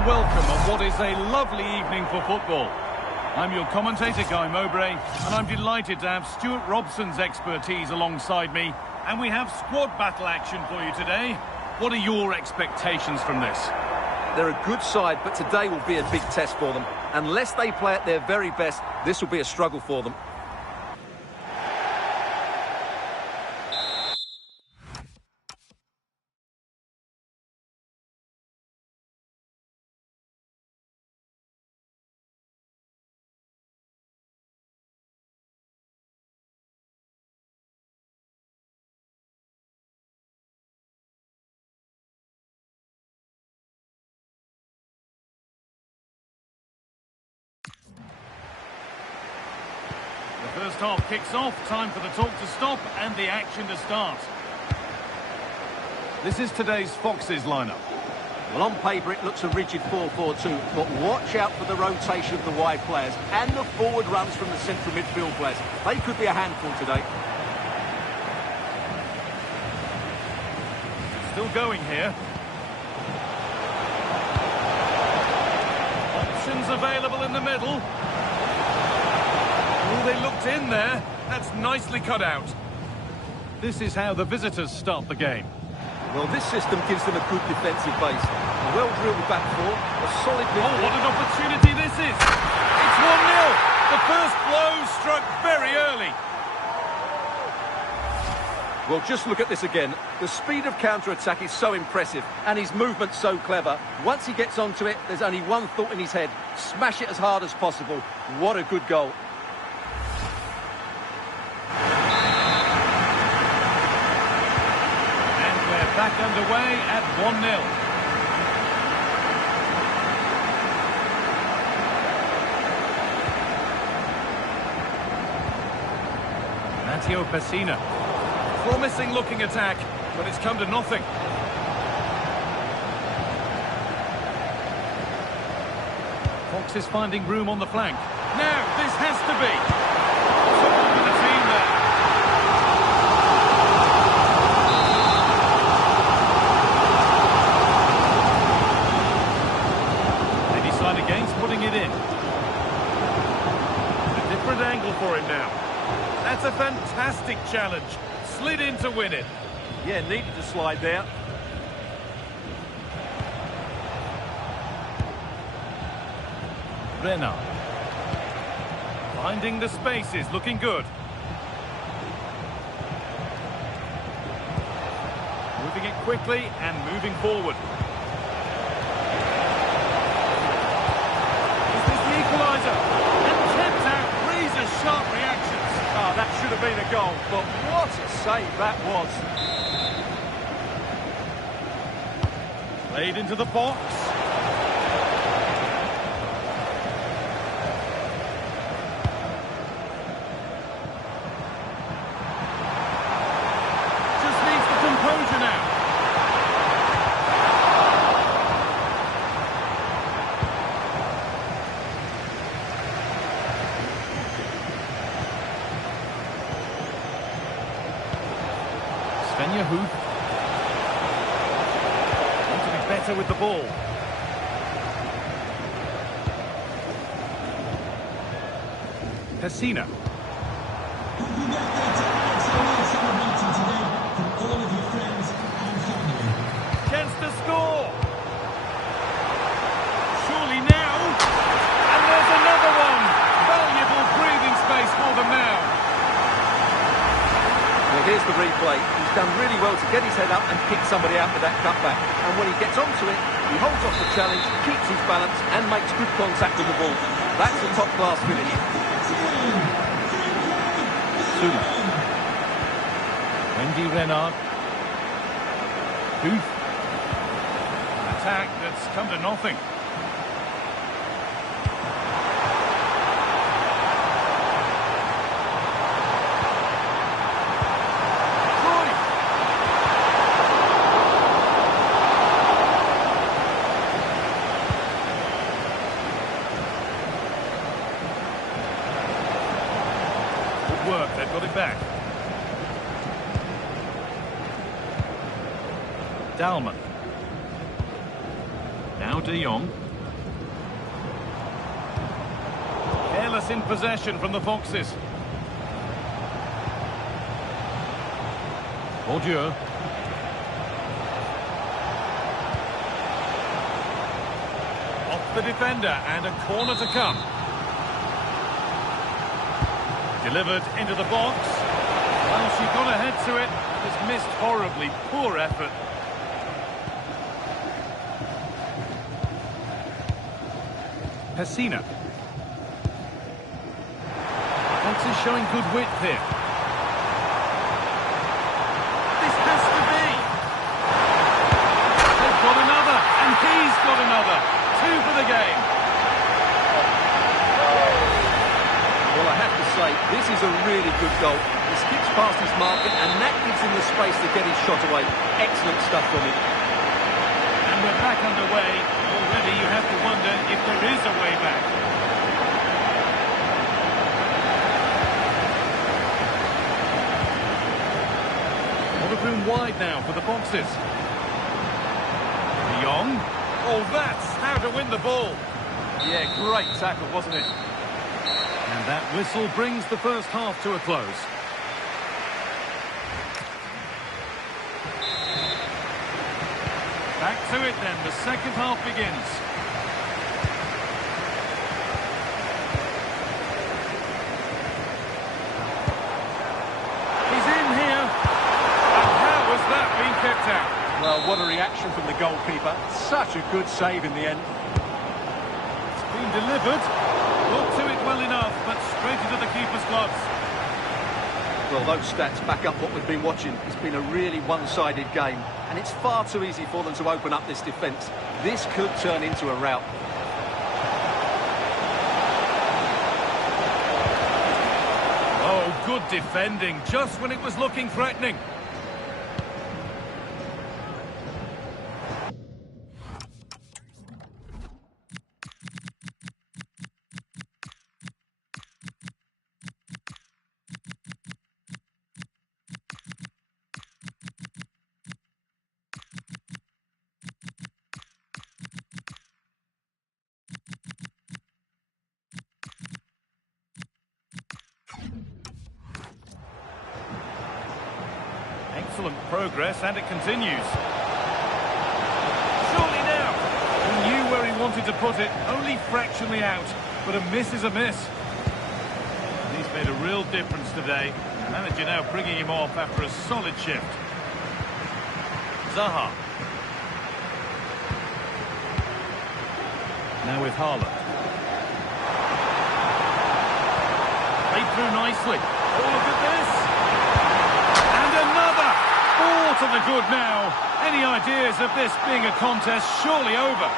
and welcome on what is a lovely evening for football. I'm your commentator, Guy Mowbray, and I'm delighted to have Stuart Robson's expertise alongside me, and we have squad battle action for you today. What are your expectations from this? They're a good side, but today will be a big test for them. Unless they play at their very best, this will be a struggle for them. The first half kicks off, time for the talk to stop and the action to start. This is today's Foxes lineup. Well, on paper it looks a rigid 4-4-2, but watch out for the rotation of the wide players and the forward runs from the central midfield players. They could be a handful today. Still going here. Options available in the middle. Oh, they looked in there. That's nicely cut out. This is how the visitors start the game. Well, this system gives them a good defensive base. A well-drilled back four, a solid midfield. Oh, what an opportunity this is. It's 1-0. The first blow struck very early. Well, just look at this again. The speed of counter-attack is so impressive, and his movement so clever. Once he gets onto it, there's only one thought in his head. Smash it as hard as possible. What a good goal. Back underway at 1-0. Matteo Pessina. Promising looking attack, but it's come to nothing. Fox is finding room on the flank. Now, this has to be. Someone with the team there. Against putting it in. A different angle for him now. That's a fantastic challenge. Slid in to win it. Yeah, needed to slide there. Renard. Finding the spaces, looking good. Moving it quickly and moving forward. Sharp reactions. Oh, that should have been a goal, but what a save that was. Played into the box. Just needs the composure now. Who want to be better with the ball. Pessina. Chance to score. Surely now. And there's another one. Valuable breathing space for them now. Well, here's the replay. He's done really well to get his head up and pick somebody out with that cutback. And when he gets onto it, he holds off the challenge, keeps his balance, and makes good contact with the ball. That's a top-class finish. Wendy Renard. Booth. An attack that's come to nothing. Work, they've got it back. Dalman. Now De Jong. careless in possession from the Foxes. Dieu. Off the defender and a corner to come. Delivered into the box. Well, she got ahead to it. Just missed horribly. Poor effort. Pessina. Fox is showing good width here. This has to be. They've got another, and he's got another. 2 for the game. Well, I have to say, this is a really good goal. He skips past his marker, and that gives him the space to get his shot away. Excellent stuff from him. And we're back underway. Already you have to wonder if there is a way back. A lot of room wide now for the Foxes. De Jong. Oh, that's how to win the ball. Yeah, great tackle, wasn't it? And that whistle brings the first half to a close. Back to it then, the second half begins. He's in here. And how has that been kept out? Well, what a reaction from the goalkeeper. Such a good save in the end. It's been delivered. Got to it well enough, but straight into the keeper's gloves. Well, those stats back up what we've been watching. It's been a really one-sided game, and it's far too easy for them to open up this defence. This could turn into a rout. Oh, good defending, just when it was looking threatening. Excellent progress, and it continues. Surely now. He knew where he wanted to put it, only fractionally out, but a miss is a miss. And he's made a real difference today. The manager now bringing him off after a solid shift. Zaha. Now with Haaland. Played through nicely. Oh, look at this. And another. 4 to the good now. Any ideas of this being a contest surely over?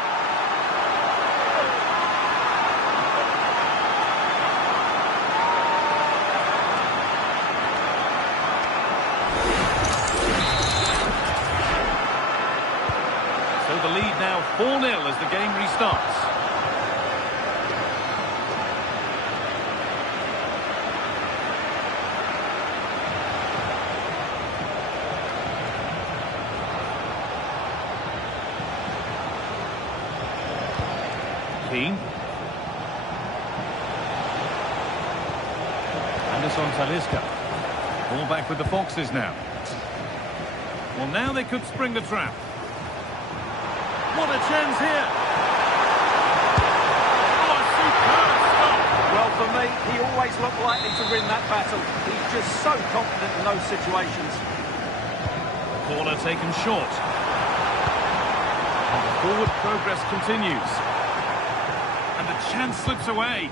So the lead now 4-0 as the game restarts. Anderson Talisca. Ball back with the Foxes now. Well, now they could spring the trap. What a chance here! Oh, a superb stop! Well, for me, he always looked likely to win that battle. He's just so confident in those situations. Corner taken short. And the forward progress continues. And the chance slips away.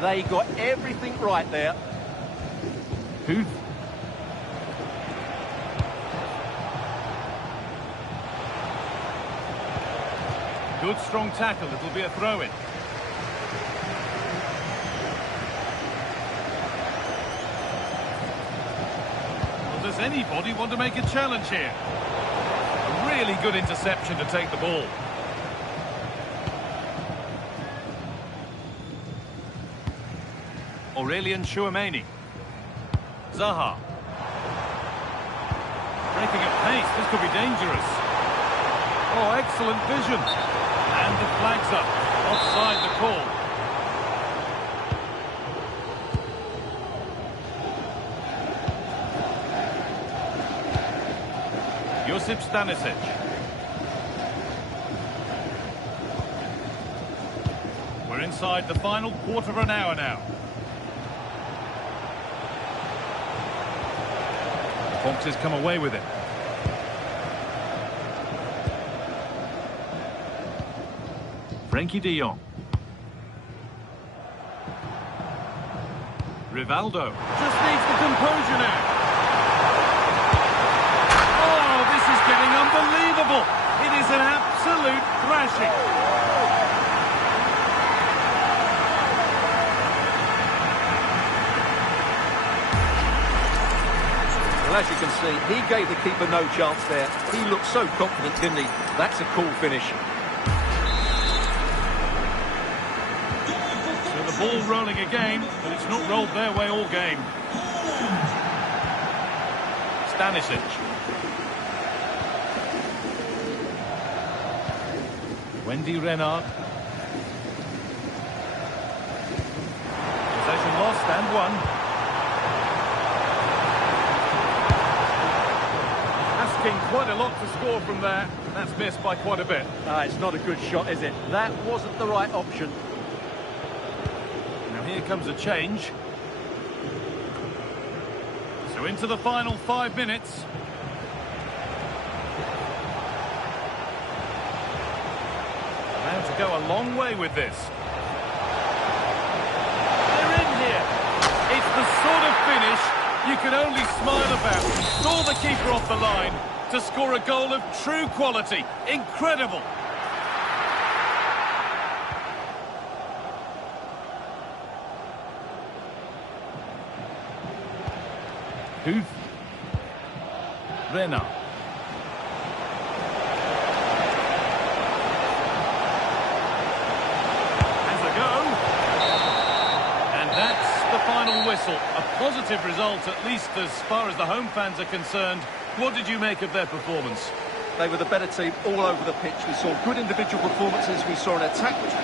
They got everything right there. Who? Good strong tackle, it'll be a throw-in. Well, does anybody want to make a challenge here? A really good interception to take the ball. Aurelian Chouameni. Zaha. Breaking at pace, this could be dangerous. Oh, excellent vision. And the flag's up. Offside the call. Stanisic. We're inside the final quarter of an hour now. The Foxes come away with it. Frenkie de Jong. Rivaldo just needs the composure now. Oh, this is getting unbelievable. It is an absolute thrashing. Well, as you can see, he gave the keeper no chance there. He looked so confident, didn't he? That's a cool finish. Ball rolling again, but it's not rolled their way all game. Stanisic. Wendy Renard. Possession lost and won. Asking quite a lot to score from there. That's missed by quite a bit. It's not a good shot, is it? That wasn't the right option. Here comes a change. So into the final 5 minutes. Allowed to go a long way with this. They're in here. It's the sort of finish you can only smile about. Saw the keeper off the line to score a goal of true quality. Incredible. Huth. Renard. Has a go. And that's the final whistle. A positive result, at least as far as the home fans are concerned. What did you make of their performance? They were the better team all over the pitch. We saw good individual performances. We saw an attack which...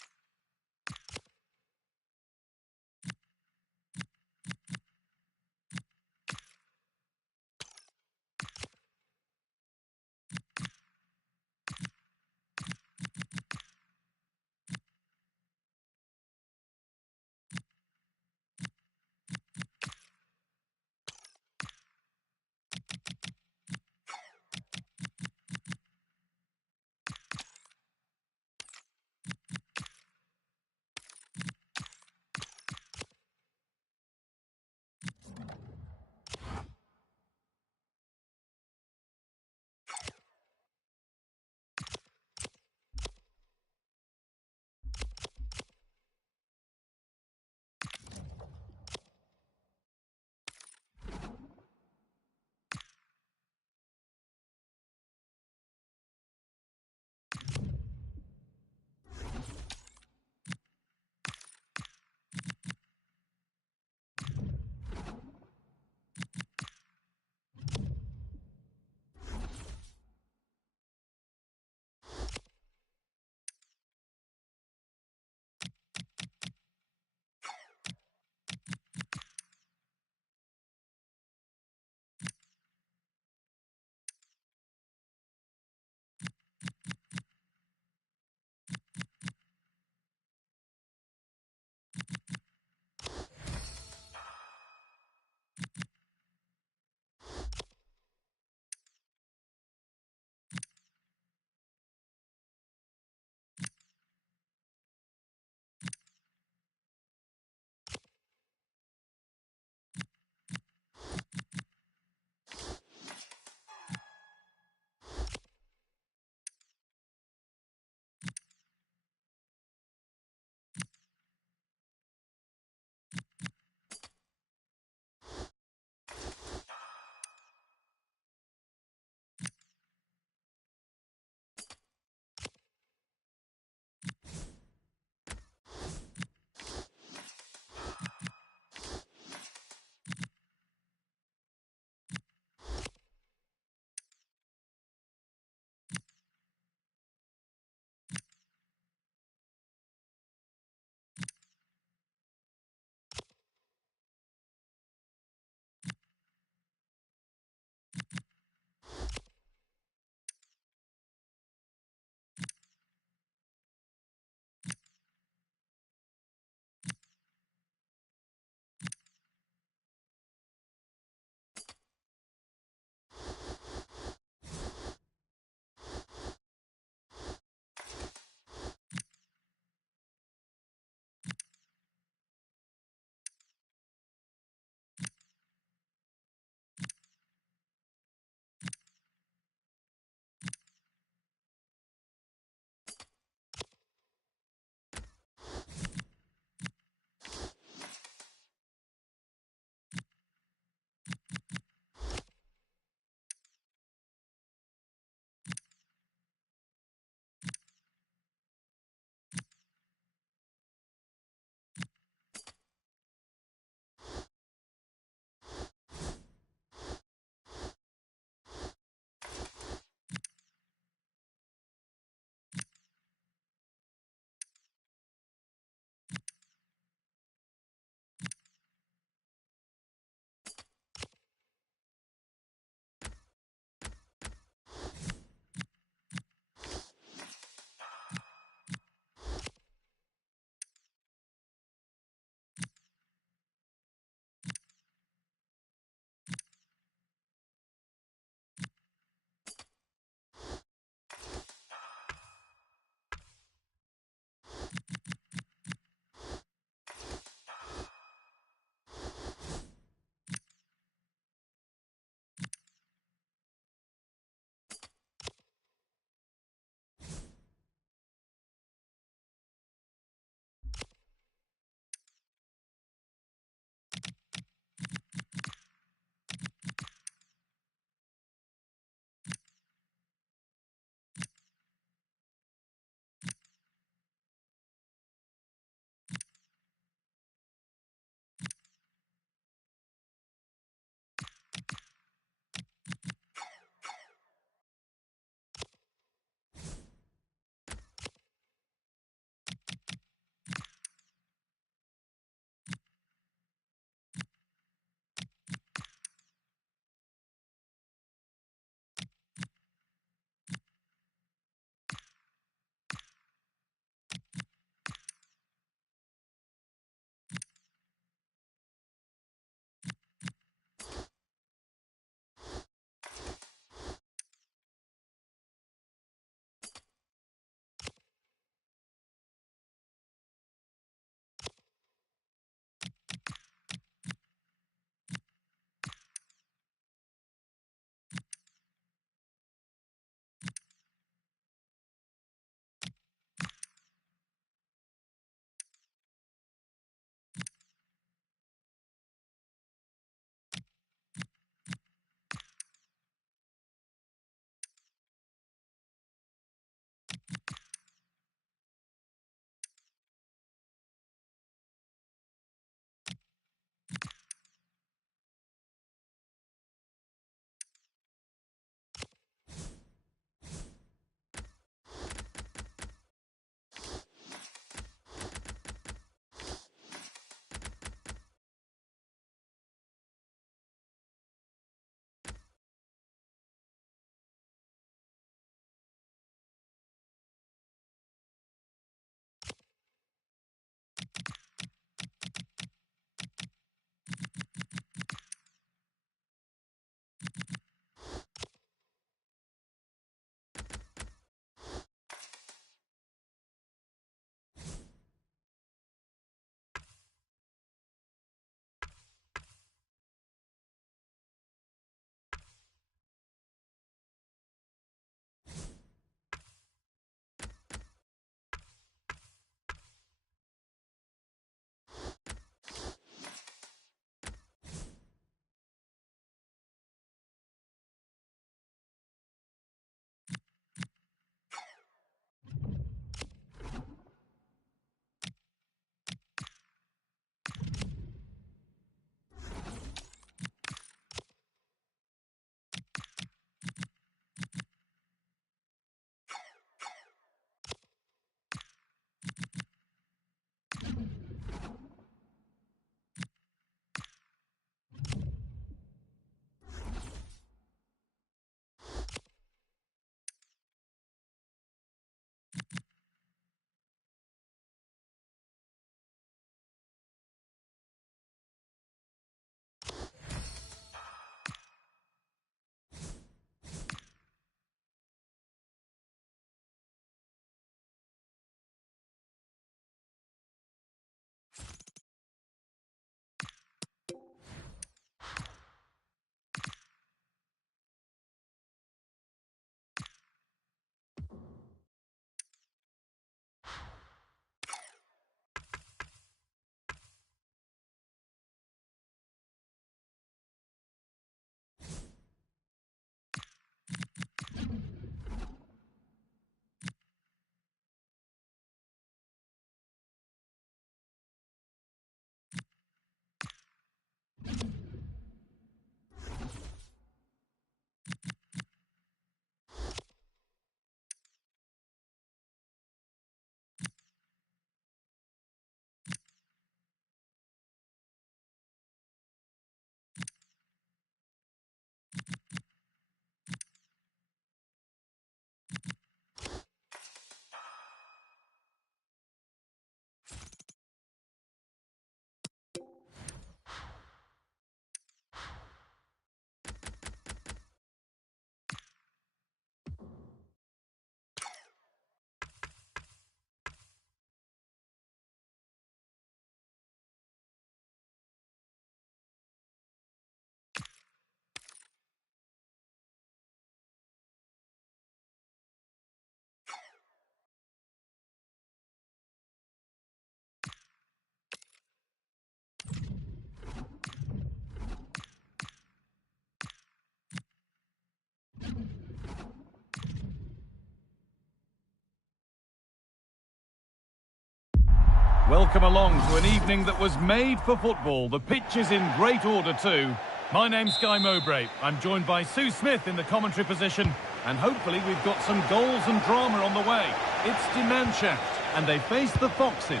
Welcome along to an evening that was made for football. The pitch is in great order too. My name's Guy Mowbray. I'm joined by Sue Smith in the commentary position. And hopefully we've got some goals and drama on the way. It's Deixa, and they face the Foxes.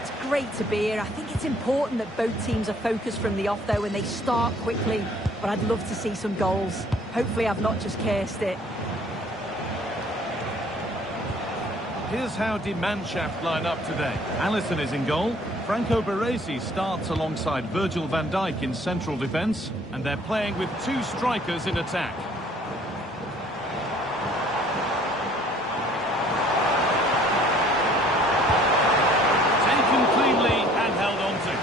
It's great to be here. I think it's important that both teams are focused from the off, though, and they start quickly. But I'd love to see some goals. Hopefully I've not just cursed it. Here's how Deixa line up today. Alisson is in goal. Franco Baresi starts alongside Virgil van Dijk in central defence. And they're playing with two strikers in attack. Taken cleanly and held on to.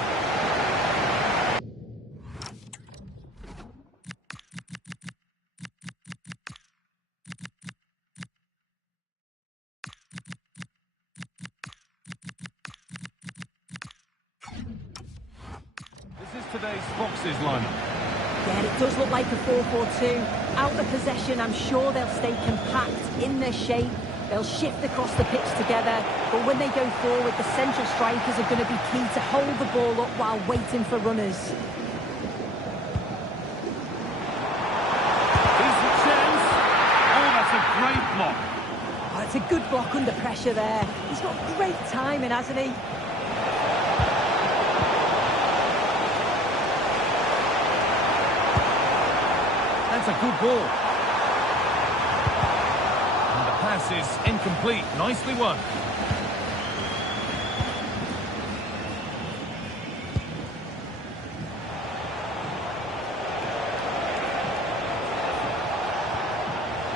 This is today's Foxes lineup. Yeah, it does look like a 4-4-2. Out of possession, I'm sure they'll stay compact in their shape. They'll shift across the pitch together. But when they go forward, the central strikers are going to be key to hold the ball up while waiting for runners. Decent chance. Oh, that's a great block. Oh, it's a good block under pressure there. He's got great timing, hasn't he? That's a good ball. And the pass is incomplete. Nicely won.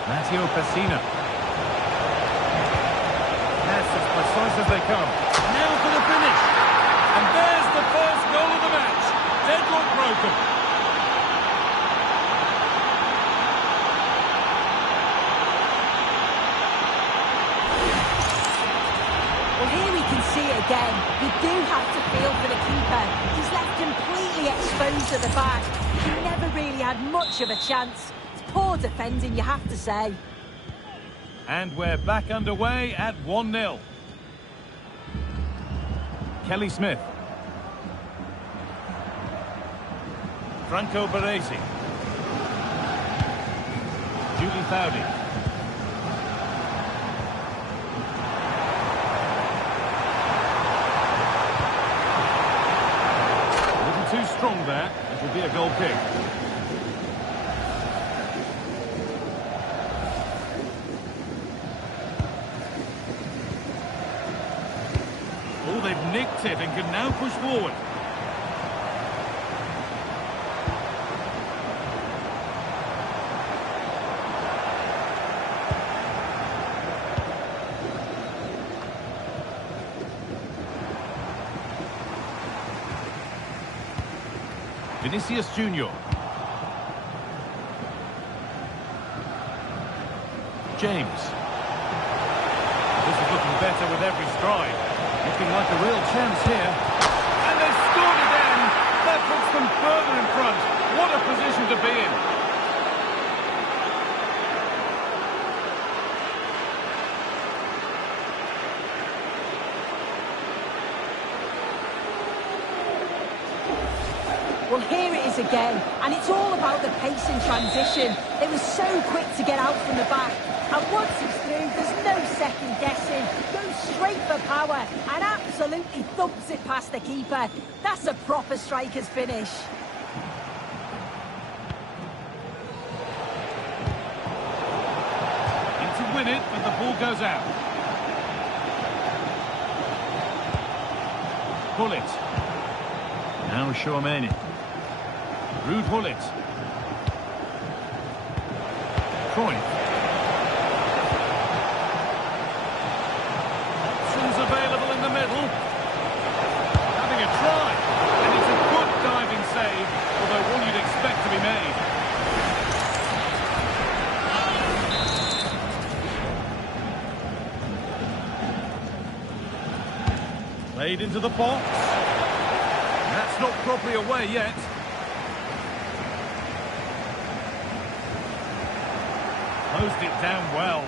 Matteo Pessina. That's as precise as they come. Now for the finish. And there's the first goal of the match. Deadlock broken. Here we can see it again. You do have to feel for the keeper. He's left completely exposed at the back. He never really had much of a chance. It's poor defending, you have to say. And we're back underway at 1-0. Kelly Smith. Franco Baresi. Julie Fowdy. Too strong there. It will be a goal kick. Oh, they've nicked it and can now push forward. Vinicius Junior. James. This is looking better with every stride. Looking like a real chance here. And they've scored again. That puts them further in front. What a position to be in. Well, here it is again, and it's all about the pace in transition. They were so quick to get out from the back, and once it's through, there's no second guessing. Goes straight for power, and absolutely thumps it past the keeper. That's a proper striker's finish. In to win it, but the ball goes out. Bullet. Now Chouameni. Ruud Gullit. Cruyff. Options available in the middle. Having a try. And it's a good diving save, although one you'd expect to be made. Played into the box. That's not properly away yet. Closed it down well.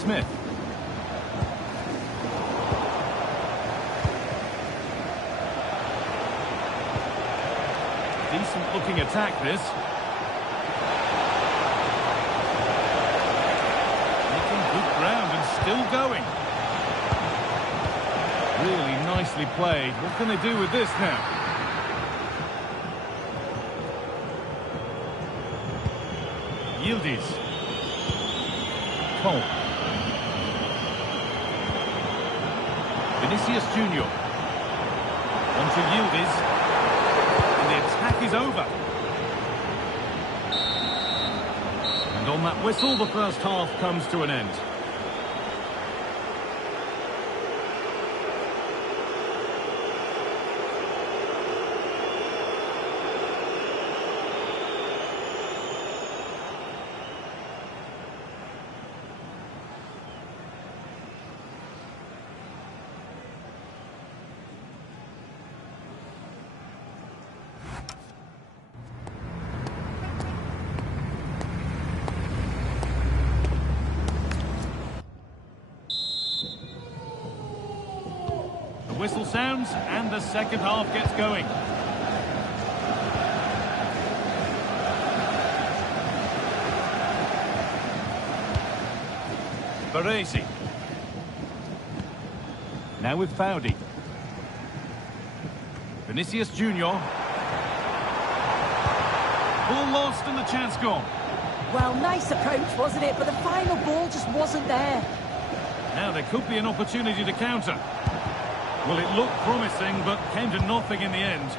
Smith. Decent-looking attack, this. Making good ground and still going. Really nicely played. What can they do with this now? Yildiz. Cole. Vinicius Junior. On to Yildiz. And the attack is over. And on that whistle, the first half comes to an end. Whistle sounds and the second half gets going. Baresi. Now with Foudy. Vinicius Junior. Ball lost and the chance gone. Well, nice approach, wasn't it? But the final ball just wasn't there. Now there could be an opportunity to counter. Well, it looked promising, but came to nothing in the end.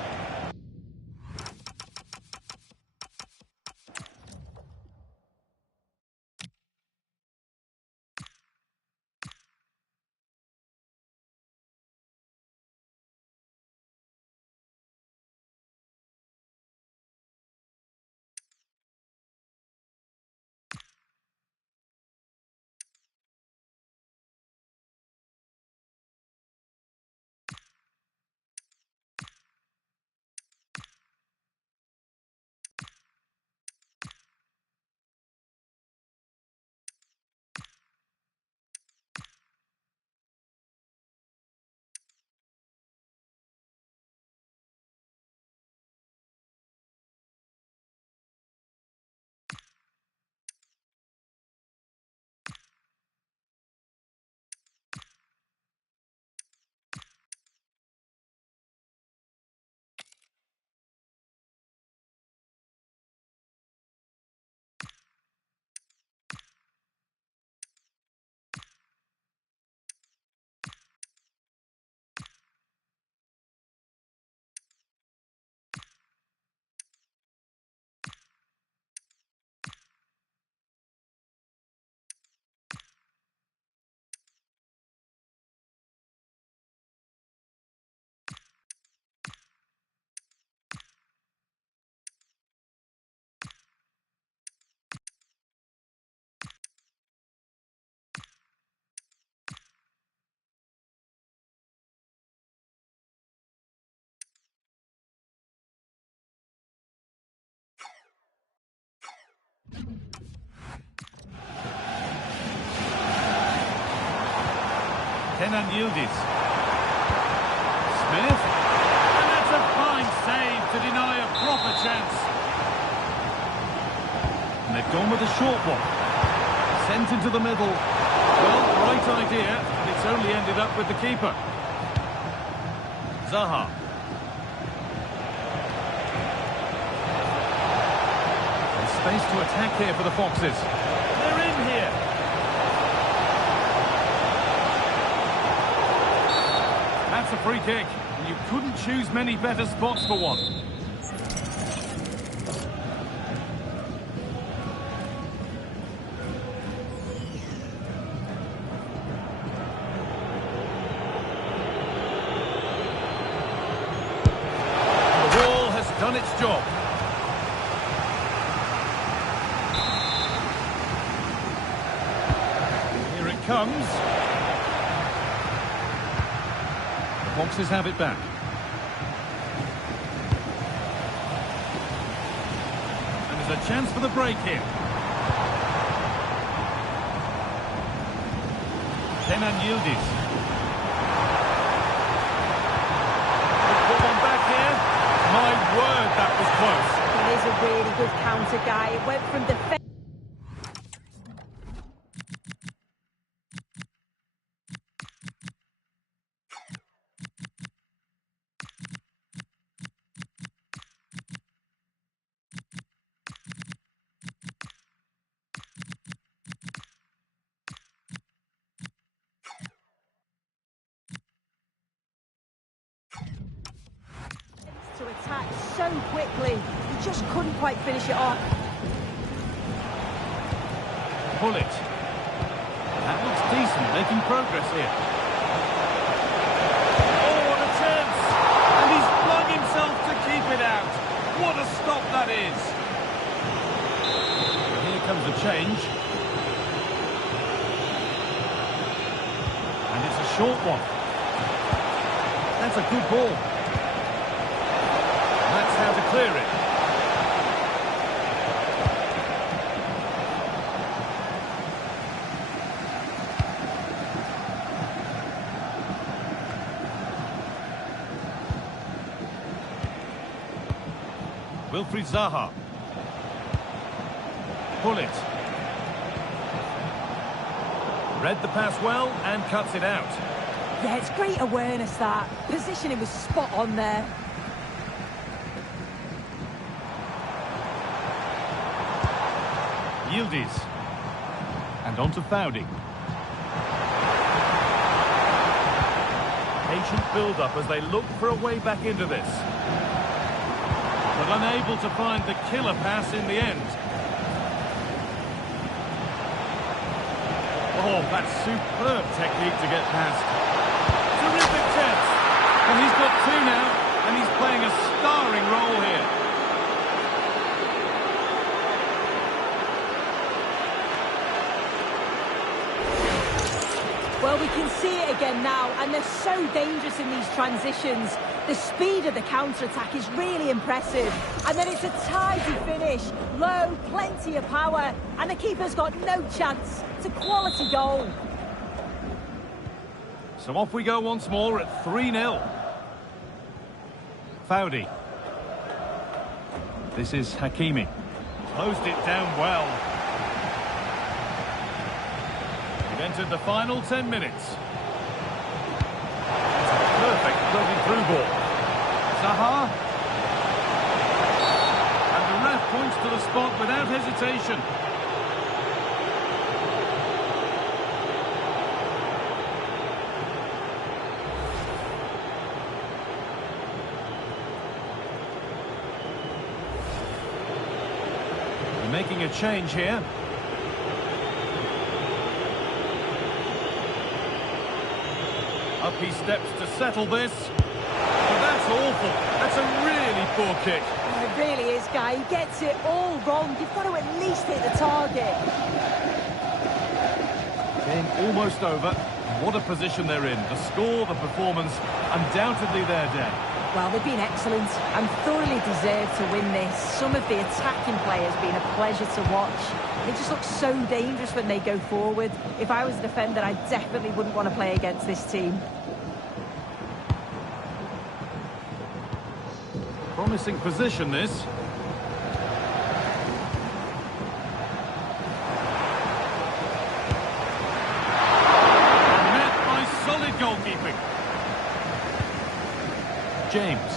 Kenan Yildiz. Smith. And that's a fine save to deny a proper chance. And they've gone with a short one. Sent into the middle. Well, right idea, and it's only ended up with the keeper. Zaha. There's space to attack here for the Foxes. They're in here. That's a free kick, and you couldn't choose many better spots for one. The ball has done its job. Here it comes. Foxes have it back. And there's a chance for the break here. Kenan Yildiz. Put one back here. My word, that was close. really good counter, guy. It went from defence. To attack so quickly, he just couldn't quite finish it off. Pull it. That looks decent, making progress here. Oh, what a chance! And he's flung himself to keep it out. What a stop that is! And here comes the change. And it's a short one. That's a good ball. That's how to clear it. Wilfried Zaha. Pull it. Read the pass well and cuts it out. Yeah, it's great awareness, that. Positioning was spot on there. Yildiz. And on to Foudy. Patient build-up as they look for a way back into this. But unable to find the killer pass in the end. Oh, that's superb technique to get past. Terrific chance. And he's got two now, and he's playing a starring role here. Well, we can see it again now, and they're so dangerous in these transitions. The speed of the counter-attack is really impressive. And then it's a tidy finish. Low, plenty of power, and the keeper's got no chance. It's a quality goal. So off we go once more at 3-0. Foudy. This is Hakimi. Closed it down well. We've entered the final 10 minutes. It's a perfect through ball. Zaha. And the ref points to the spot without hesitation. They're making a change here. Up he steps to settle this. But that's awful. That's a really poor kick. Oh, it really is, Guy. He gets it all wrong. You've got to at least hit the target. Game almost over. What a position they're in. The score, the performance, undoubtedly their day. Well, they've been excellent and thoroughly deserved to win this. Some of the attacking play has been a pleasure to watch. They just look so dangerous when they go forward. If I was a defender, I definitely wouldn't want to play against this team. Promising position, this. Met by solid goalkeeping. James.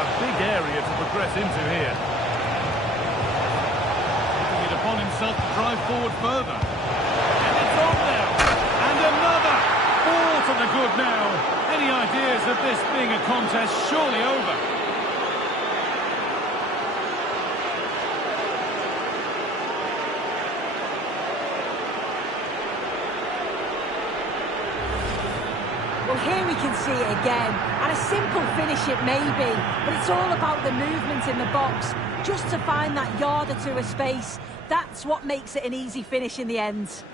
A big area to progress into here. Taking it upon himself to drive forward further. And it's on now. And another. All to the good now. Any ideas of this being a contest surely over? Well, here we can see it again. And a simple finish it may be, but it's all about the movement in the box. Just to find that yard or two of space, that's what makes it an easy finish in the end.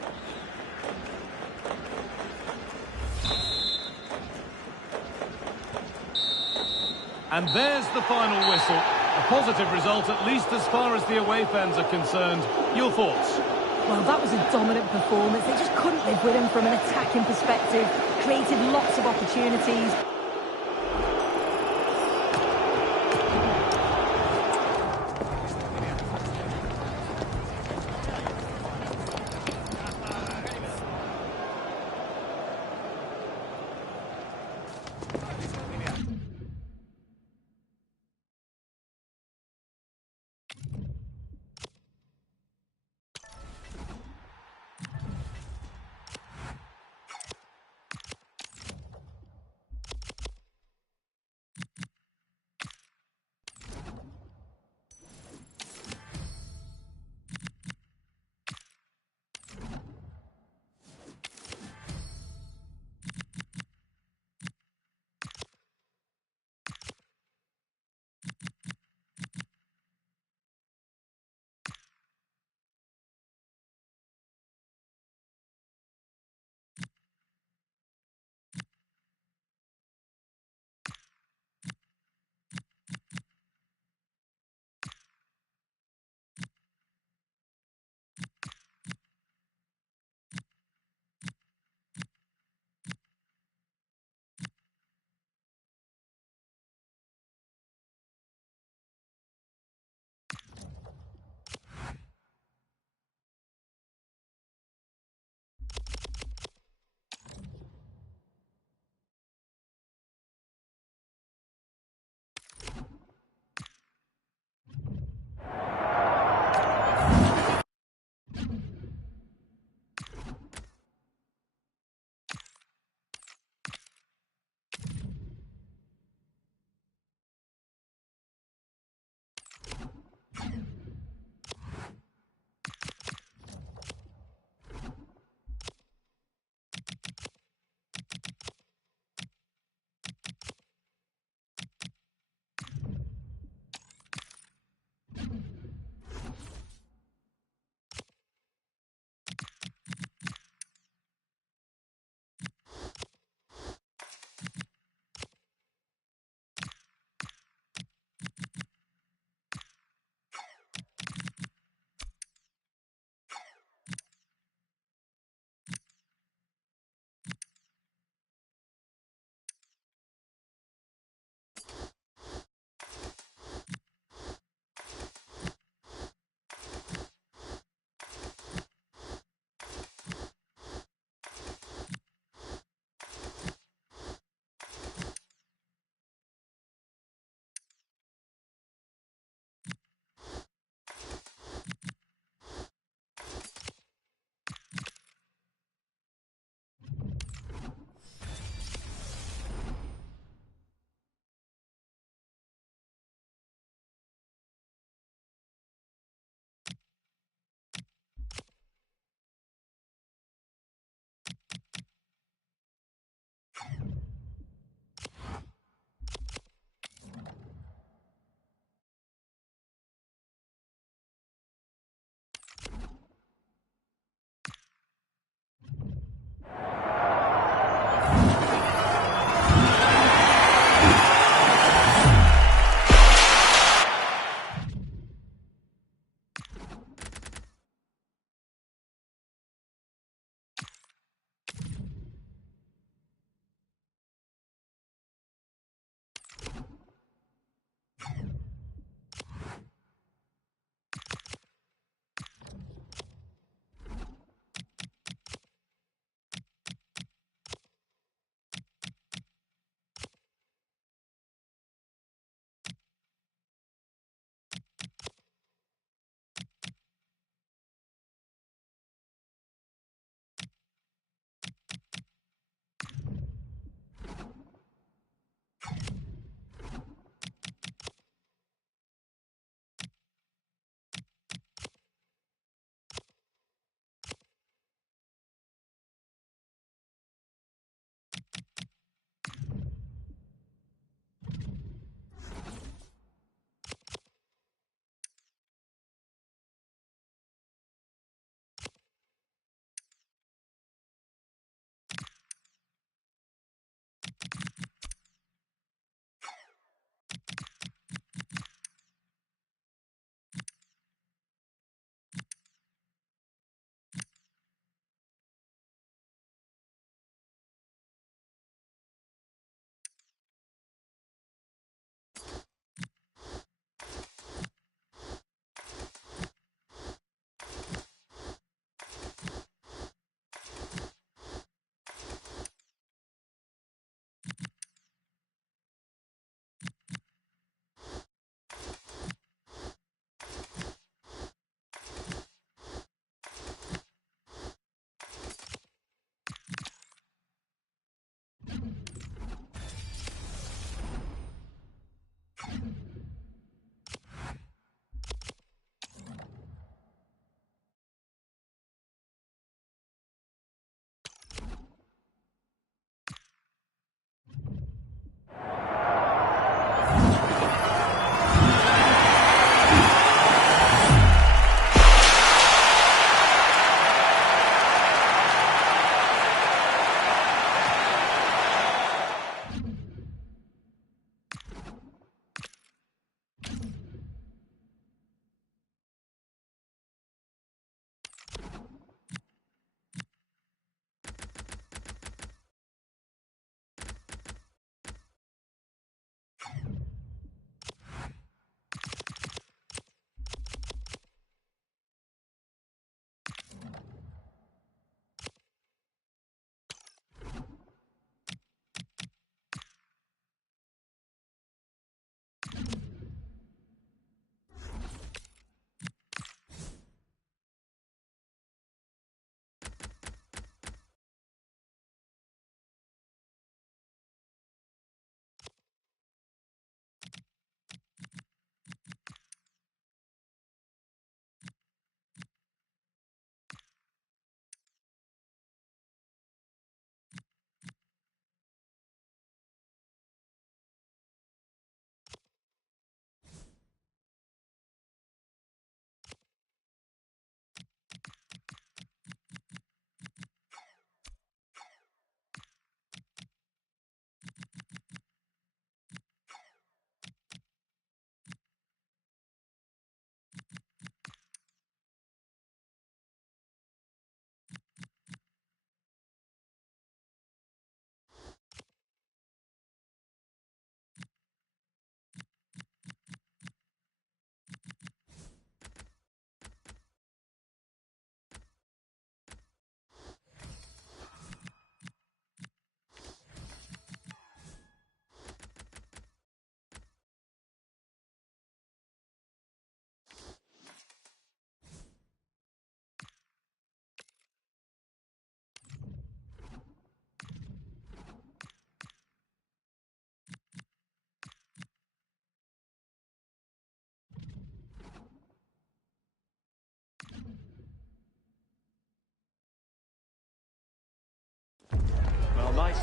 And there's the final whistle. A positive result, at least as far as the away fans are concerned. Your thoughts? Well, that was a dominant performance. They just couldn't live with him from an attacking perspective. Created lots of opportunities.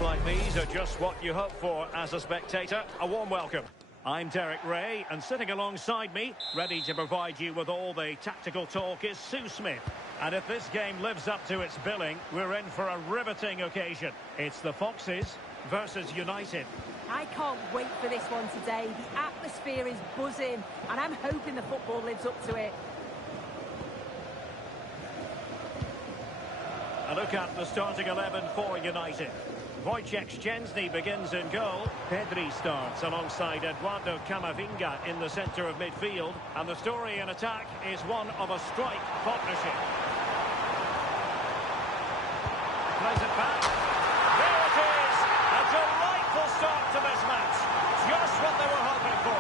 like these are just what you hope for as a spectator. A warm welcome. I'm Derek Ray, and sitting alongside me, ready to provide you with all the tactical talk, is Sue Smith. And if this game lives up to its billing, we're in for a riveting occasion. It's the Foxes versus United. I can't wait for this one today. The atmosphere is buzzing, and I'm hoping the football lives up to it. A look at the starting 11 for United. Wojciech Szczęsny begins in goal. Pedri starts alongside Eduardo Camavinga in the centre of midfield. And the story in attack is one of a strike partnership. Plays it back. There it is! A delightful start to this match. Just what they were hoping for.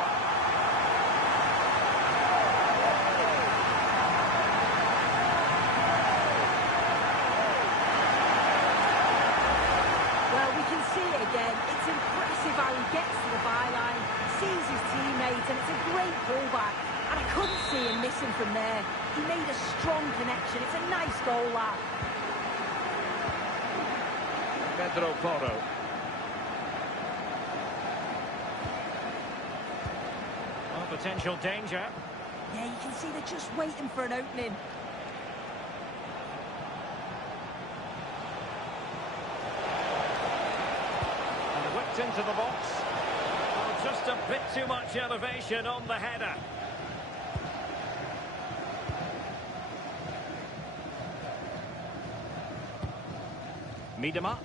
It's impressive how he gets to the byline, sees his teammates, and it's a great pullback. And I couldn't see him missing from there. He made a strong connection. It's a nice goal, that. Pedro Porro. Well, potential danger. Yeah, you can see they're just waiting for an opening. Into the box. Oh, just a bit too much elevation on the header. Miedema.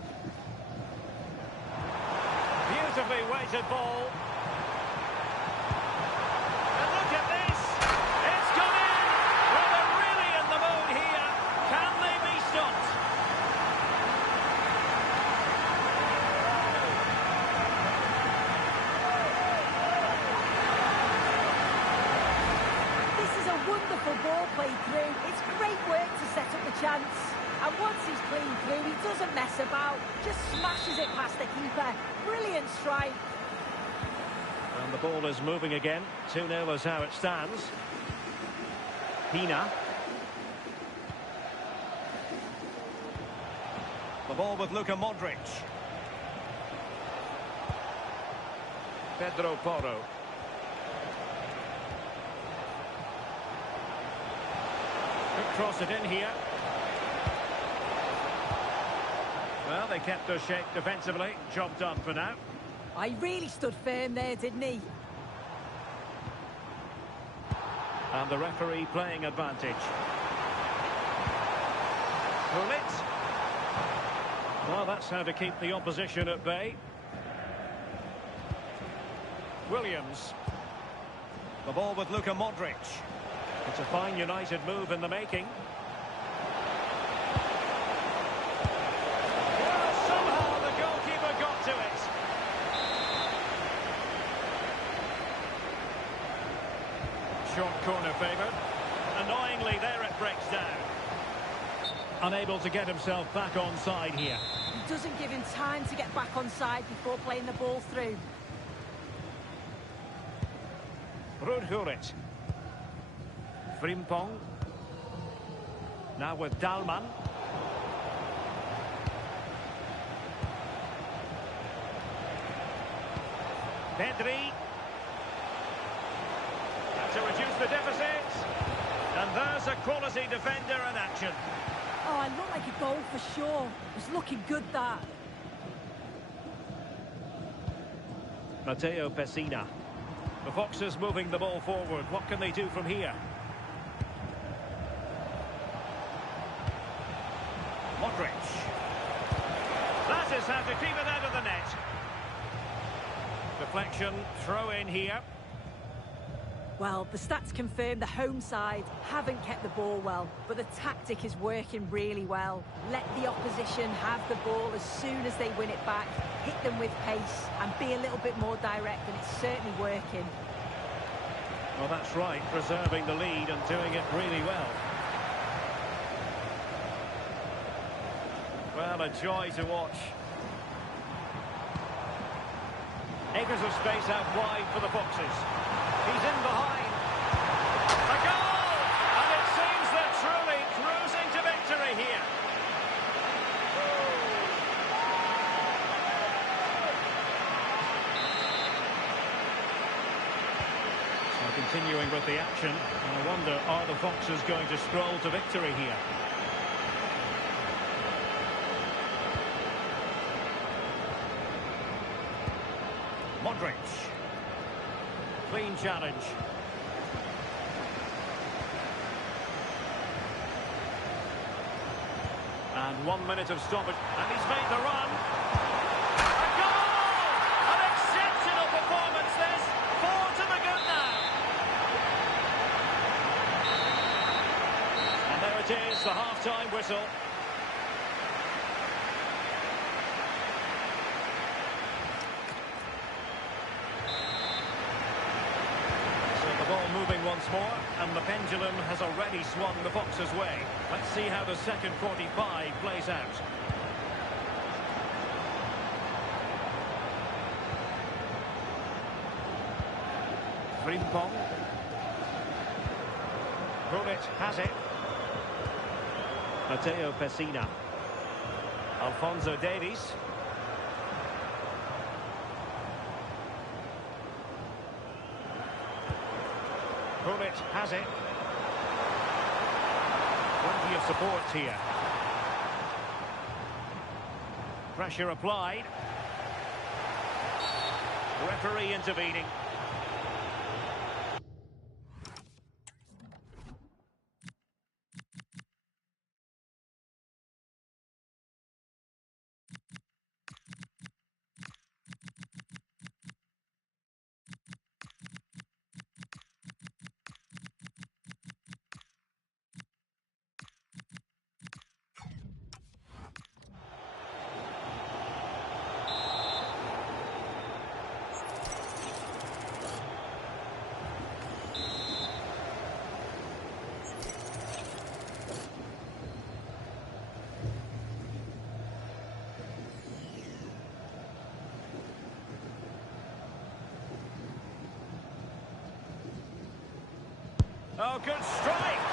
Beautifully weighted ball. And look at this. It's gone in. Well, they're really in the mood here. Can they be stopped? Ball played through. It's great work to set up the chance. And once he's clean through, he doesn't mess about. Just smashes it past the keeper. Brilliant strike. And the ball is moving again. 2-0 is how it stands. Pina. The ball with Luka Modric. Pedro Porro. Cross it in here. Well, they kept their shape defensively. Job done for now. He really stood firm there, didn't he? And the referee playing advantage. Pull it. Well, that's how to keep the opposition at bay. Williams. The ball with Luka Modric. It's a fine United move in the making. Well, somehow the goalkeeper got to it. Short corner favoured. Annoyingly, there it breaks down. Unable to get himself back onside here. He doesn't give him time to get back onside before playing the ball through. Rudhurit. Frimpong. Now with Dalman. Pedri. And to reduce the deficit. And there's a quality defender in action. Oh, it looked like a goal for sure. It was looking good, that. Matteo Pessina. The Foxes moving the ball forward. What can they do from here? Modric. That is how to keep it out of the net. Deflection, throw in here. Well, the stats confirm the home side haven't kept the ball well, but the tactic is working really well. Let the opposition have the ball as soon as they win it back, hit them with pace and be a little bit more direct, and it's certainly working. Well, that's right, preserving the lead and doing it really well. Well, a joy to watch. Acres of space out wide for the Foxes. He's in behind. A goal! And it seems they're truly cruising to victory here. Well, continuing with the action, and I wonder, are the Foxes going to stroll to victory here? Modric. Clean challenge. And 1 minute of stoppage, and he's made the run. A goal! An exceptional performance this. 4 to the good now. And there it is, the half-time whistle. Ball moving once more, and the pendulum has already swung the Foxes' way. Let's see how the second 45 plays out. Frimpong. Gullit has it. Matteo Pessina. Alphonso Davies. Gullit has it. Plenty of support here. Pressure applied. Referee intervening. Oh, good strike!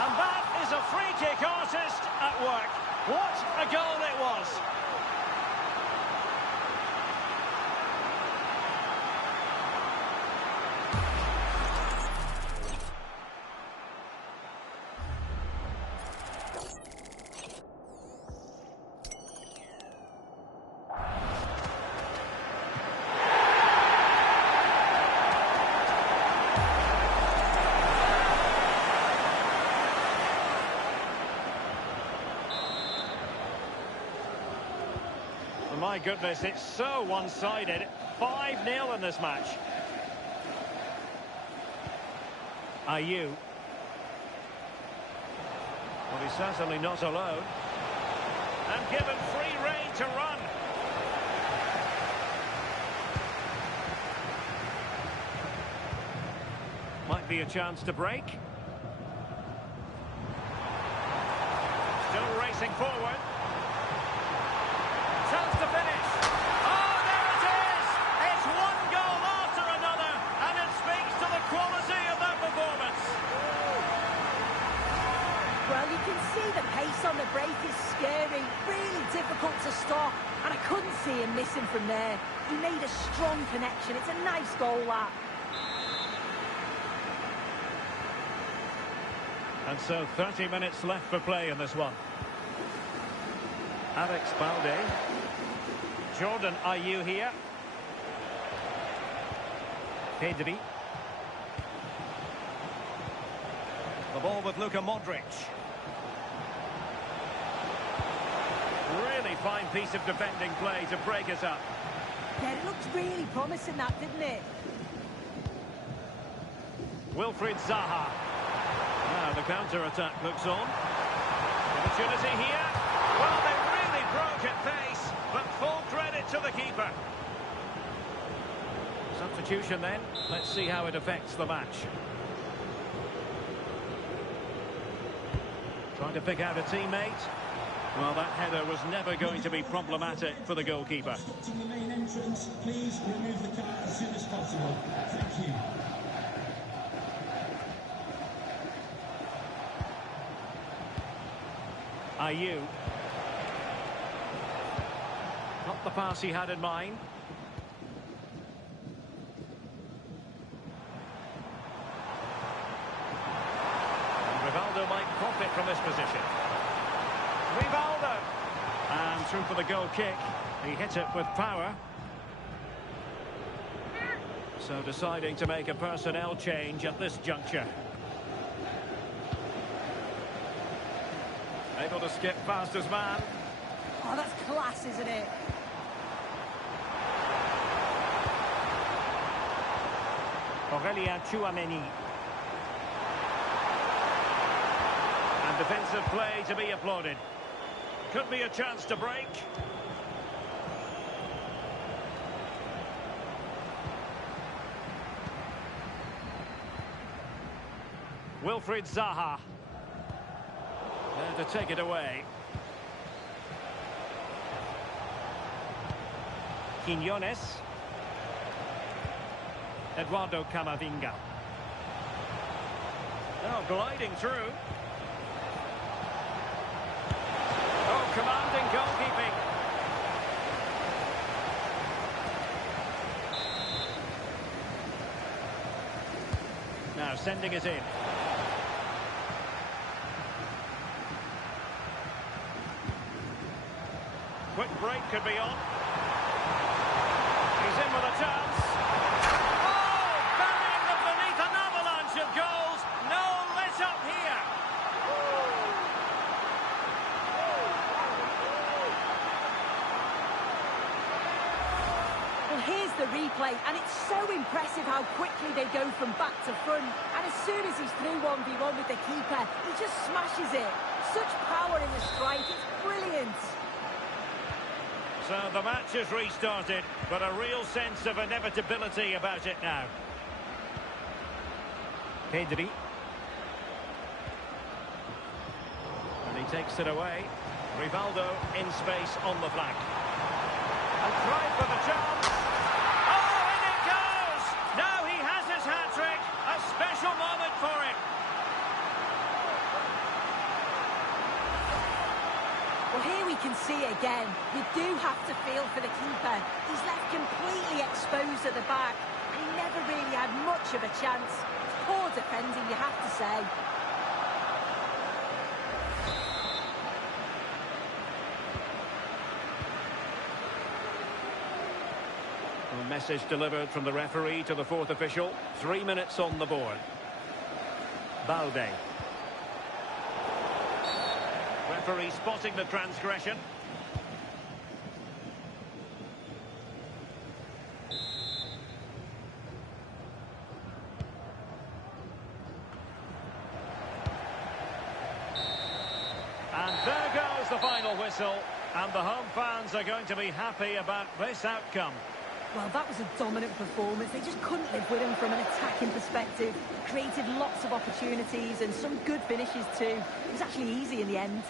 And that is a free-kick artist at work. What a goal it was! My goodness, it's so one-sided. 5-0 in this match. Ayew. Well, he's certainly not alone. And given free rein to run. Might be a chance to break. Still racing forward. Chance to finish. Oh, there it is! It's one goal after another, and it speaks to the quality of that performance. Well, you can see the pace on the break is scary, really difficult to stop, and I couldn't see him missing from there. He made a strong connection. It's a nice goal, that. And so 30 minutes left for play in this one. Alex Balde. Jordan Ayew here. Pedri. The ball with Luka Modric. Really fine piece of defending play to break us up. Yeah, it looks really promising, that, didn't it? Wilfried Zaha. Now the counter-attack looks on. Opportunity here. Well, they really broke at pace, but full credit to the keeper. Substitution then. Let's see how it affects the match. Trying to pick out a teammate. Well, that header was never going to be problematic for the goalkeeper. To the main entrance, please remove the car as soon as possible. Thank you. Ayew. Not the pass he had in mind. Rivaldo might profit from this position. Rivaldo. And through for the goal kick. He hit it with power. So deciding to make a personnel change at this juncture. Able to skip past his man. Oh, that's class, isn't it? Aurélien Tchouameni. And defensive play to be applauded. Could be a chance to break. Wilfried Zaha. There to take it away. Quiñones. Eduardo Camavinga. Now gliding through. Oh, commanding goalkeeping. Now sending it in. Quick break could be on. He's in with a chance. Oh, burying them beneath an avalanche of goals. No let up here. Well, here's the replay, and it's so impressive how quickly they go from back to front. And as soon as he's through 1v1 with the keeper, he just smashes it. Such power in the strike, it's brilliant. So the match has restarted, but a real sense of inevitability about it now. Pedri. And he takes it away. Rivaldo in space on the flank. And tried for the chance. Oh, in it goes! Now he has his hat-trick. A special moment for him. Well, here we can see it again. You do have to feel for the keeper. He's left completely exposed at the back, and he never really had much of a chance. It's poor defending, you have to say. A message delivered from the referee to the fourth official. 3 minutes on the board. Balde. Referee spotting the transgression. And there goes the final whistle. And the home fans are going to be happy about this outcome. Well, that was a dominant performance. They just couldn't live with him from an attacking perspective. Created lots of opportunities and some good finishes too. It was actually easy in the end.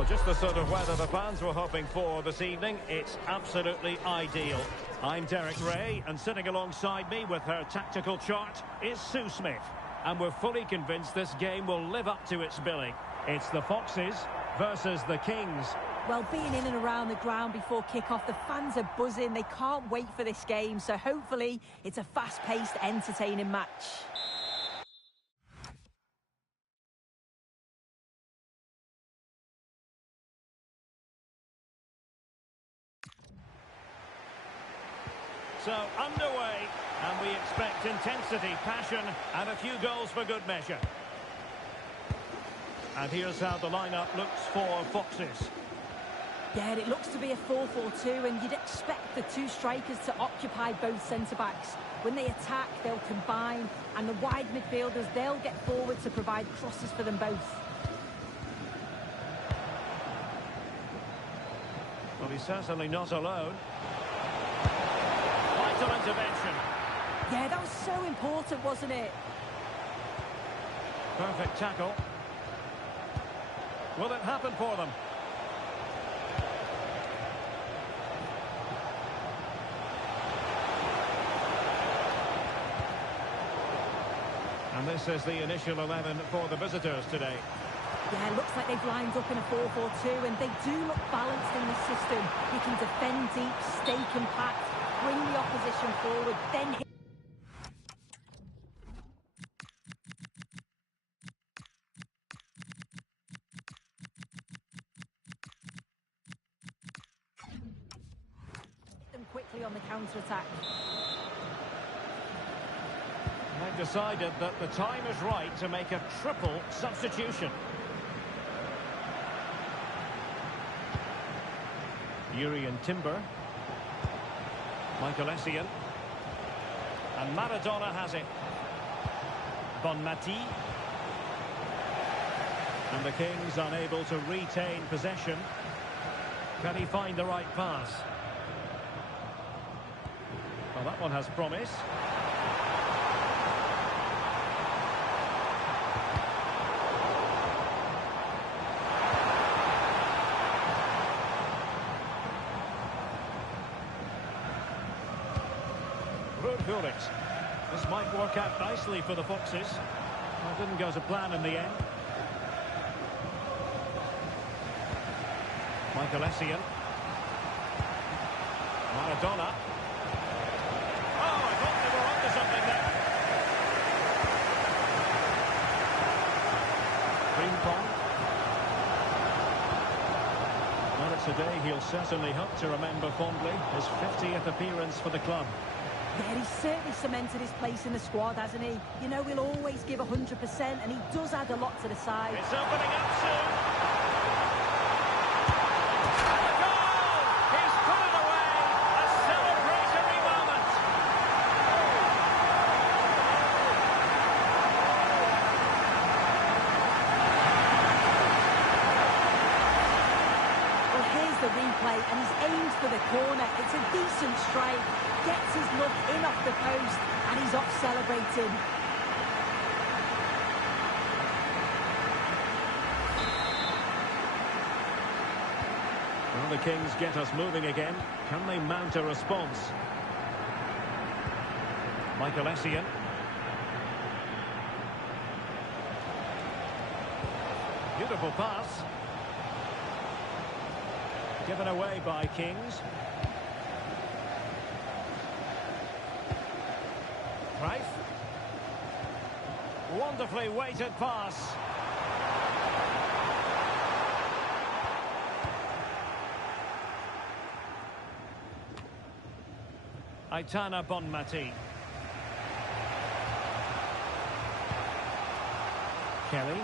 Well, just the sort of weather the fans were hoping for this evening. It's absolutely ideal. I'm Derek Ray, and sitting alongside me with her tactical chart is Sue Smith. And we're fully convinced this game will live up to its billing. It's the Foxes versus the Kings. Well, being in and around the ground before kick-off, the fans are buzzing. They can't wait for this game, so hopefully it's a fast-paced, entertaining match. So, underway, and we expect intensity, passion, and a few goals for good measure. And here's how the lineup looks for Foxes. Yeah, it looks to be a 4-4-2, and you'd expect the two strikers to occupy both centre-backs. When they attack, they'll combine, and the wide midfielders, they'll get forward to provide crosses for them both. Well, he's certainly not alone. Vital intervention. Yeah, that was so important, wasn't it? Perfect tackle. Will it happen for them? And this is the initial 11 for the visitors today. Yeah, it looks like they've lined up in a 4-4-2, and they do look balanced in this system. You can defend deep, stay compact, bring the opposition forward, then hit. Them quickly on the counter-attack. They've decided that the time is right to make a triple substitution. Yuri and Timber. Michael Essien. And Maradona has it. Bonmati. And the Kings unable to retain possession. Can he find the right pass? Well, that one has promise. This might work out nicely for the Foxes. Well, it didn't go to plan in the end. Michael Essien. Maradona. Oh, I thought they were onto something there. Ping pong. Well, it's a day he'll certainly hope to remember fondly. His 50th appearance for the club. Yeah, he's certainly cemented his place in the squad, hasn't he? You know, he'll always give 100%, and he does add a lot to the side. It's opening up soon. And a goal! He's put it away. A celebratory moment. Well, here's the replay, and he's aimed for the corner. It's a decent strike. Gets his look in off the post, and he's off celebrating. Well, the Kings get us moving again. Can they mount a response? Michael Essien. Beautiful pass. Given away by Kings. Right. Wonderfully weighted pass. Aitana Bonmati. Kelly.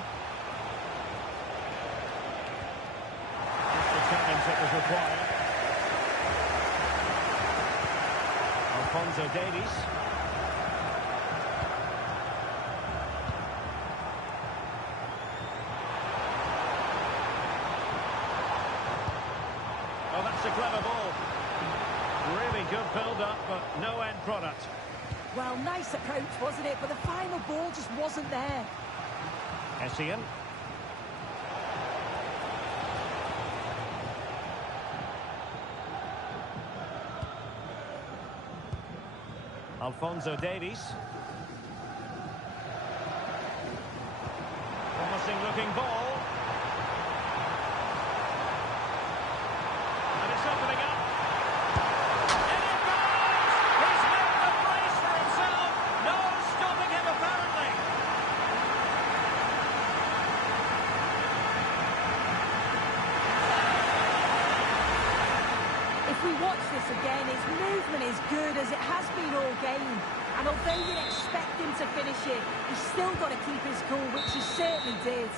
Just the challenge that was required. Alphonso Davies. Oh, that's a clever ball. Really good build-up, but no end product. Well, nice approach, wasn't it? But the final ball just wasn't there. Essien. Alphonso Davies. Promising looking ball. And it's opening up. And it goes! He's made the place for himself. No stopping him apparently. If we watch this again, his movement is good as it has been all game. And although you'd expect him to finish it, he's still got to keep his cool, which he certainly did.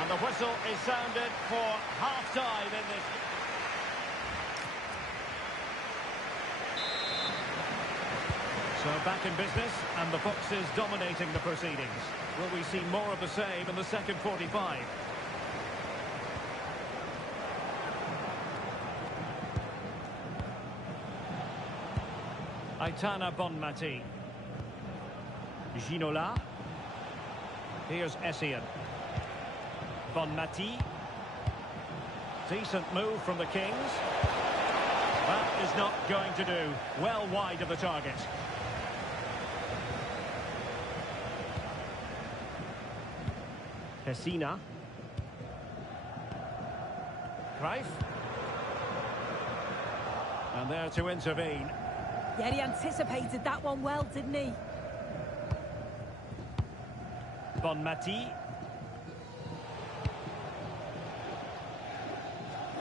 And the whistle is sounded for half-time in this. So back in business, and the Foxes dominating the proceedings. Will we see more of the same in the second 45? Aitana Bonmati. Ginola. Here's Essien. Bonmati. Decent move from the Kings. That is not going to do. Well wide of the target. Pessina. Cruyff. And there to intervene. Yeah, he anticipated that one well, didn't he? Bonmati.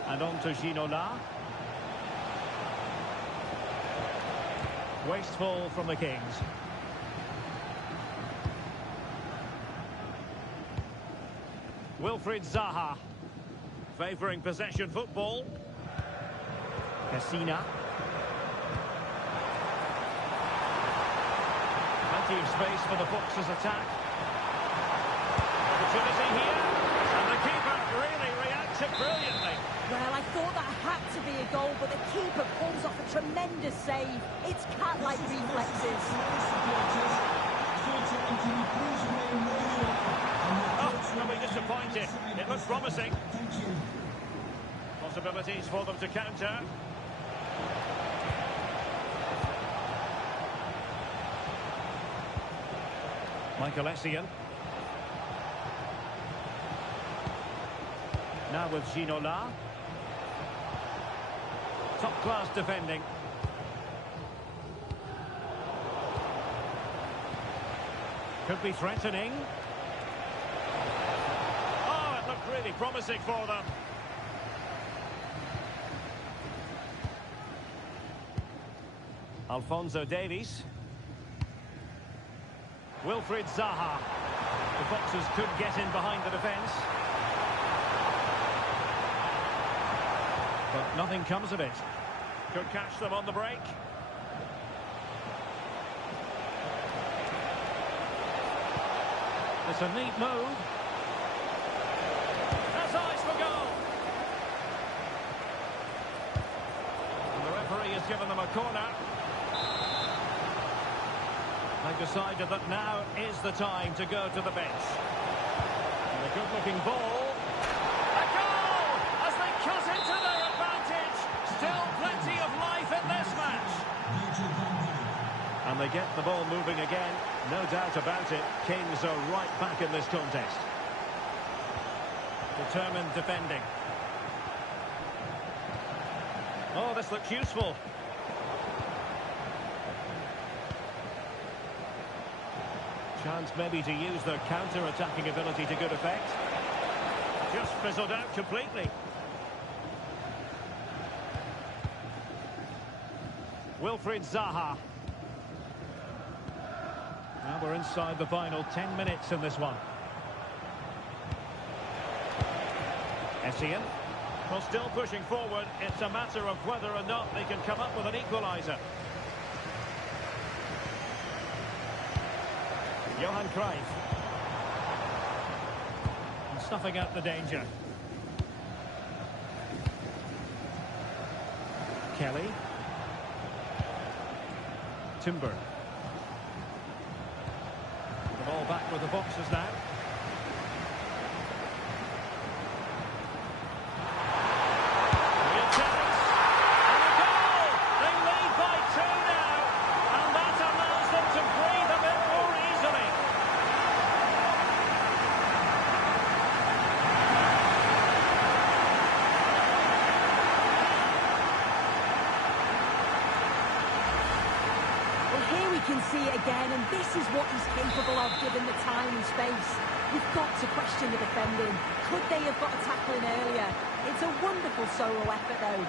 And on to Ginola. Wasteful from the Kings. Wilfried Zaha. Favouring possession football. Pessina. Plenty of space for the Foxes' attack. Opportunity here. And the keeper really reacted brilliantly. Well, I thought that had to be a goal, but the keeper pulls off a tremendous save. It's cat-like reflexes. Oh, will be disappointed. It looks promising. Possibilities for them to counter. Michael Essien. Now with Ginola. Top-class defending. Could be threatening. Oh, it looked really promising for them. Alphonso Davies. Wilfried Zaha. The Foxes could get in behind the defence. But nothing comes of it. Could catch them on the break. It's a neat move. That's eyes for goal. And the referee has given them a corner. They've decided that now is the time to go to the bench. And a good-looking ball. A goal! As they cut into their advantage. Still plenty of life in this match. And they get the ball moving again. No doubt about it. Kings are right back in this contest. Determined defending. Oh, this looks useful. Chance maybe to use their counter-attacking ability to good effect. Just fizzled out completely. Wilfried Zaha. Now we're inside the final 10 minutes in this one. Essien. Well, still pushing forward. It's a matter of whether or not they can come up with an equaliser. Johan Cruyff. And snuffing out the danger. Kelly. Timber. The ball back with the Foxes now. Real chance. And a goal! They lead by 2 now. And can see it again, and this is what he's capable of given the time and space. You've got to question the defending. Could they have got a tackle in earlier? It's a wonderful solo effort, though.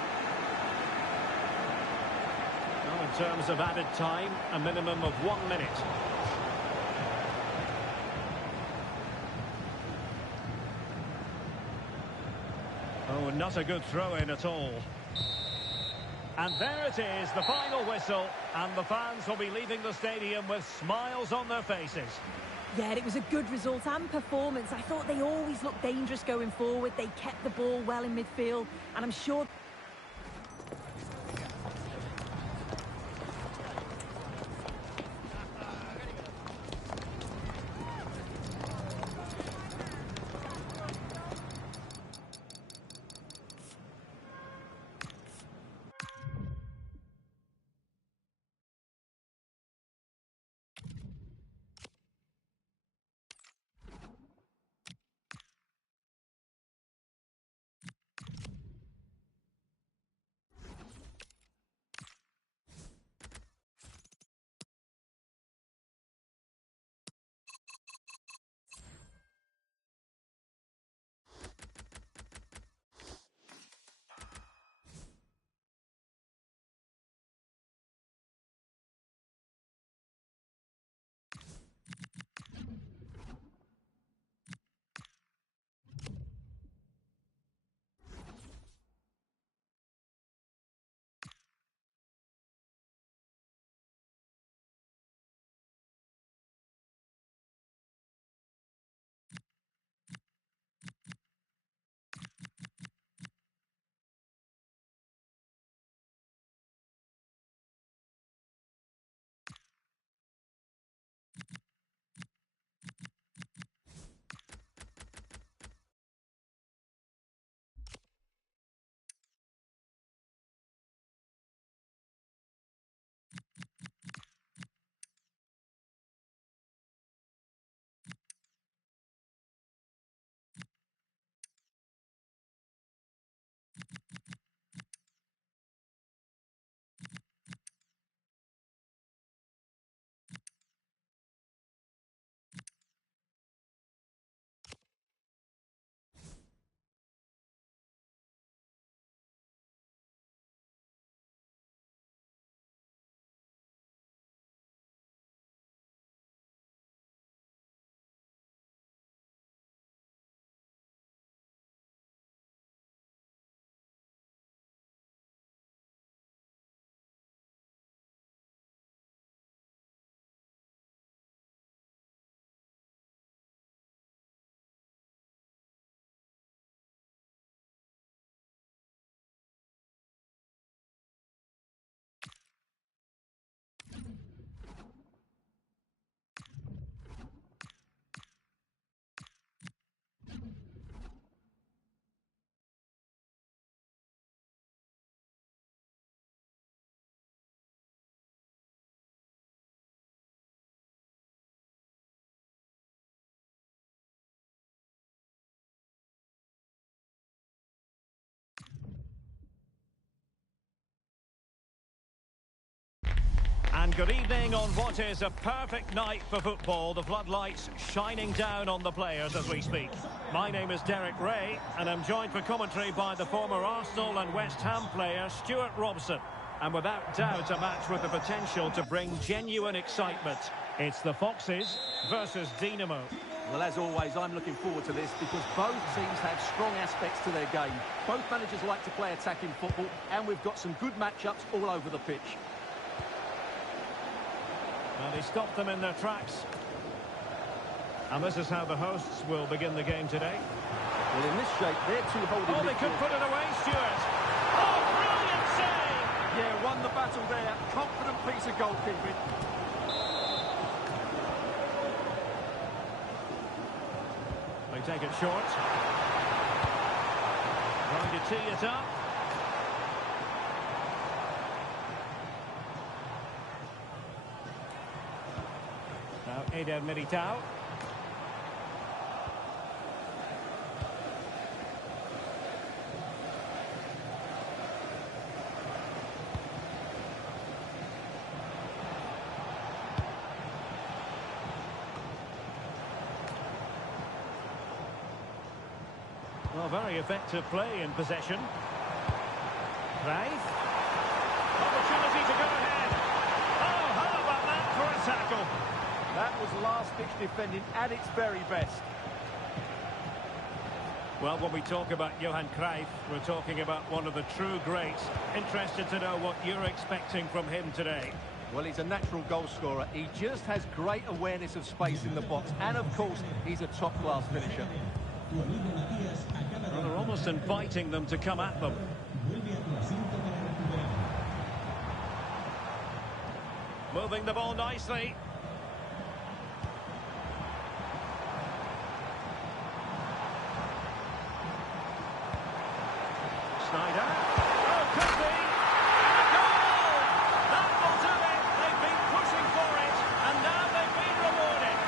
Well, in terms of added time, a minimum of 1 minute. Oh, not a good throw-in at all. And there it is, the final whistle, and the fans will be leaving the stadium with smiles on their faces. Yeah, it was a good result and performance. I thought they always looked dangerous going forward. They kept the ball well in midfield, and I'm sure... And good evening on what is a perfect night for football. The floodlights shining down on the players as we speak. My name is Derek Ray, and I'm joined for commentary by the former Arsenal and West Ham player Stuart Robson. And without doubt, a match with the potential to bring genuine excitement. It's the Foxes versus Dinamo. Well, as always, I'm looking forward to this because both teams have strong aspects to their game. Both managers like to play attacking football, and we've got some good matchups all over the pitch. Well, he stopped them in their tracks. And this is how the hosts will begin the game today. Well, in this shape, they're two holding... Oh, they could put it away, Stuart. Oh, brilliant save! Yeah, won the battle there. Confident piece of goalkeeping. They take it short. Trying to tee it up. Now Eder Militao. Well, very effective play in possession. Right. Opportunity to go ahead. Oh, how about that for a tackle? That was last-ditch defending at its very best. Well, when we talk about Johan Cruyff, we're talking about one of the true greats. Interested to know what you're expecting from him today. Well, he's a natural goal scorer. He just has great awareness of space in the box. And, of course, he's a top-class finisher. Well, they're almost inviting them to come at them. Moving the ball nicely. Snyder. Oh, could be. And a goal! That will do it. They've been pushing for it, and now they've been rewarded.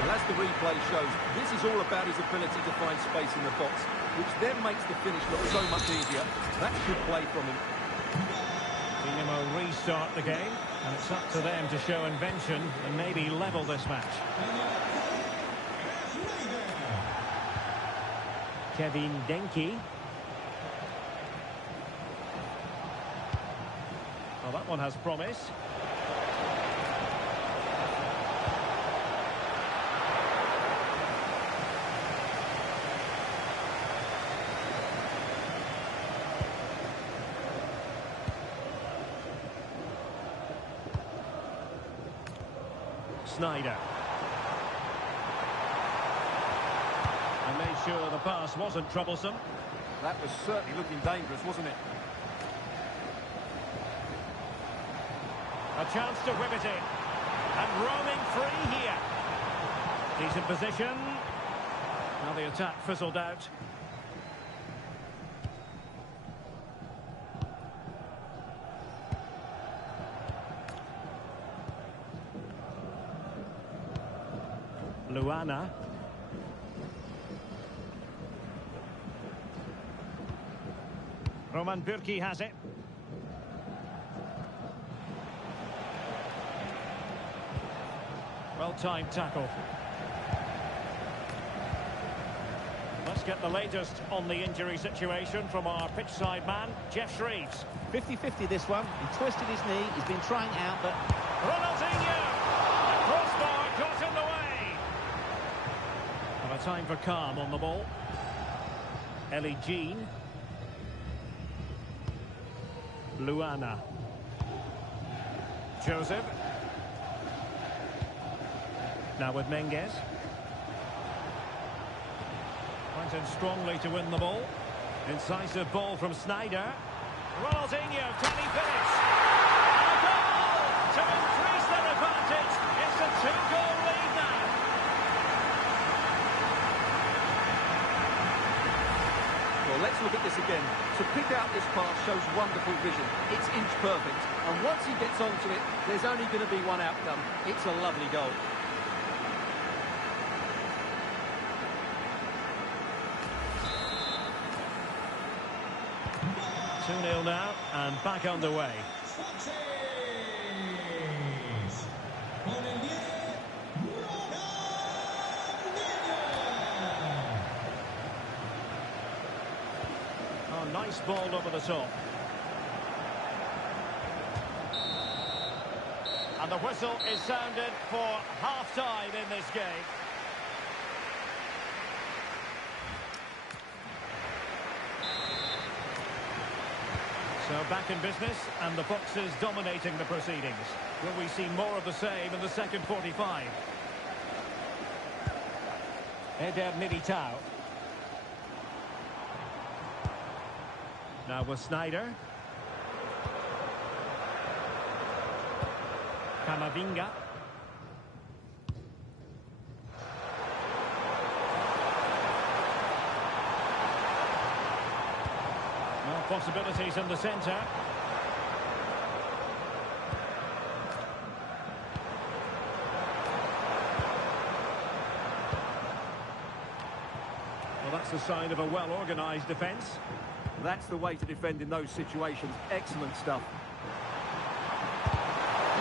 Well, as the replay shows, this is all about his ability to find space in the box, which then makes the finish look so much easier. That's good play from him. Seen him restart the game, and it's up to them to show invention and maybe level this match. Kevin Denke. Well, that one has promise. Snyder. And made sure the pass wasn't troublesome. That was certainly looking dangerous, wasn't it? A chance to whip it in. And roaming free here. He's in position. Now the attack fizzled out. Luana. Roman Bürki has it. Well-timed tackle. Let's get the latest on the injury situation from our pitchside man, Jeff Shreves. 50-50 this one. He twisted his knee. He's been trying out, but... Ronaldinho! The crossbar got in the way. A time for calm on the ball. Ellie Jean. Luana. Joseph. Now with Menges. Went in strongly to win the ball. Incisive ball from Snyder. Ronaldinho, tiny finish. And a goal to increase their advantage. It's a 2-goal lead now. Well, let's look at this again. To pick out this pass shows wonderful vision. It's inch perfect. And once he gets onto it, there's only going to be one outcome. It's a lovely goal. Two 2-0 now, and back underway. Oh, nice ball over the top. And the whistle is sounded for half-time in this game. So back in business, and the Foxes dominating the proceedings. Will we see more of the same in the second 45? Eder Militao. Now with Snyder. Camavinga. More possibilities in the centre. Well, that's the sign of a well-organised defence. That's the way to defend in those situations. Excellent stuff.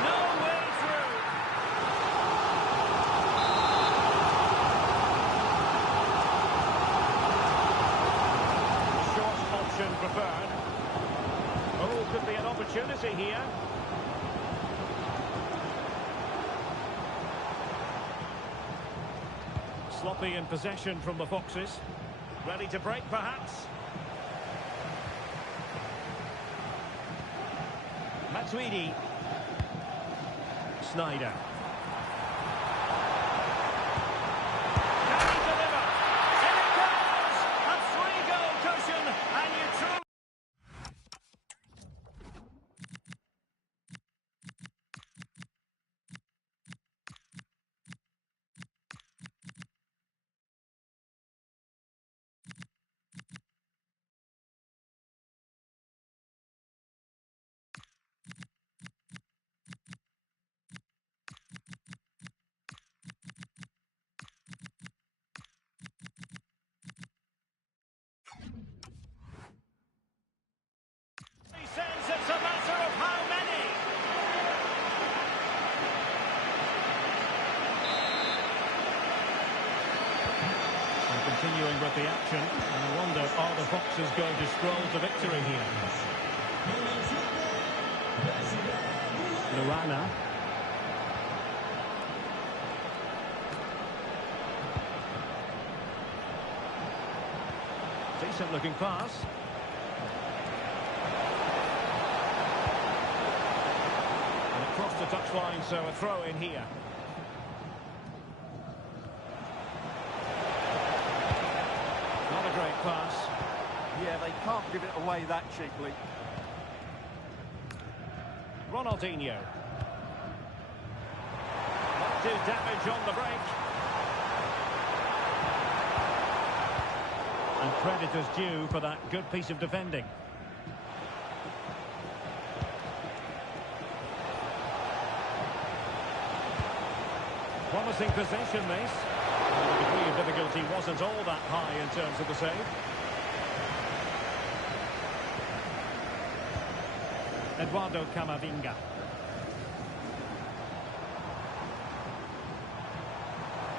No way through. opportunity here. Sloppy in possession from the Foxes. Ready to break, perhaps. Matuidi. Snyder. Can he deliver? In it goes! A three-goal cushion, and you truly... He says it's a matter of how many. And continuing with the action, and I wonder, are the Foxes going to stroll to victory here? Luana. Decent looking pass. And across the touchline, so a throw in here. Not a great pass. Yeah, they can't give it away that cheaply. Ronaldinho. Not do damage on the break. And credit is due for that good piece of defending. Promising possession, this. The degree of difficulty wasn't all that high in terms of the save. Eduardo Camavinga.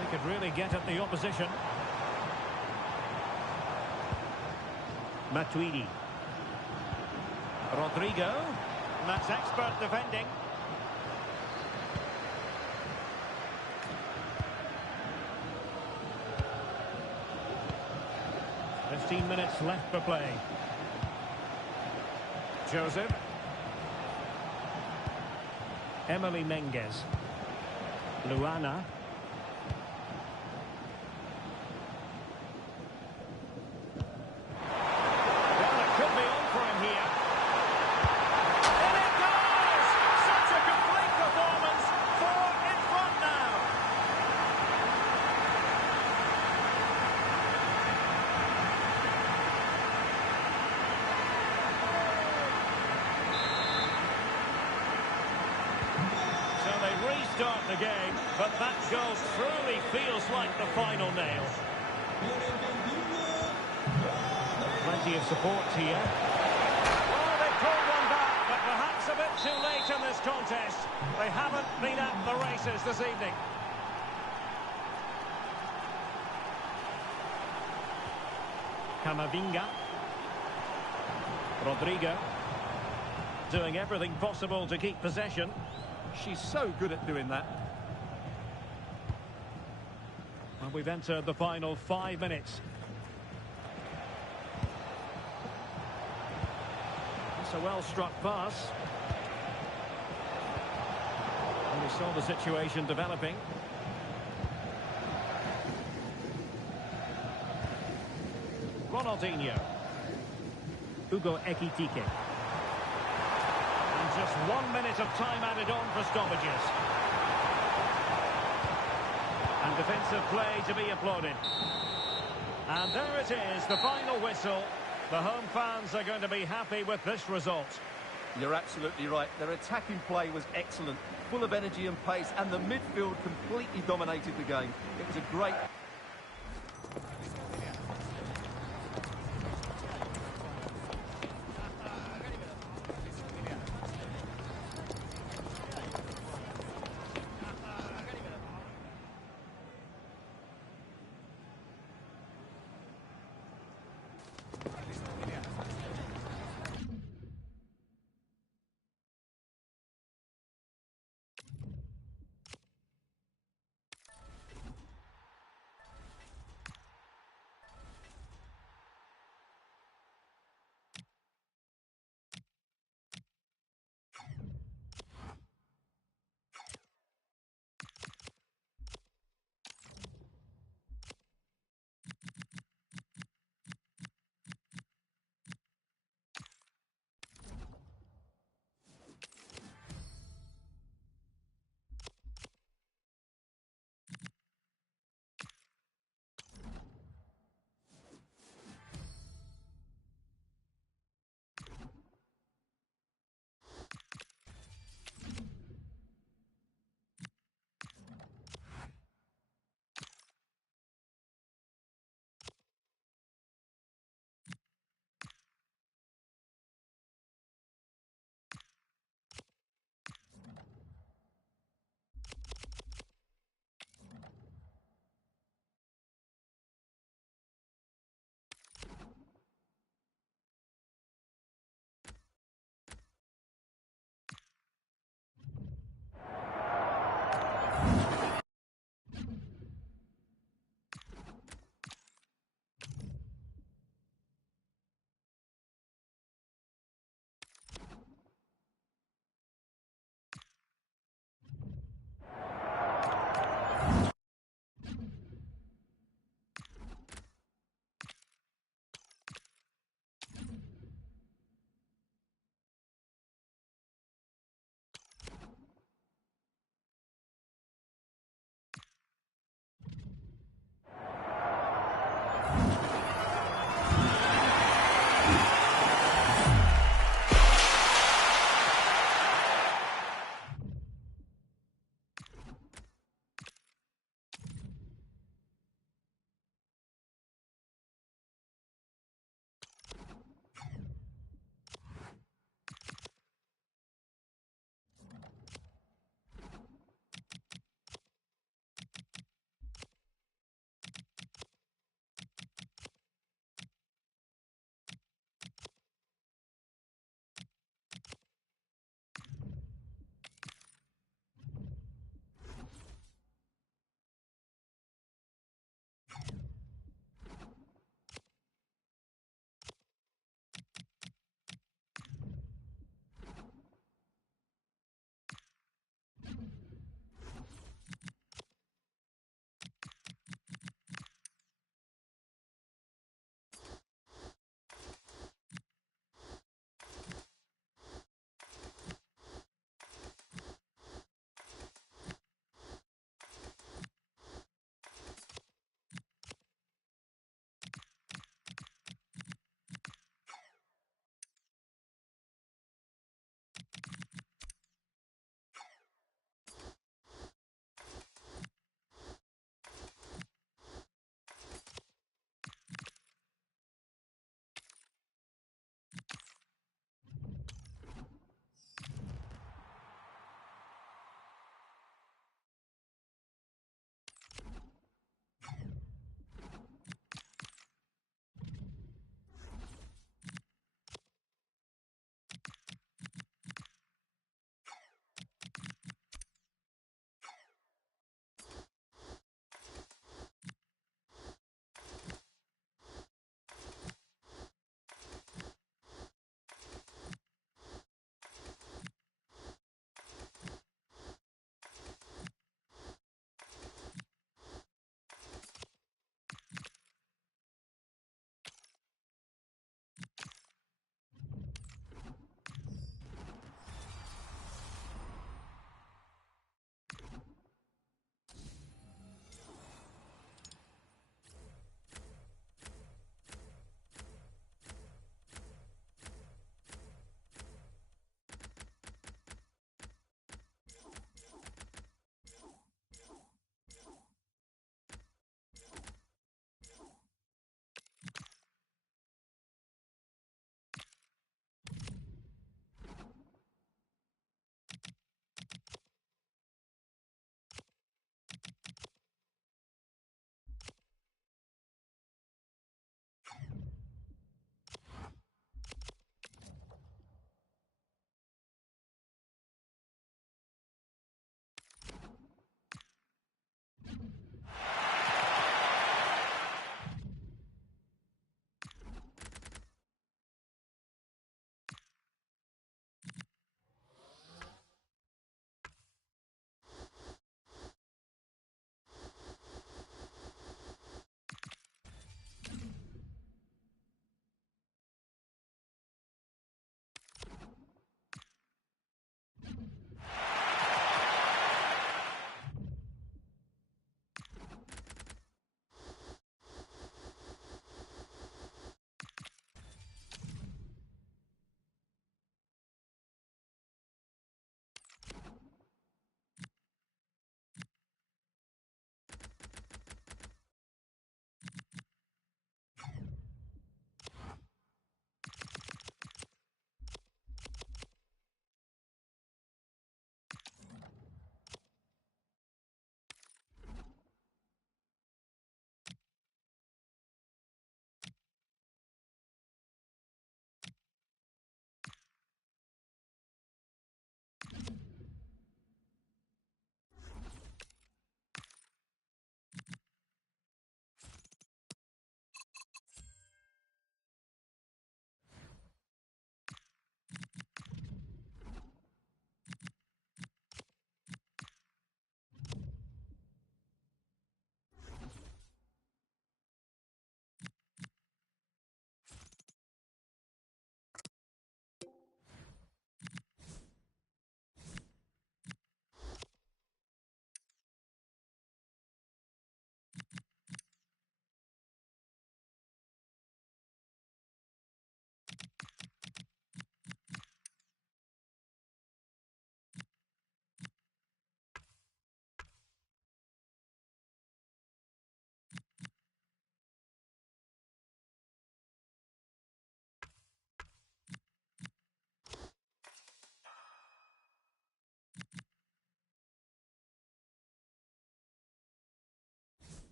He could really get at the opposition. Matuidi. Rodrigo. That's expert defending. "15 minutes left for play." Joseph. Emily Menges. Luana. Well, it could be on for him here. And it goes! Such a complete performance. 4 in front now. So they restart the game, but that goal truly feels like the final nail. Plenty of support here. Oh, they pulled one back, but perhaps a bit too late in this contest. They haven't been at the races this evening. Camavinga. Rodrigo. Doing everything possible to keep possession. She's so good at doing that. And we've entered the final 5 minutes. It's a well-struck pass. And we saw the situation developing. Ronaldinho. Hugo Ekitike. And just 1 minute of time added on for stoppages. And defensive play to be applauded. And there it is, the final whistle. The home fans are going to be happy with this result. You're absolutely right. Their attacking play was excellent, full of energy and pace, and the midfield completely dominated the game. It was a great...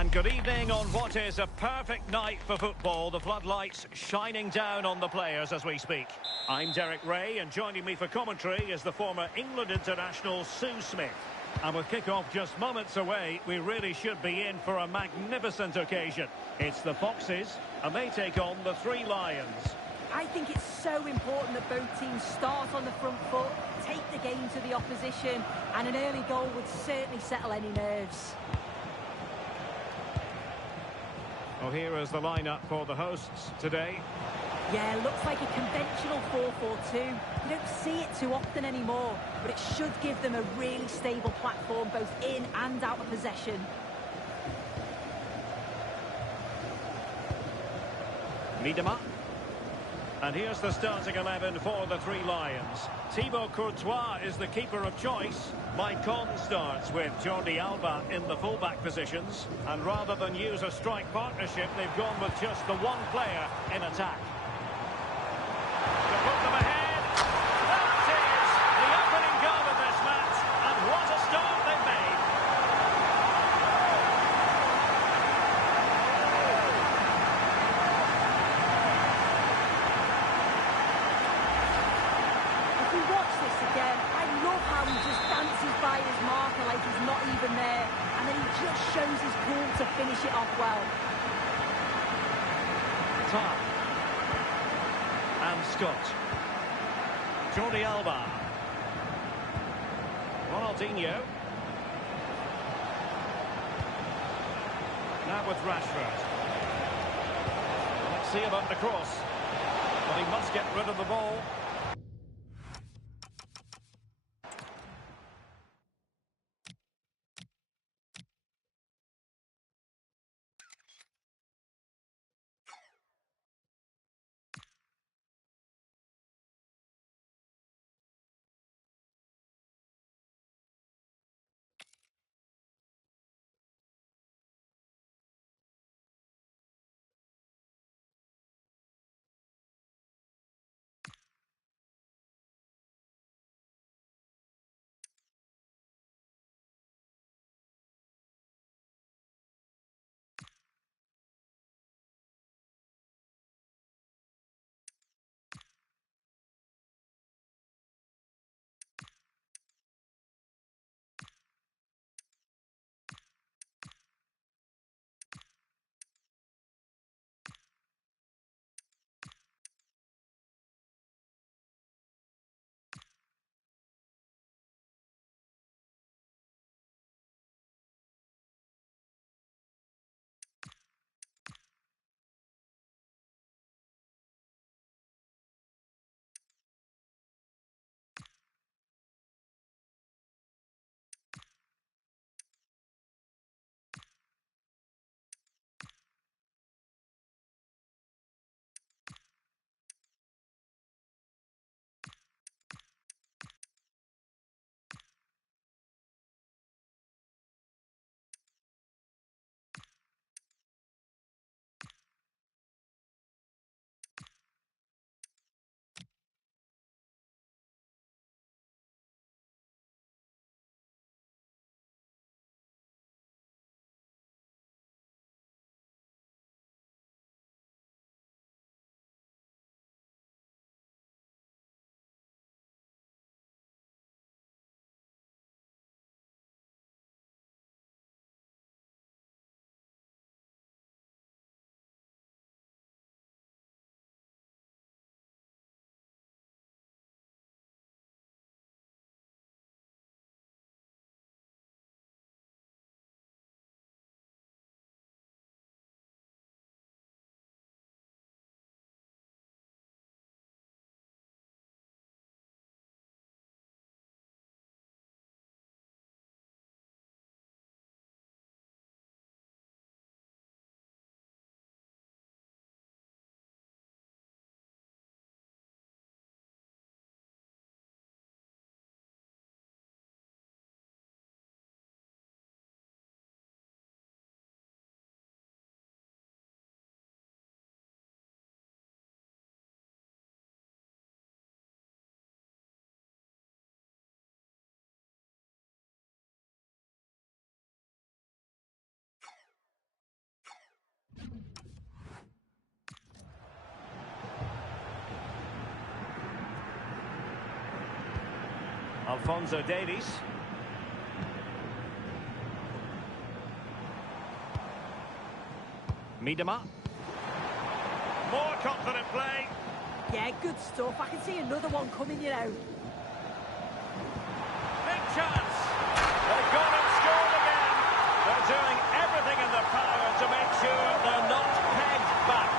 And good evening on what is a perfect night for football. The floodlights shining down on the players as we speak. I'm Derek Ray, and joining me for commentary is the former England international Sue Smith. And with kick-off just moments away, we really should be in for a magnificent occasion. It's the Foxes, and they take on the Three Lions. I think it's so important that both teams start on the front foot, take the game to the opposition, and an early goal would certainly settle any nerves. Well, here is the lineup for the hosts today. Yeah, looks like a conventional 4-4-2. You don't see it too often anymore, but it should give them a really stable platform both in and out of possession. Miedema. And here's the starting 11 for the Three Lions. Thibaut Courtois is the keeper of choice. Maicon starts with Jordi Alba in the fullback positions. And rather than use a strike partnership, they've gone with just the one player in attack. To put them ahead, that is the opening goal of this match. And what a start they've made. If we watch this again, I love how he just dances by his marker like he's not even there, and then he just shows his cool to finish it off well. Time. And Scott. Jordi Alba. Ronaldinho. Now with Rashford. Let's see about the cross. But he must get rid of the ball. Alphonso Davies. Miedema. More confident play. Yeah, good stuff. I can see another one coming, you know. Big chance. They've gone and scored again. They're doing everything in their power to make sure they're not pegged back.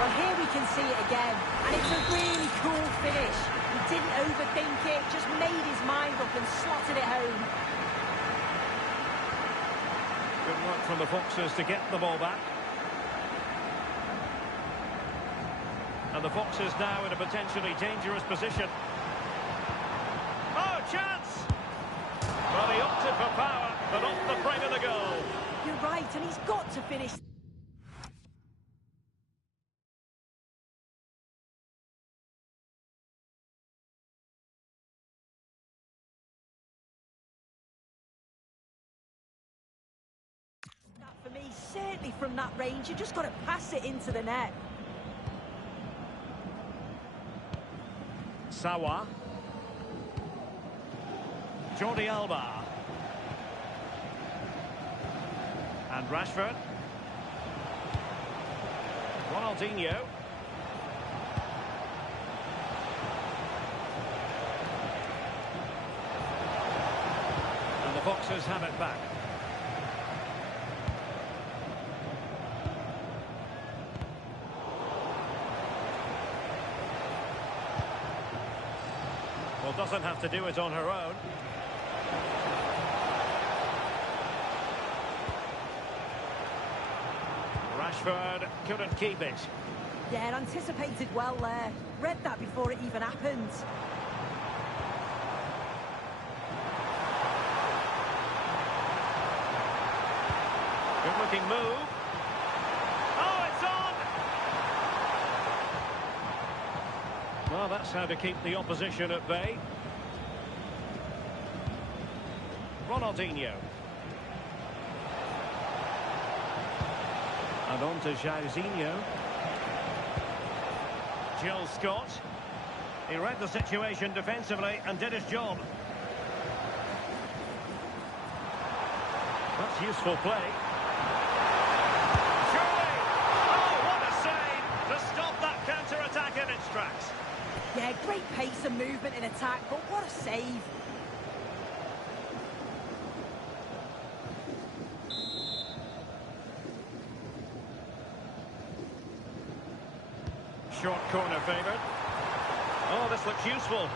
Well, here we can see it again, and it's a really cool finish. He didn't overthink it, just made his mind up and slotted it home. Good work from the Foxes to get the ball back. And the Foxes now in a potentially dangerous position. Oh, chance! Well, he opted for power, but off the frame of the goal. You're right, and he's got to finish. For me, certainly from that range, you just got to pass it into the net. Sawa. Jordi Alba. And Rashford. Ronaldinho. And the Foxers have it back. Well, doesn't have to do it on her own. Rashford couldn't keep it. Yeah, anticipated well there. Read that before it even happened. Good-looking move. Oh, it's on! Well, that's how to keep the opposition at bay. Ronaldinho. And on to Jairzinho. Jill Scott. He read the situation defensively and did his job. That's useful play. Surely! Oh, what a save to stop that counter-attack in its tracks. Yeah, great pace and movement in attack, but what a save. Short corner favoured. Oh, this looks useful.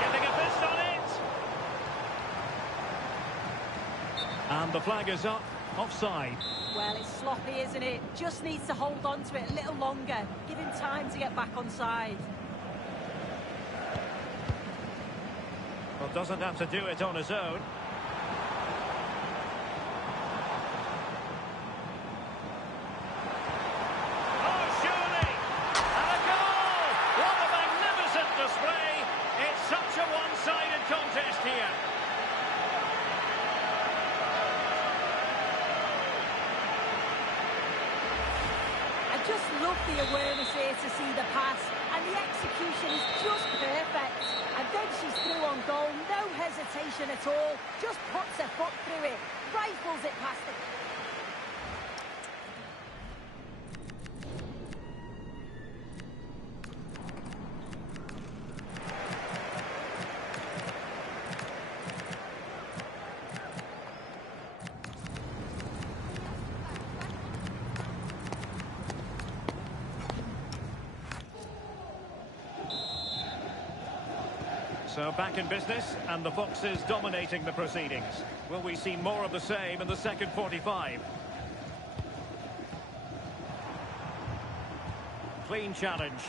Getting a fist on it. And the flag is up. Offside. Well, it's sloppy, isn't it? Just needs to hold on to it a little longer. Give him time to get back on side. Well, doesn't have to do it on his own. Oh, surely! And a goal! What a magnificent display! It's such a one-sided contest here. Just love the awareness here to see the pass, and the execution is just perfect. And then she's through on goal, no hesitation at all, just puts her foot through it, rifles it past the... So back in business, and the Foxes dominating the proceedings. Will we see more of the same in the second 45? Clean challenge.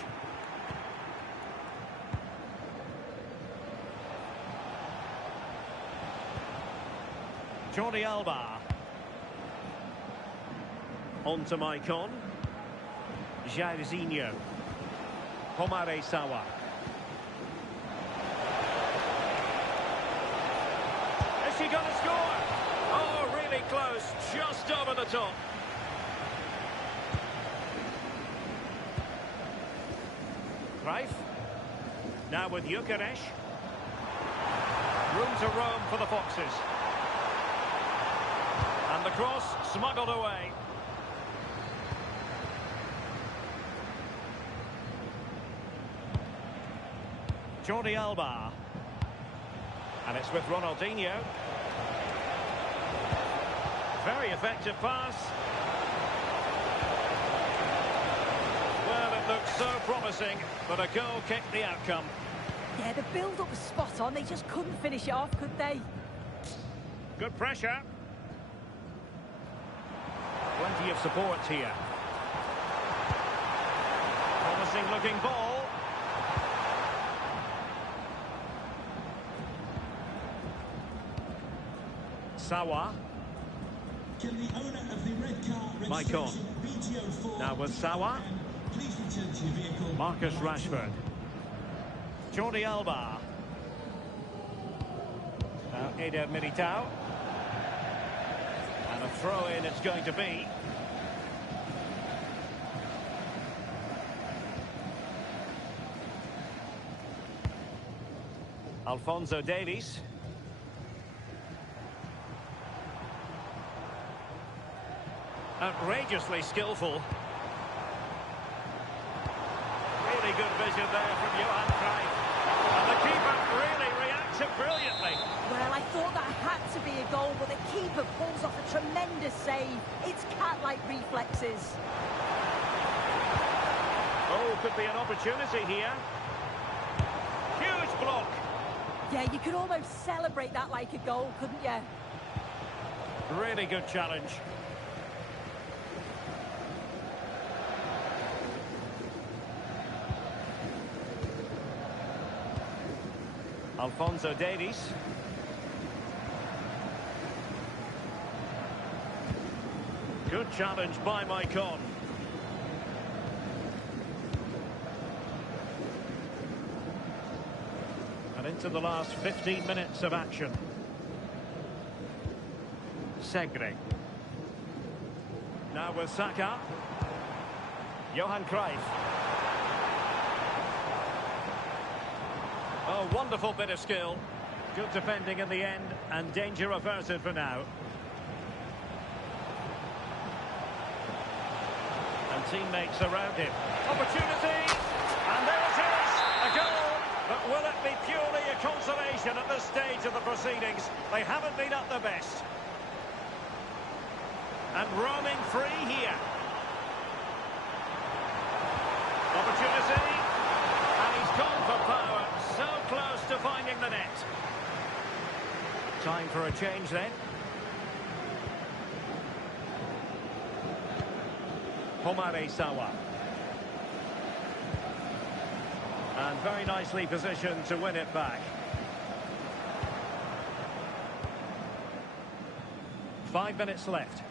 Jordi Alba. On to Maicon. Jairzinho. Homare Sawa. Is she going to score? Oh, really just over the top. Cruyff. Now with Gyökeres. Room to roam for the Foxes. And the cross smuggled away. Jordi Alba. And it's with Ronaldinho. Very effective pass. Well, it looked so promising, but a goal kicked the outcome. Yeah, the build-up was spot on. They just couldn't finish it off, could they? Good pressure. Plenty of support here. Promising looking ball. Sawa. Can the owner of the red car Maicon. BTO4 Now with Sawa. please return to your vehicle. Marcus Rashford. Jordi Alba. Now Eder Militao. And a throw-in it's going to be. Alphonso Davies. Outrageously skillful. Really good vision there from Johan Cruyff. And the keeper really reacts it brilliantly. Well, I thought that had to be a goal, but the keeper pulls off a tremendous save. It's cat-like reflexes. Oh, could be an opportunity here. Huge block. Yeah, you could almost celebrate that like a goal, couldn't you? Really good challenge. Alphonso Davies. Good challenge by Maicon. And into the last 15 minutes of action. Segre. Now with Saka. Johan Cruyff. Oh, wonderful bit of skill. Good defending in the end, and danger averted for now. And teammates around him. Opportunity! And there it is! A goal! But will it be purely a consolation at this stage of the proceedings? They haven't been at their best. And roaming free here. Opportunity! And he's gone for power. So close to finding the net. Time for a change then. Homare Sawa. And very nicely positioned to win it back. 5 minutes left.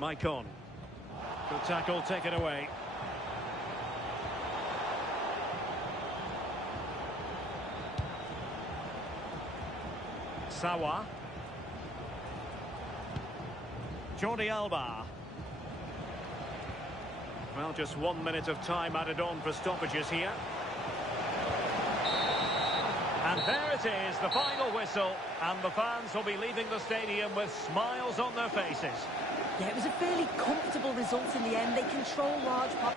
Maicon. Good tackle, take it away. Sawa. Jordi Alba. Well, just 1 minute of time added on for stoppages here. And there it is, the final whistle. And the fans will be leaving the stadium with smiles on their faces. Yeah, it was a fairly comfortable result in the end. They control large parts.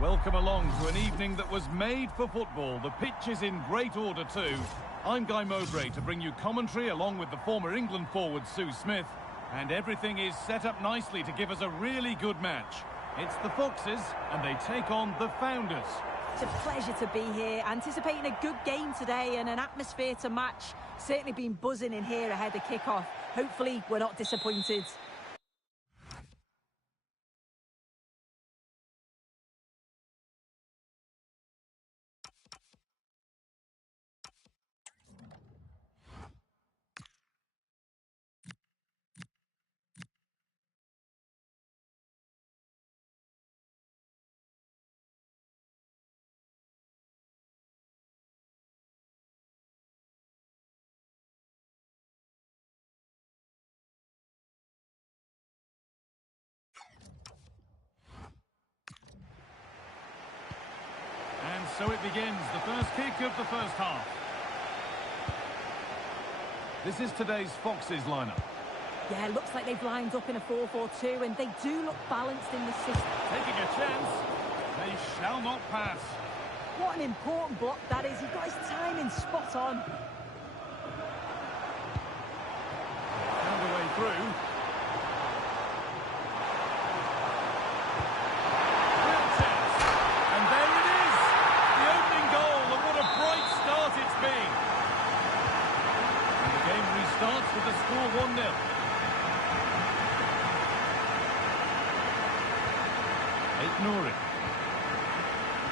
Welcome along to an evening that was made for football. The pitch is in great order too. I'm Guy Mowbray to bring you commentary along with the former England forward Sue Smith. And everything is set up nicely to give us a really good match. It's the Foxes and they take on the Founders. It's a pleasure to be here, anticipating a good game today and an atmosphere to match. Certainly been buzzing in here ahead of kick-off. Hopefully we're not disappointed. And so it begins, the first kick of the first half. This is today's Foxes lineup. Yeah, looks like they've lined up in a 4-4-2 and they do look balanced in the system. Taking a chance. They shall not pass. What an important block that is. He got his timing spot on. Found a way through. Real chance. And there it is. The opening goal, and what a bright start it's been. And the game restarts with the score 1-0. Nouri.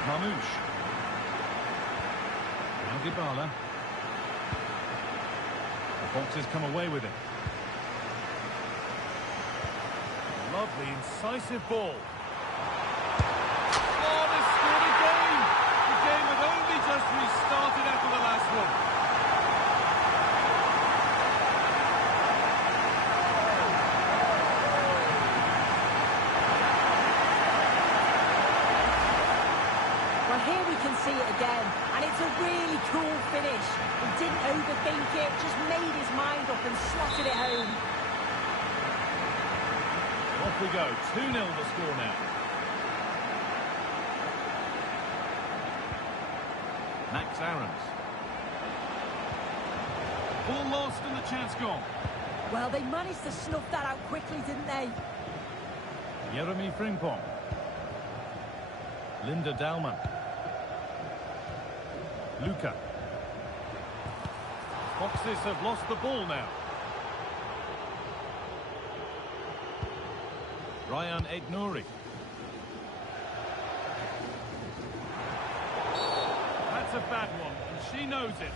Mamouche. Now Dybala. The Foxes come away with it. Lovely, incisive ball. Oh, they scored again! The game had only just restarted after the last one. Here we can see it again, and it's a really cool finish. He didn't overthink it, just made his mind up and slotted it home. Off we go, 2-0 the score now. Max Aarons. Ball lost and the chance gone. Well, they managed to snuff that out quickly, didn't they? Jeremy Frimpong. Linda Dalman. Luca. Foxes have lost the ball now. Ryan Aït-Nouri. That's a bad one, and she knows it.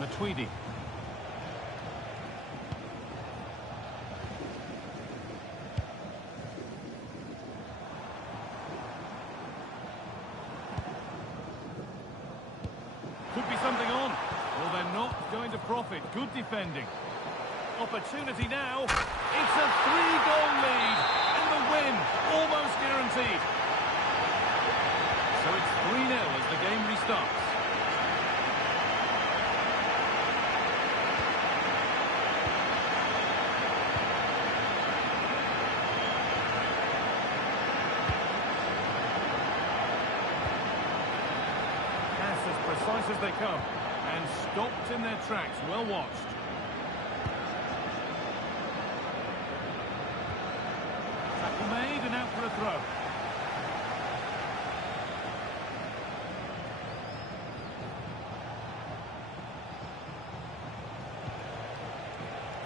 Matuidi. Could be something on. Well, they're not going to profit. Good defending. Opportunity now. It's a 3-goal lead. And the win almost guaranteed. So it's 3-0 as the game restarts. Precise as they come, and stopped in their tracks, well watched. Tackle made and out for a throw.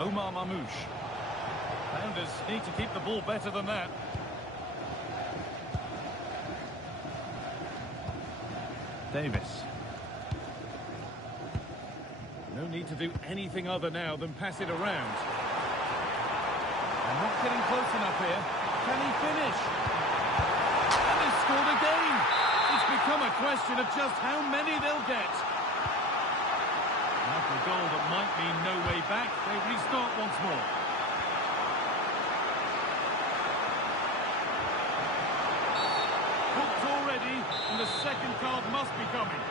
Omar Mamouche. Founders need to keep the ball better than that. Davis. No need to do anything other now than pass it around. And not getting close enough here. Can he finish? And they scored again. It's become a question of just how many they'll get. After a goal that might mean no way back, they restart once more. Hooked already, and the second card must be coming.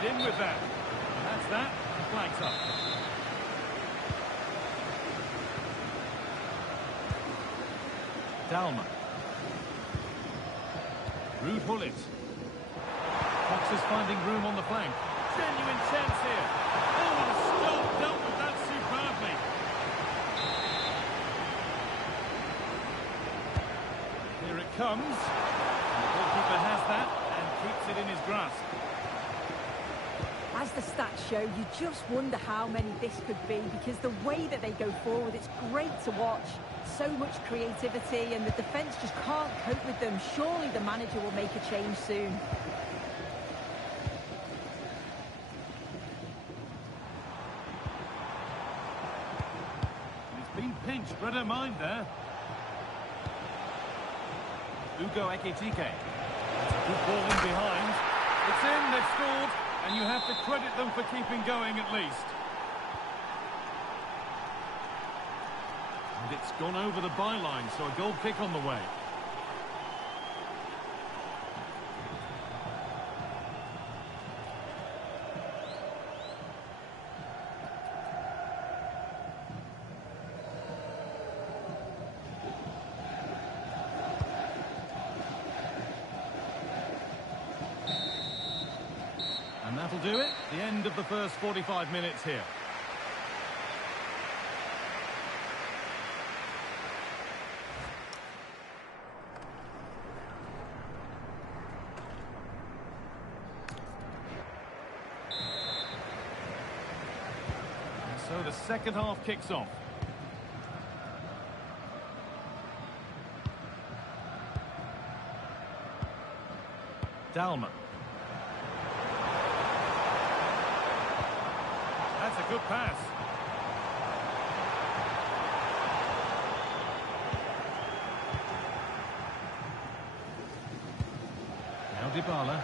fit in with that. And that's that. The flag's up. Dalma. Rude Hullet. Fox is finding room on the flank. Genuine chance here. Oh, what a stop. Dealt with that superbly. Here it comes. The goalkeeper has that and keeps it in his grasp. As the stats show, you just wonder how many this could be, because the way that they go forward, it's great to watch. So much creativity, and the defence just can't cope with them. Surely the manager will make a change soon. He's been pinched, but don't mind there. Ugo Ekitike. Good ball in behind. It's in, they've scored, and you have to credit them for keeping going at least. And it's gone over the byline, so a goal kick on the way. And that'll do it. The end of the first 45 minutes here. So the second half kicks off. Dalma. That's a good pass. Now Dybala.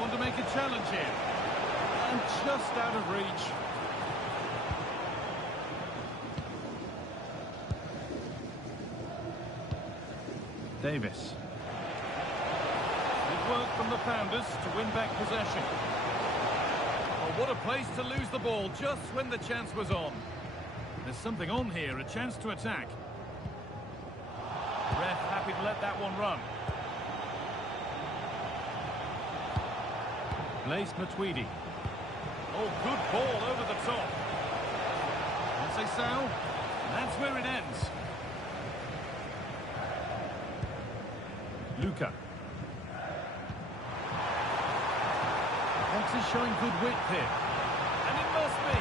Want to make a challenge here, and just out of reach. Davis. Good work from the founders to win back possession. Oh, what a place to lose the ball just when the chance was on. There's something on here, a chance to attack. Ref happy to let that one run. Blaise Matuidi. Oh, good ball over the top. Conceição. That's where it ends. Luca. Fox is showing good width here. And it must be.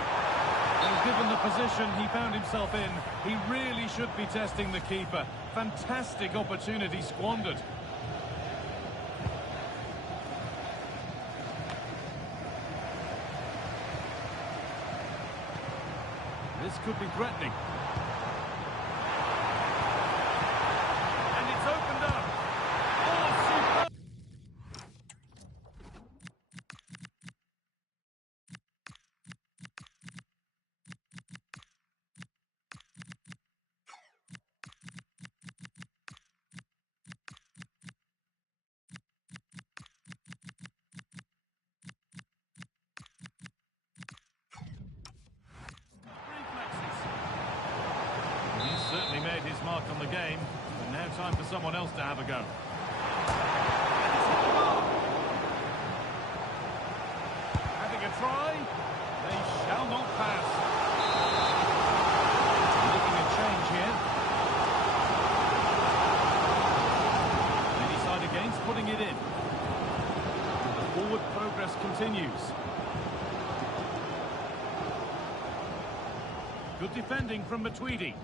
Well, given the position he found himself in, he really should be testing the keeper. Fantastic opportunity squandered. This could be threatening. And it's opened up. Oh, super! Certainly made his mark on the game, but now time for someone else to have a go. Having a try, they shall not pass. Making a change here. They decide against putting it in. The forward progress continues. Good defending from Matuidi.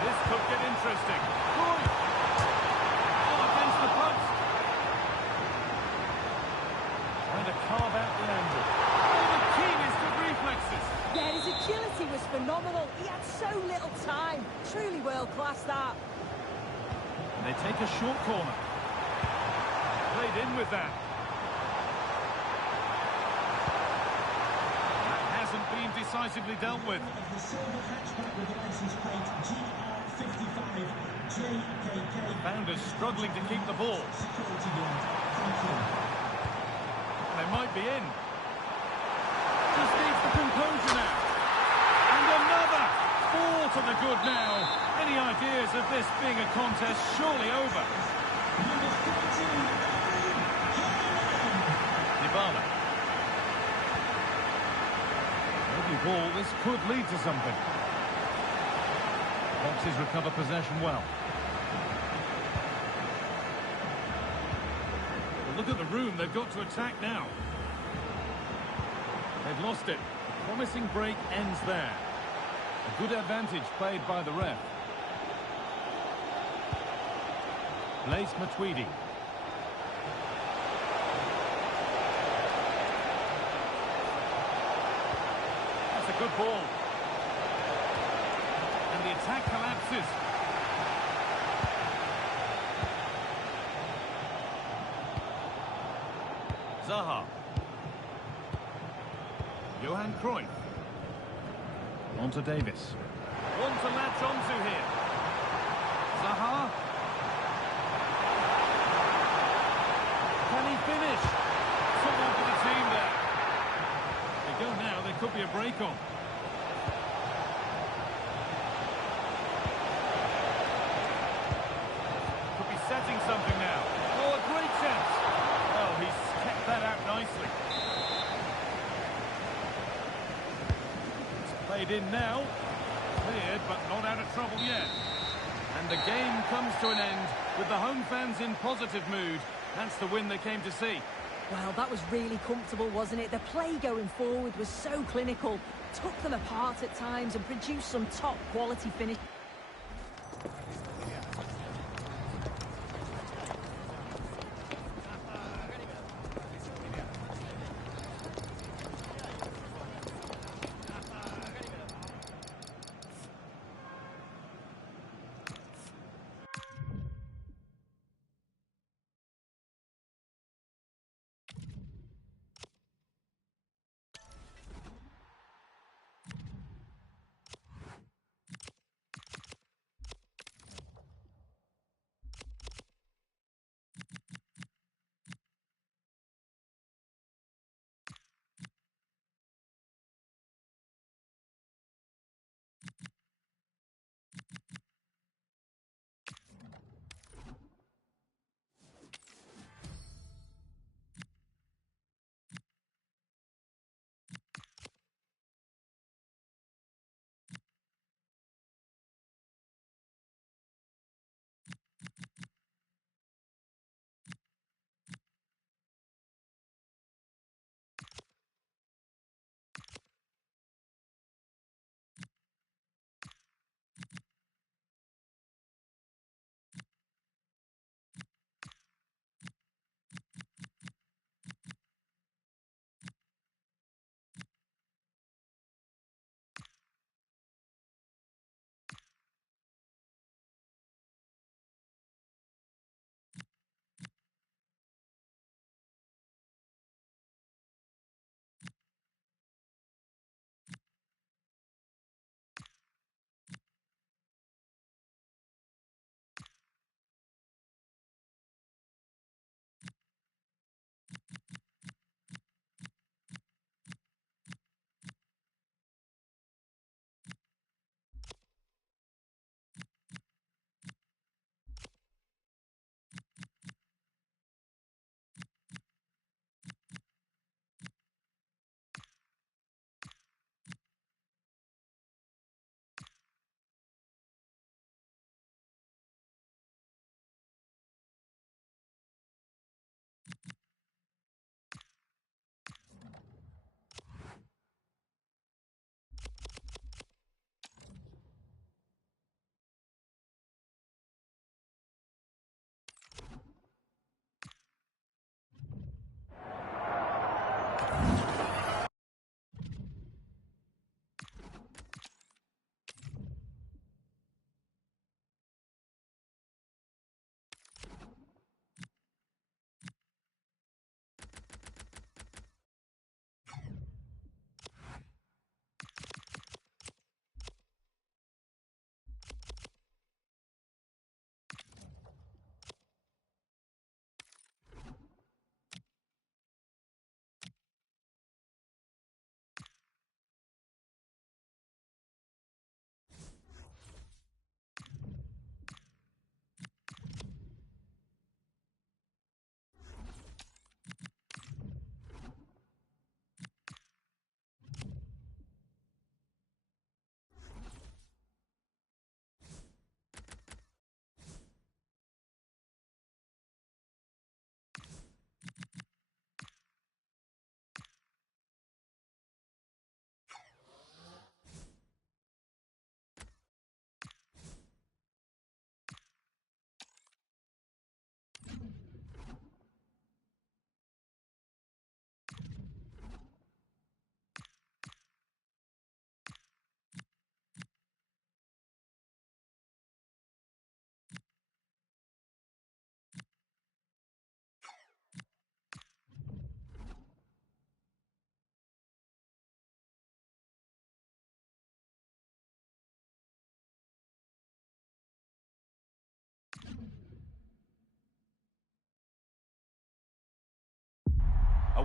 This could get interesting. Oh, against the post. Trying to carve out the angle. Oh, the keenest of reflexes. Yeah, his agility was phenomenal. He had so little time. Truly world-class, that. And they take a short corner. Played in with that. That hasn't been decisively dealt with. The silver hatchback with the license plate GR55JKK. Founders struggling to keep the ball. Security guard. Thank you. They might be in. Just needs the composure now. And another! 4 to the good now. Any ideas of this being a contest surely over? Number 13, Dybala. Every ball, this could lead to something. Foxes recover possession well. Well, look at the room they've got to attack now. They've lost it. A promising break ends there. A good advantage played by the ref. Blaise Matuidi. That's a good ball. And the attack collapses. Zaha. Johan Cruyff. On to Davis. One to latch onto here. Zaha. Can he finish? Someone for the team there. They go now, there could be a break on. Could be setting something now. Oh, a great chance. Well, he's kept that out nicely. It's played in now. Cleared, but not out of trouble yet. And the game comes to an end with the home fans in positive mood. That's the win they came to see. Well, that was really comfortable, wasn't it? The play going forward was so clinical. Took them apart at times and produced some top-quality finish.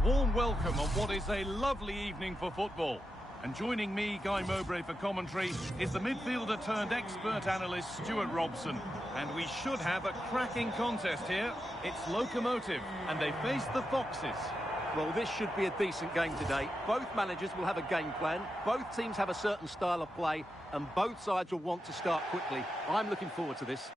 warm welcome on what is a lovely evening for football. And joining me, Guy Mowbray, for commentary is the midfielder turned expert analyst Stuart Robson. And we should have a cracking contest here. It's Locomotive, and they face the Foxes. Well, this should be a decent game today. Both managers will have a game plan. Both teams have a certain style of play, and both sides will want to start quickly. I'm looking forward to this.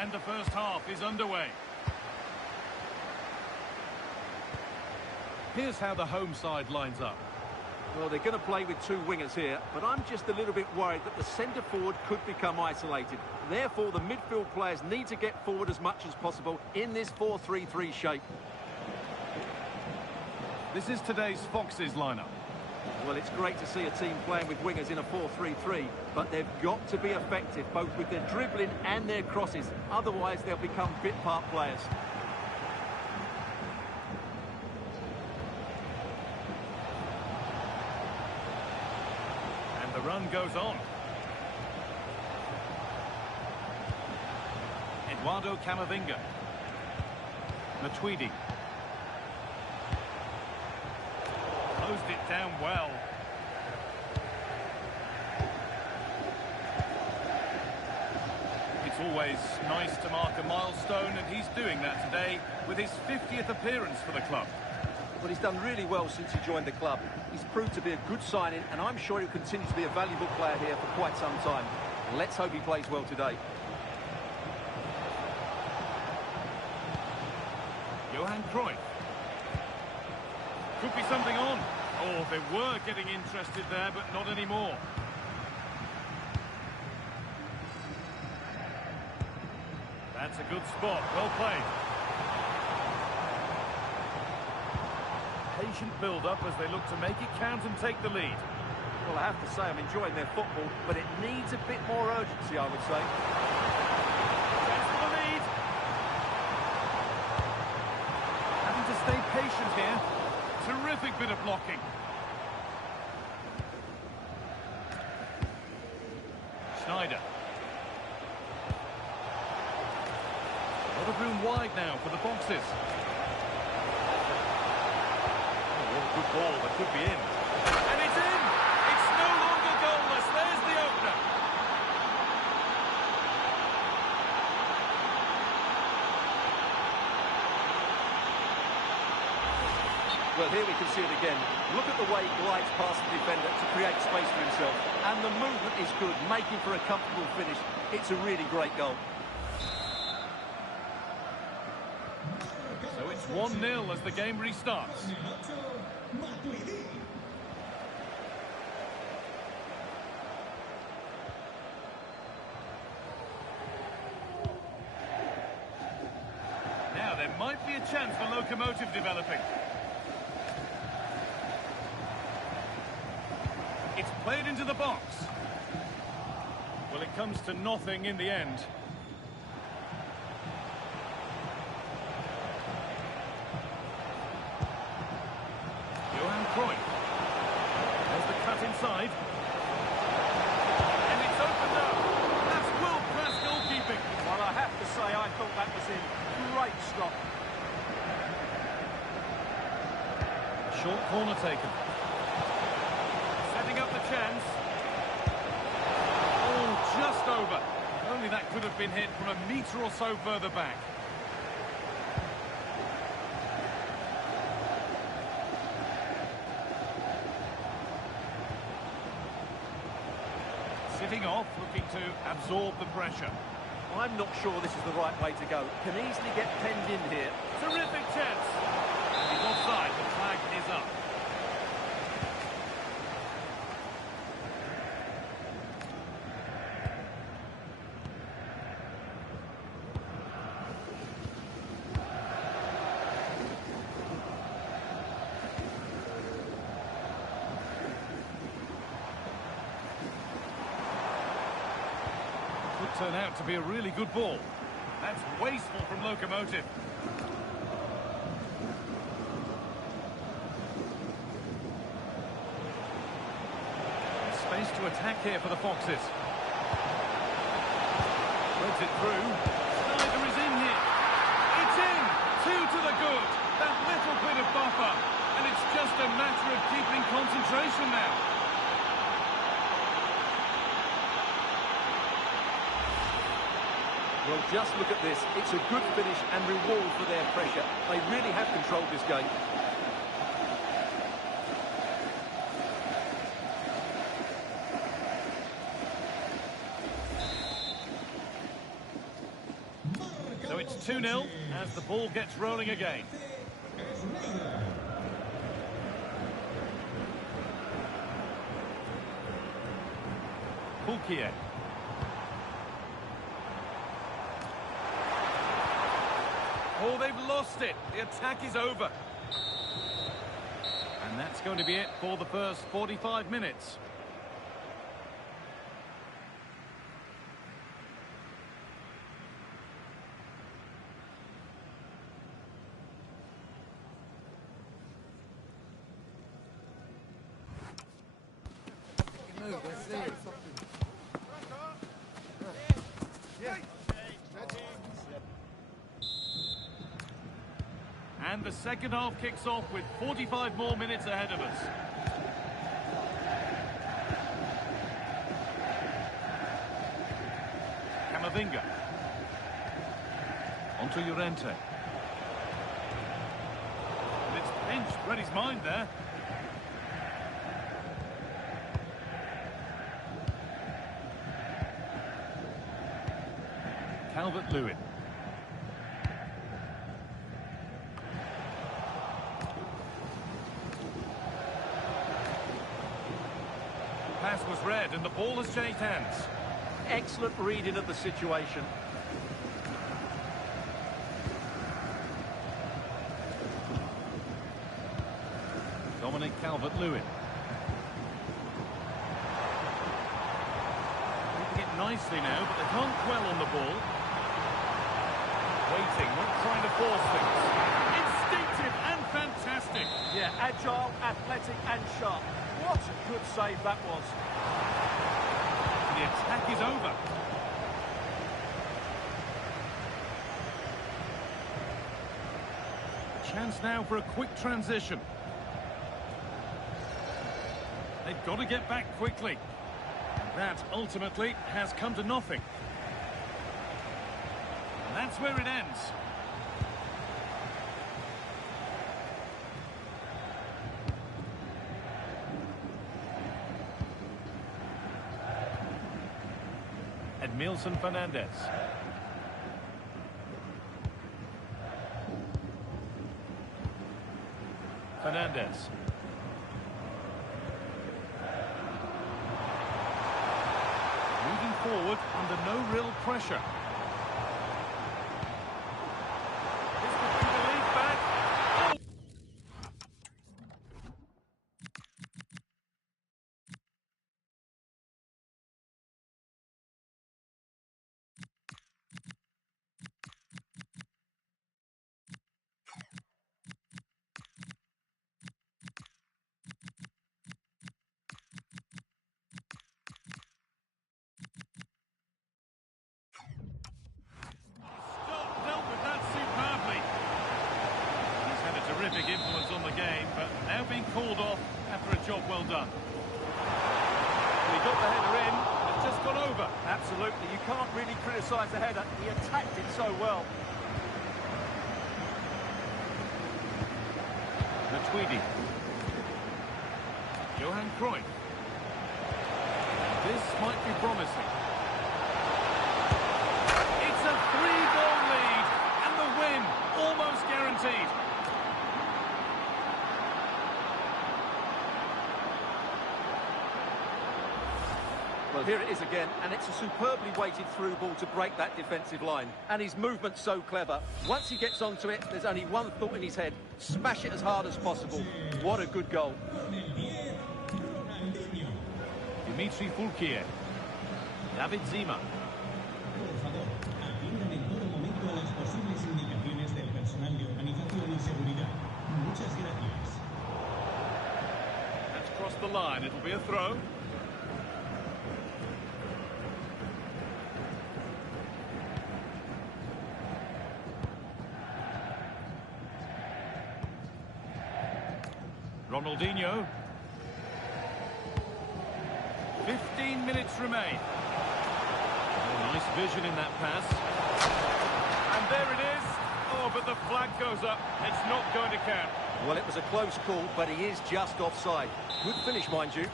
And the first half is underway. Here's how the home side lines up. Well, they're going to play with two wingers here, but I'm just a little bit worried that the centre forward could become isolated. Therefore, the midfield players need to get forward as much as possible in this 4-3-3 shape. This is today's Foxes lineup. Well, it's great to see a team playing with wingers in a 4-3-3, but they've got to be effective, both with their dribbling and their crosses. Otherwise, they'll become bit-part players. And the run goes on. Eduardo Camavinga. Matuidi. Closed it down well. It's always nice to mark a milestone, and he's doing that today with his 50th appearance for the club. Well, he's done really well since he joined the club. He's proved to be a good signing, and I'm sure he'll continue to be a valuable player here for quite some time. Let's hope he plays well today. Johan Cruyff. Could be something on. Oh, they were getting interested there, but not anymore. That's a good spot. Well played. Patient build-up as they look to make it count and take the lead. Well, I have to say I'm enjoying their football, but it needs a bit more urgency, I would say. Chance for the lead. Having to stay patient here. Terrific bit of blocking. Schneider. A lot of room wide now for the Foxes. Oh, what a good ball. That could be in. And it's in! It's no longer goalless. There's the opener. Well, here we can see it again. Look at the way he glides past the defender to create space for himself. And the movement is good, making for a comfortable finish. It's a really great goal. So it's 1-0 as the game restarts. Now, there might be a chance for Locomotive developing. It's played into the box. Well, it comes to nothing in the end. Johan Cruyff. There's the cut inside. And it's opened up. That's world-class goalkeeping. Well, I have to say, I thought that was in. Great stop. A short corner taken. Setting up the chance. Oh, just over. Only that could have been hit from a metre or so further back. Sitting off, looking to absorb the pressure. I'm not sure this is the right way to go. Can easily get penned in here. Terrific chance. He's offside. The flag is up. Could turn out to be a really good ball. That's wasteful from Locomotive. Space to attack here for the Foxes. Threads it through. Snyder is in here. It's in! 2 to the good. That little bit of buffer. And it's just a matter of keeping concentration now. Well, just look at this. It's a good finish and reward for their pressure. They really have controlled this game. So it's 2-0 as the ball gets rolling again. Fulquier. Oh, they've lost it. The attack is over. And that's going to be it for the first 45 minutes. And the second half kicks off with 45 more minutes ahead of us. Camavinga. Onto Llorente. And it's pinched, read his mind there. Calvert-Lewin. Pass was read and the ball has changed hands. Excellent reading of the situation. Dominic Calvert-Lewin. Moving it nicely now, but they can't dwell on the ball. Waiting, not trying to force things. Instinctive and fantastic. Yeah, agile, athletic and sharp. What a good save that was. The attack is over. Chance now for a quick transition. They've got to get back quickly. And that ultimately has come to nothing. And that's where it ends. Edmilson Fernandez. Fernandez. Moving forward under no real pressure. This could bring the lead back. Oh! Terrific influence on the game, but now being called off after a job well done. He got the header in, it's just gone over. Absolutely, you can't really criticise the header. He attacked it so well. The Tweedy. Johan Cruyff. This might be promising. It's a 3-goal lead, and the win almost guaranteed. Well, here it is again, and it's a superbly weighted through ball to break that defensive line. And his movement's so clever. Once he gets onto it, there's only one thought in his head. Smash it as hard as possible. What a good goal. Dimitri Fulquier. David Zima. Por favor, atiendan en todo momento a las posibles indicaciones del personal de organización y seguridad. Muchas gracias. That's crossed the line. It'll be a throw. Ronaldinho. 15 minutes remain. Oh, nice vision in that pass. And there it is. Oh, but the flag goes up. It's not going to count. Well, it was a close call, but he is just offside. Good finish, mind you.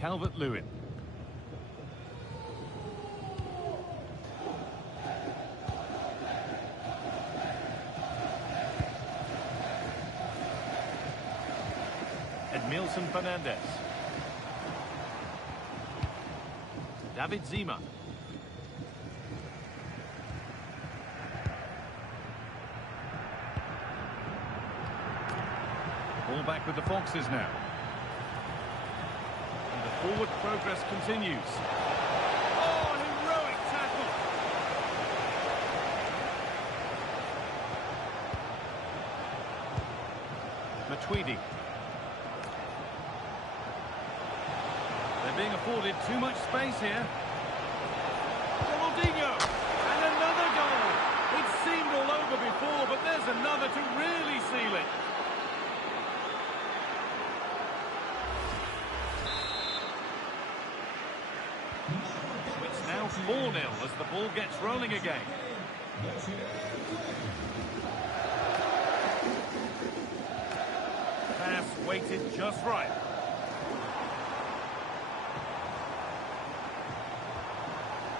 Calvert-Lewin. Edmilson Fernandez. David Zima. Ball back with the Foxes now. And the forward progress continues. Oh, an heroic tackle. Matuidi. They're being afforded too much space here. Ronaldinho! And another goal! It seemed all over before, but there's another to really seal it. It's now 4-0 as the ball gets rolling again. Pass weighted just right.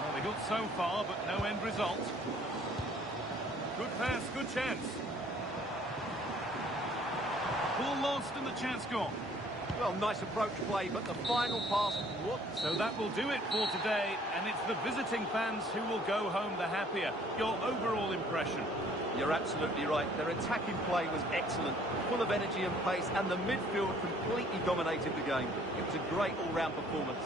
Well, they got so far, but no end result. Good pass, good chance. Ball lost and the chance gone. Well, nice approach play, but the final pass, what? So that will do it for today, and it's the visiting fans who will go home the happier. Your overall impression? You're absolutely right. Their attacking play was excellent, full of energy and pace, and the midfield completely dominated the game. It was a great all-round performance.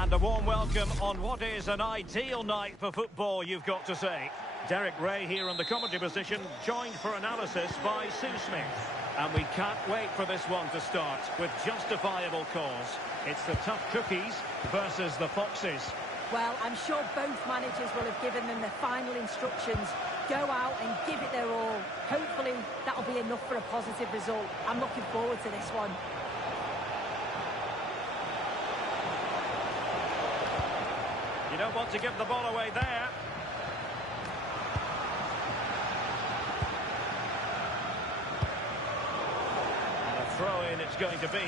And a warm welcome on what is an ideal night for football, you've got to say. Derek Ray here in the commentary position, joined for analysis by Sue Smith. And we can't wait for this one to start with justifiable cause. It's the tough cookies versus the foxes. Well, I'm sure both managers will have given them their final instructions. Go out and give it their all. Hopefully, that'll be enough for a positive result. I'm looking forward to this one. You don't want to give the ball away there. And a throw-in it's going to be.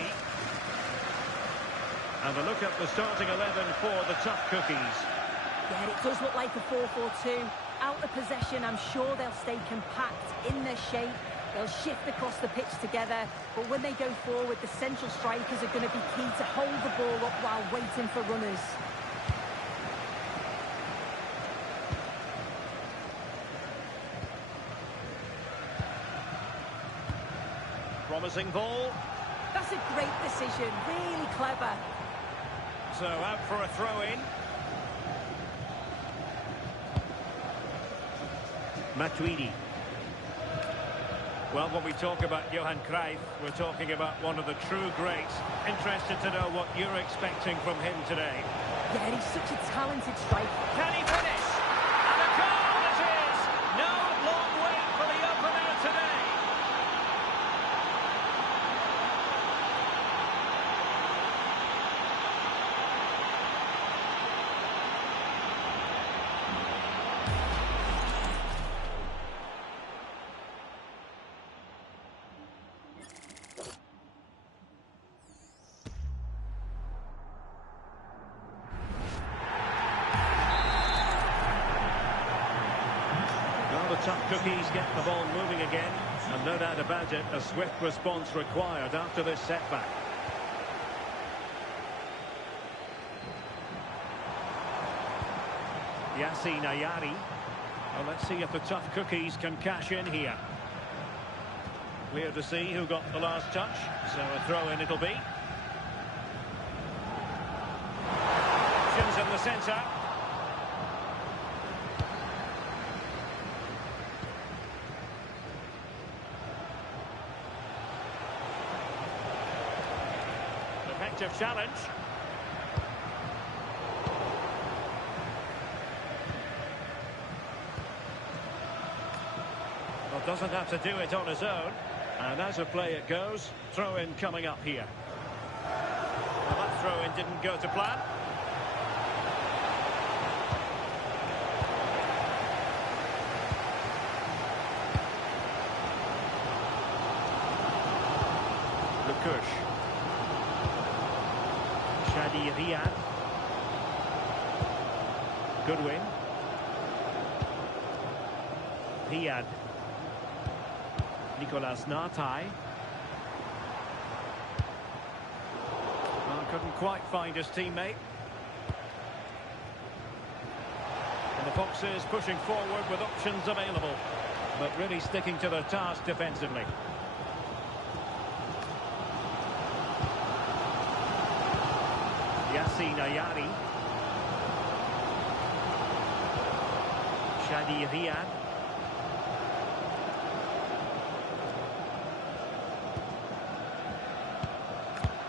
And a look at the starting 11 for the tough cookies. Yeah, it does look like a 4-4-2. Out of possession, I'm sure they'll stay compact in their shape. They'll shift across the pitch together. But when they go forward, the central strikers are going to be key to hold the ball up while waiting for runners. Promising ball. That's a great decision. Really clever. So out for a throw-in. Matuidi. Well, when we talk about Johan Cruyff, we're talking about one of the true greats. Interested to know what you're expecting from him today. Yeah, he's such a talented striker. Can he finish? And a goal it is! No long wait for the opener today. Tough cookies get the ball moving again, and no doubt about it, a swift response required after this setback. Yassine Ayari. Well, let's see if the tough cookies can cash in here. Clear to see who got the last touch, so a throw-in it'll be. Options in the centre. Effective challenge. Well, doesn't have to do it on his own. And as a play it goes, throw-in coming up here. Well, that throw-in didn't go to plan. Lukush. Shadi Riyad. Goodwin. Riyad. Nicolas Natal. Well, couldn't quite find his teammate. And the Foxes pushing forward with options available, but really sticking to their task defensively. Yassine Ayari. Shadi Riyad.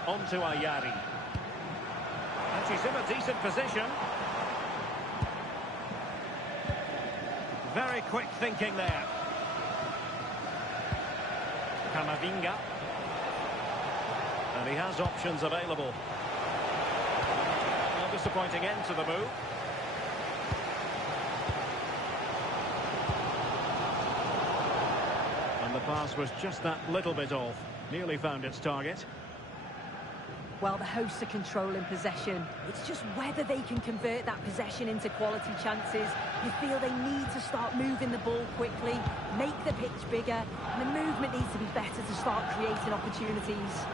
On to Ayari. And she's in a decent position. Very quick thinking there. Kamavinga. And he has options available. A disappointing end to the move. And the pass was just that little bit off. Nearly found its target. Well, the hosts are controlling possession. It's just whether they can convert that possession into quality chances. You feel they need to start moving the ball quickly, make the pitch bigger, and the movement needs to be better to start creating opportunities.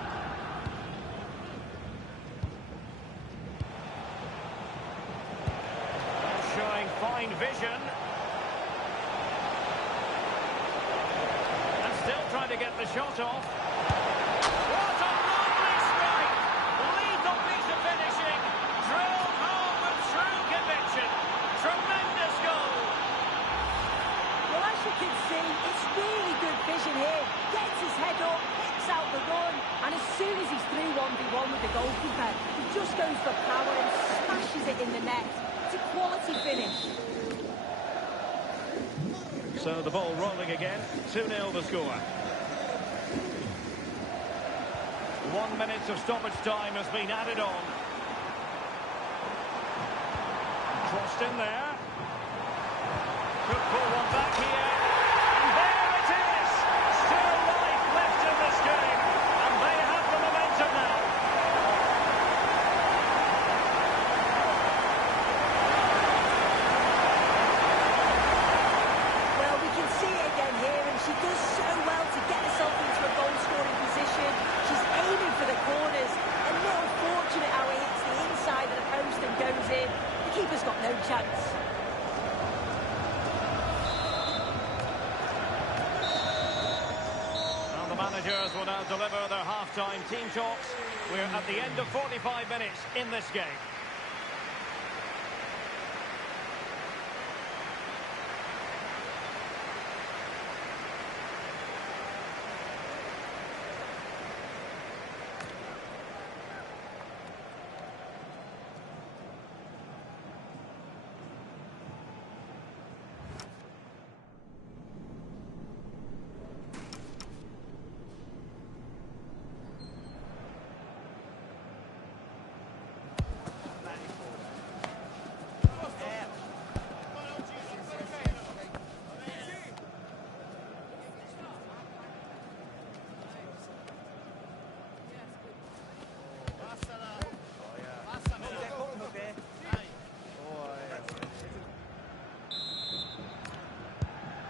Showing fine vision. And still trying to get the shot off. What a lovely strike! Lethal piece of finishing. Drilled one with the goalkeeper. He just goes for power and smashes it in the net. It's a quality finish. So the ball rolling again. 2-0 the score. 1 minute of stoppage time has been added on. Crossed in there. Could pull one back here. And there it is! Still life left in this game. And they have the momentum now. Well, we can see it again here, and she does so well to get herself into a goal-scoring position. She's aiming for the corners. A little fortunate how it hits the inside of the post and goes in. The keeper's got no chance. And the managers will now deliver their half-time team talks. We're at the end of 45 minutes in this game.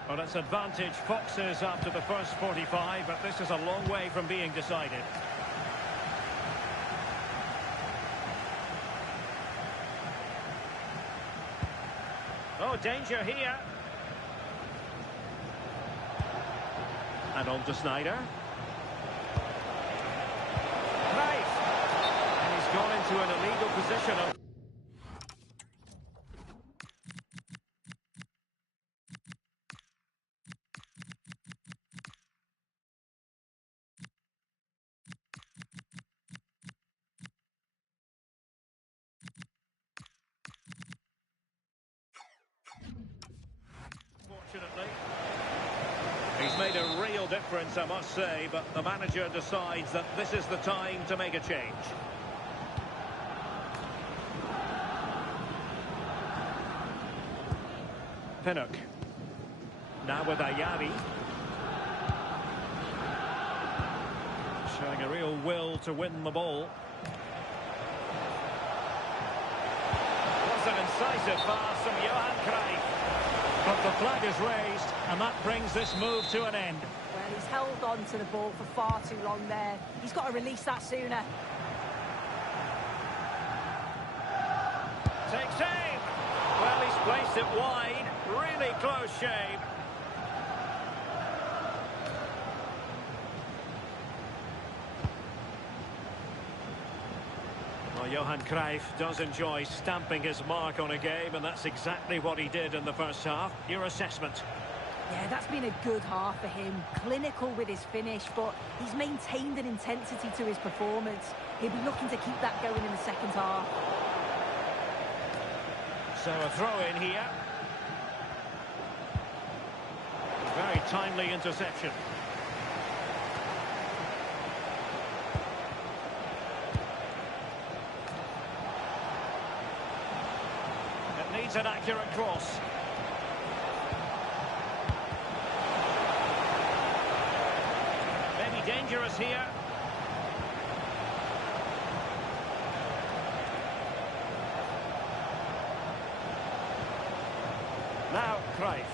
Well, it's advantage Foxes after the first 45, but this is a long way from being decided. Oh, danger here. And on to Snyder. Nice. And he's gone into an illegal position. Fortunately, he's made a real difference, I must say, but the manager decides that this is the time to make a change. Pinnock. Now with Ayari. Showing a real will to win the ball. Was an incisive pass from Johan Cruyff. But the flag is raised, and that brings this move to an end. Well, he's held on to the ball for far too long there. He's got to release that sooner. Takes aim. Well, he's placed it wide. Really close shave. Well, Johan Cruyff does enjoy stamping his mark on a game, and that's exactly what he did in the first half. Your assessment? Yeah, that's been a good half for him. Clinical with his finish, but he's maintained an intensity to his performance. He'll be looking to keep that going in the second half. So a throw in here. Very timely interception. It needs an accurate cross. Maybe dangerous here. Now Cruyff.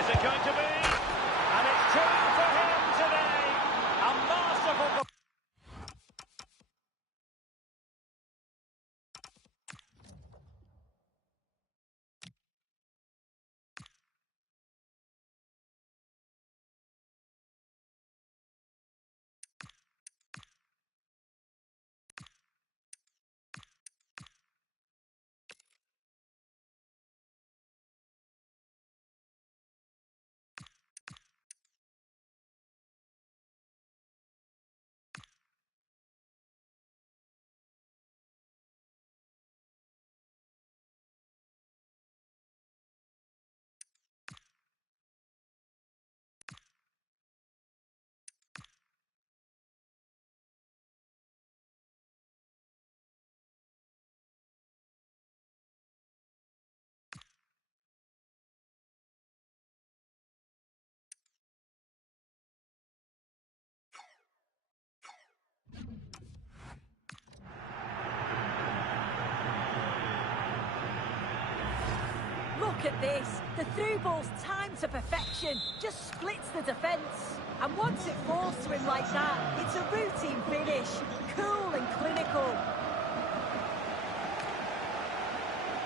Is it going to be? And it's true for him today. A masterful this. The through ball's timed to perfection, just splits the defence. And once it falls to him like that, it's a routine finish, cool and clinical.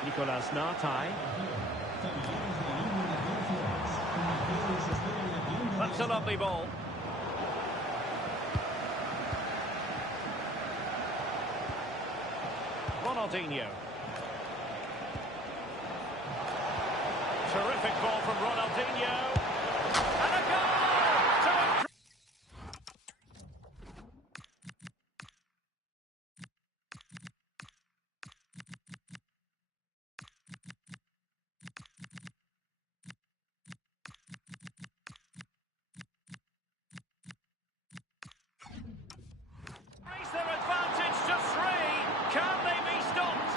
Nicolas Natal. That's a lovely ball. Ronaldinho. Terrific ball from Ronaldinho. And a goal! Raise their advantage to 3. Can they be stopped?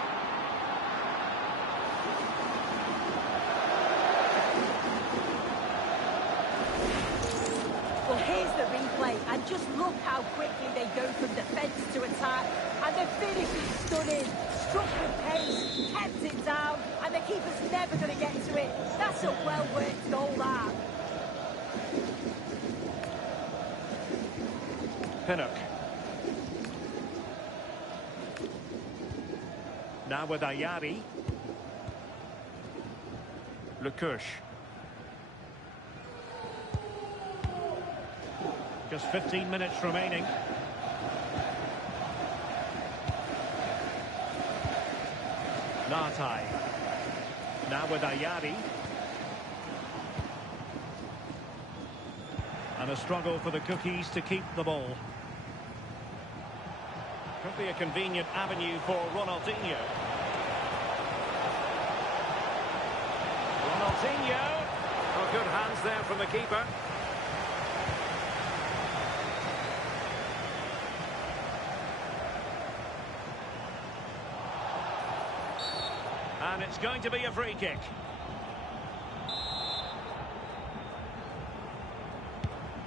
Well, here's the replay, and just look how quickly they go from defence to attack. And the finish is stunning. Struck with pace, kept it down, and the keeper's never going to get to it. That's a well-worked goal, that. Pinnock. Now with Ayari. Lecouche. Just 15 minutes remaining. Natai. Now with Ayari. And a struggle for the Cookies to keep the ball. Could be a convenient avenue for Ronaldinho. Ronaldinho. Oh, good hands there from the keeper. And it's going to be a free kick.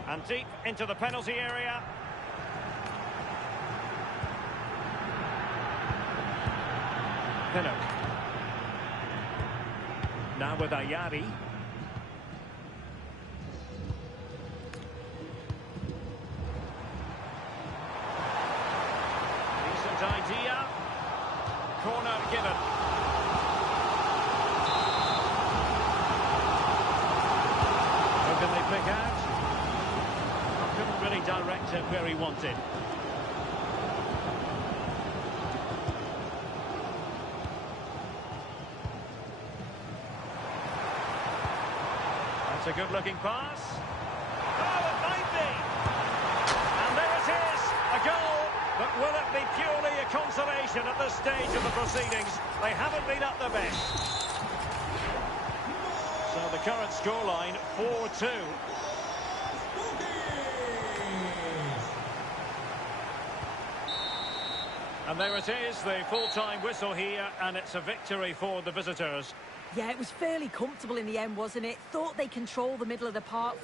And deep into the penalty area. Pinnock. Now with Ayari. Decent idea. Corner given. Who can they pick out? Couldn't really direct it where he wanted. That's a good-looking pass. Oh, it might be! And there it is, a goal. But will it be purely a consolation at this stage of the proceedings? They haven't been at their best. So the current scoreline, 4-2. And there it is, the full-time whistle here, and it's a victory for the visitors. Yeah, it was fairly comfortable in the end, wasn't it? Thought they controlled the middle of the park.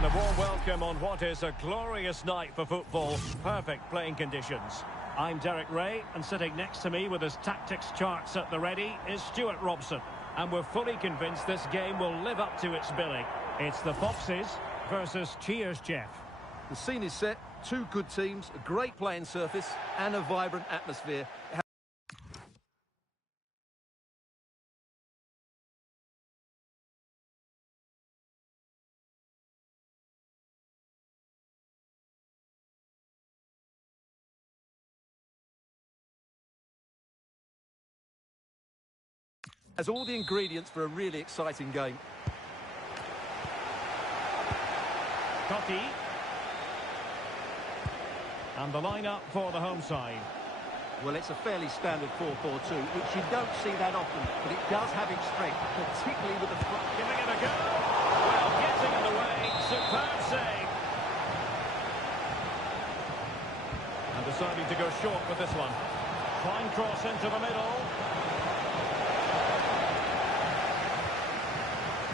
And a warm welcome on what is a glorious night for football. Perfect playing conditions. I'm Derek Ray, and sitting next to me with his tactics charts at the ready is Stuart Robson. And we're fully convinced this game will live up to its billing. It's the Foxes versus Cheers, Jeff. The scene is set, two good teams, a great playing surface and a vibrant atmosphere. Has all the ingredients for a really exciting game. Totti. And the line-up for the home side. Well, it's a fairly standard 4-4-2, which you don't see that often, but it does have its strength, particularly with the front. Giving it a go. Well, getting in the way. Superb save. And deciding to go short with this one. Fine cross into the middle.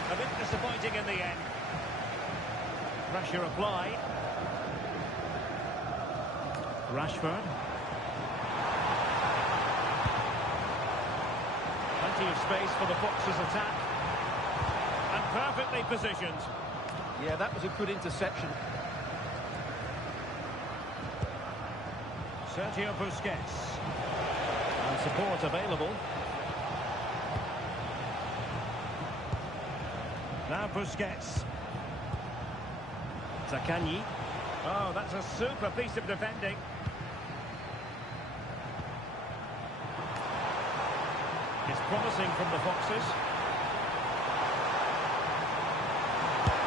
A bit disappointing in the end. Pressure applied. Rashford. Plenty of space for the Foxes' attack. And perfectly positioned. Yeah, that was a good interception. Sergio Busquets. And support available. Now Busquets. Zaccagni. Oh, that's a super piece of defending. It's promising from the Foxes.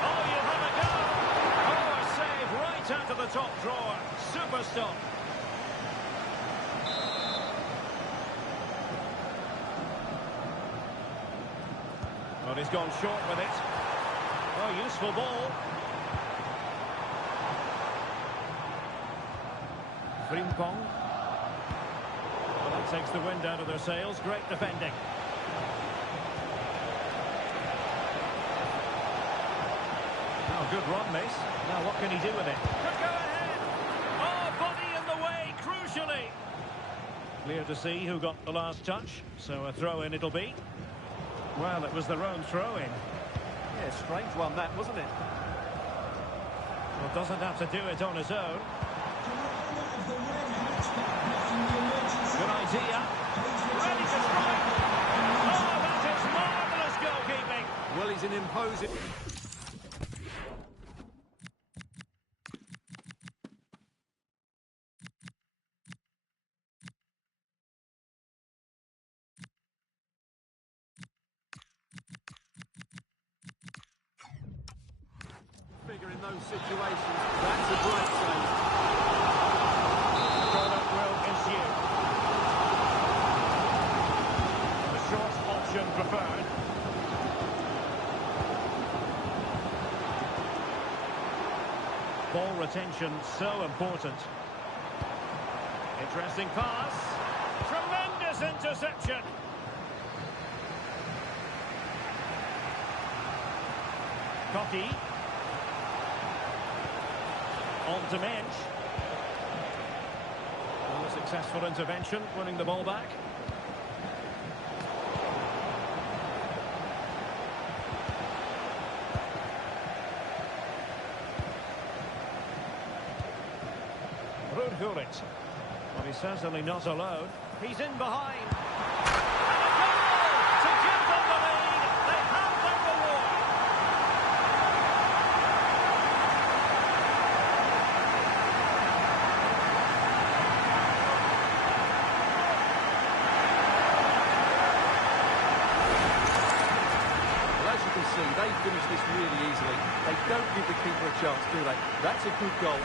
Oh, you have a go! Oh, a save right out of the top drawer. Super stop. Well, he's gone short with it. Oh, useful ball. Frimpong. Well, that takes the wind out of their sails. Great defending. Oh, good run, miss. Now, what can he do with it? Could go ahead. Oh, body in the way, crucially. Clear to see who got the last touch. So a throw-in it'll be. Well, it was their own throw-in. Yeah, strange one that, wasn't it? Well, doesn't have to do it on his own. Good idea. Ready to strike. Oh, that is marvellous goalkeeping. Well, he's an imposing... figure in those situations. That's a great save. Throw-up will ensue. The short option preferred. Ball retention so important. Interesting pass. Tremendous interception. Totti. On to Mensch. Well, a successful intervention, winning the ball back. Rudhurit. Well, he's certainly not alone. He's in behind. And a goal to give them the lead. They have their reward. They finish this really easily. They don't give the keeper a chance, do they? That's a good goal.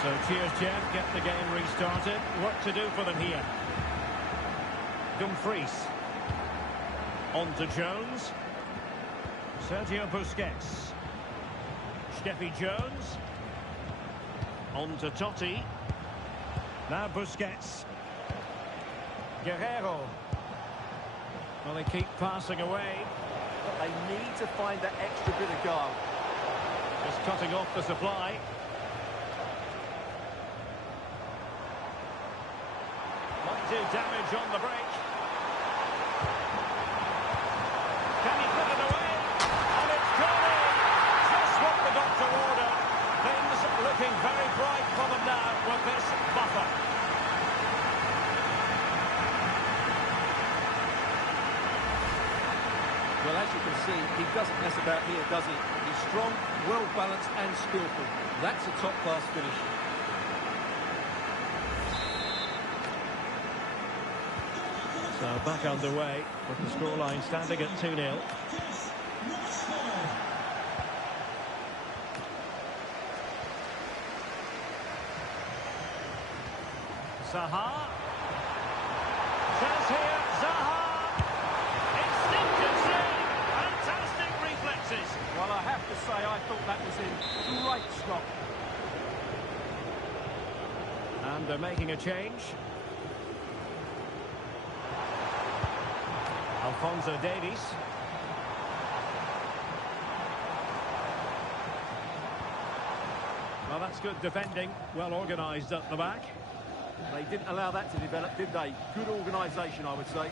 So cheers, Jeff. Get the game restarted. Work to do for them here. Dumfries. On to Jones. Sergio Busquets. Steffi Jones. On to Totti. Now Busquets. Guerrero. Well, they keep passing away. but they need to find that extra bit of guile. Just cutting off the supply. Might do damage on the break. Can he put it away? And it's gone in! Just what the doctor ordered. Things looking very bright for them now with this buffer. Well, as you can see, he doesn't mess about here, does he? He's strong, well-balanced and skillful. That's a top-class finish. So back underway with the scoreline standing at 2-0. Zaha. Chance here, Zaha. Instinctive save. Fantastic reflexes. Well, I have to say, I thought that was in great stop. And they're making a change. Alphonso Davies. Well, that's good defending. Well organised at the back. They didn't allow that to develop, did they? Good organisation, I would say.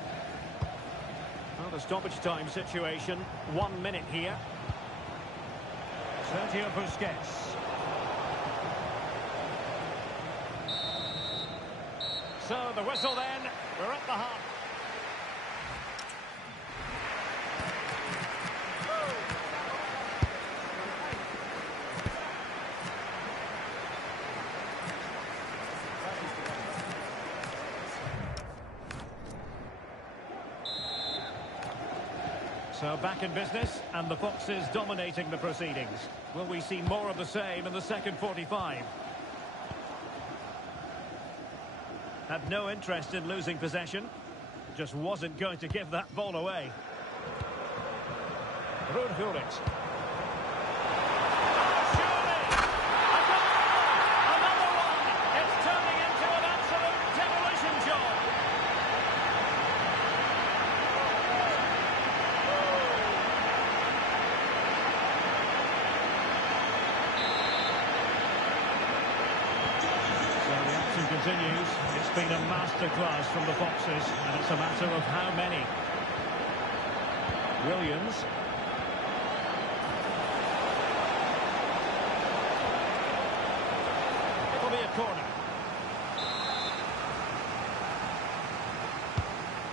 Well, the stoppage time situation. 1 minute here. Sergio Busquets. So the whistle then. We're at the half. So back in business, and the Foxes dominating the proceedings. Will we see more of the same in the second 45? Had no interest in losing possession. Just wasn't going to give that ball away. Ruud Gullit. Oh, surely! A goal! Another one! It's turning into an absolute demolition job. Continues. It's been a masterclass from the Foxes, and it's a matter of how many. Williams. It'll be a corner.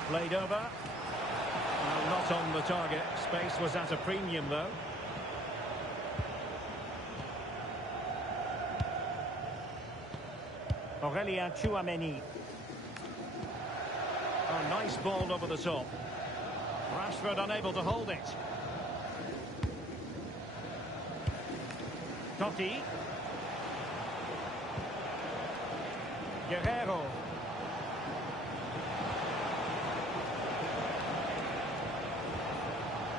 Played over. Well, not on the target. Space was at a premium, though. Aurélien Tchouameni. Oh, nice ball over the top. Rashford unable to hold it. Totti. Guerrero.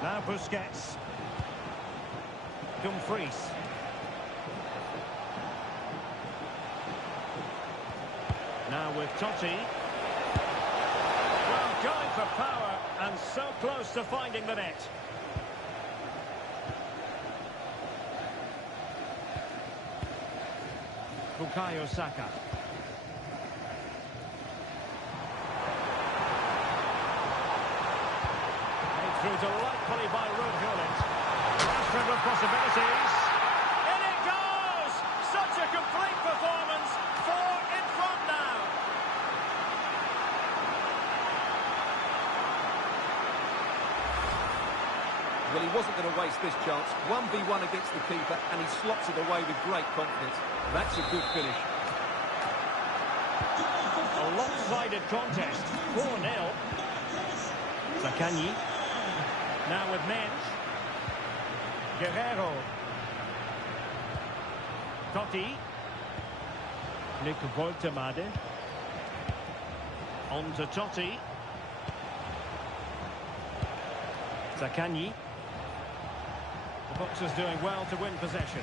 Now Busquets. Dumfries. Now with Totti. Well, going for power and so close to finding the net. Bukayo Saka. Made through delightfully by Ruud Gullit. Rashford with possibilities. In it goes! Such a complete performance. 4 in front now. Well, he wasn't going to waste this chance. 1v1 against the keeper, and he slots it away with great confidence. That's a good finish. A lopsided contest. 4-0. Zaccagni. Now with Mensch. Guerrero. Totti. Nick Woltemade. On to Totti. Zaccagni. The Foxes doing well to win possession.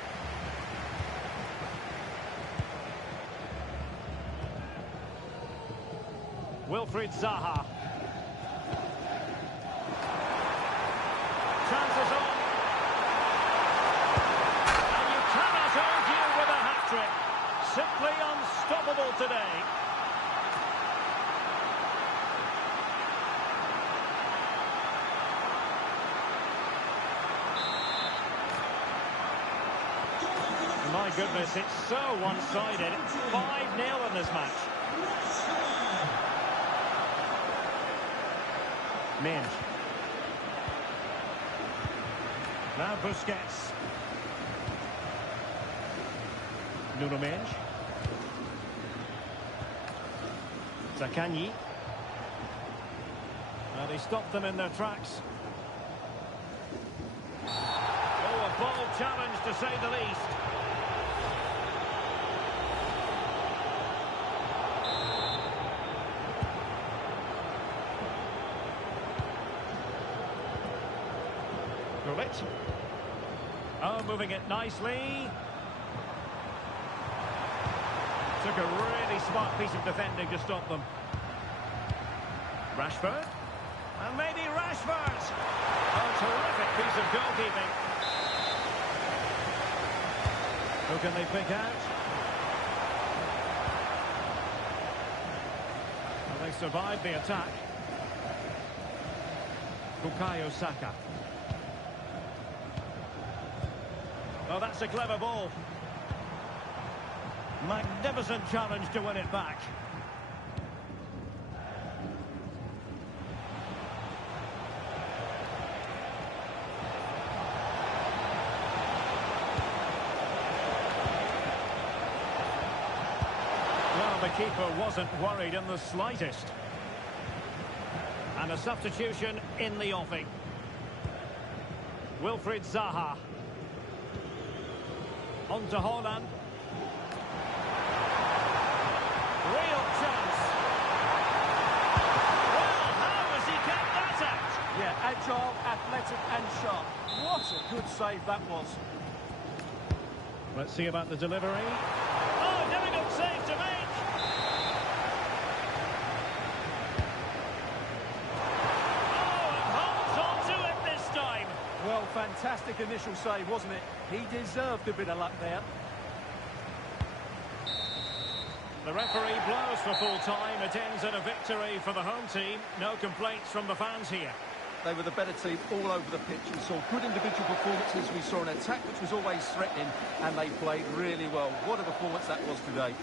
Wilfried Zaha. of today. My goodness, it's so one-sided. 5-0 in this match. Minge. Now Busquets. Nuno Mendes. Zaccagni. Well, they stopped them in their tracks. Oh, a bold challenge to say the least. Oh, moving it nicely. Took a really smart piece of defending to stop them. Rashford. And maybe Rashford. Oh, terrific piece of goalkeeping. Who can they pick out? Well, they survived the attack. Bukayo Saka. Oh, that's a clever ball. Magnificent challenge to win it back. Well, the keeper wasn't worried in the slightest. And a substitution in the offing. Wilfried Zaha. On to Haaland. Real chance. Well, how has he kept that out? Yeah, agile, athletic and sharp. What a good save that was. Let's see about the delivery. Oh, difficult save to make. Oh, and holds on to it this time. Well, fantastic initial save, wasn't it? He deserved a bit of luck there. The referee blows for full time. It ends in a victory for the home team. No complaints from the fans here. They were the better team all over the pitch. We saw good individual performances. We saw an attack which was always threatening, and they played really well. What a performance that was today.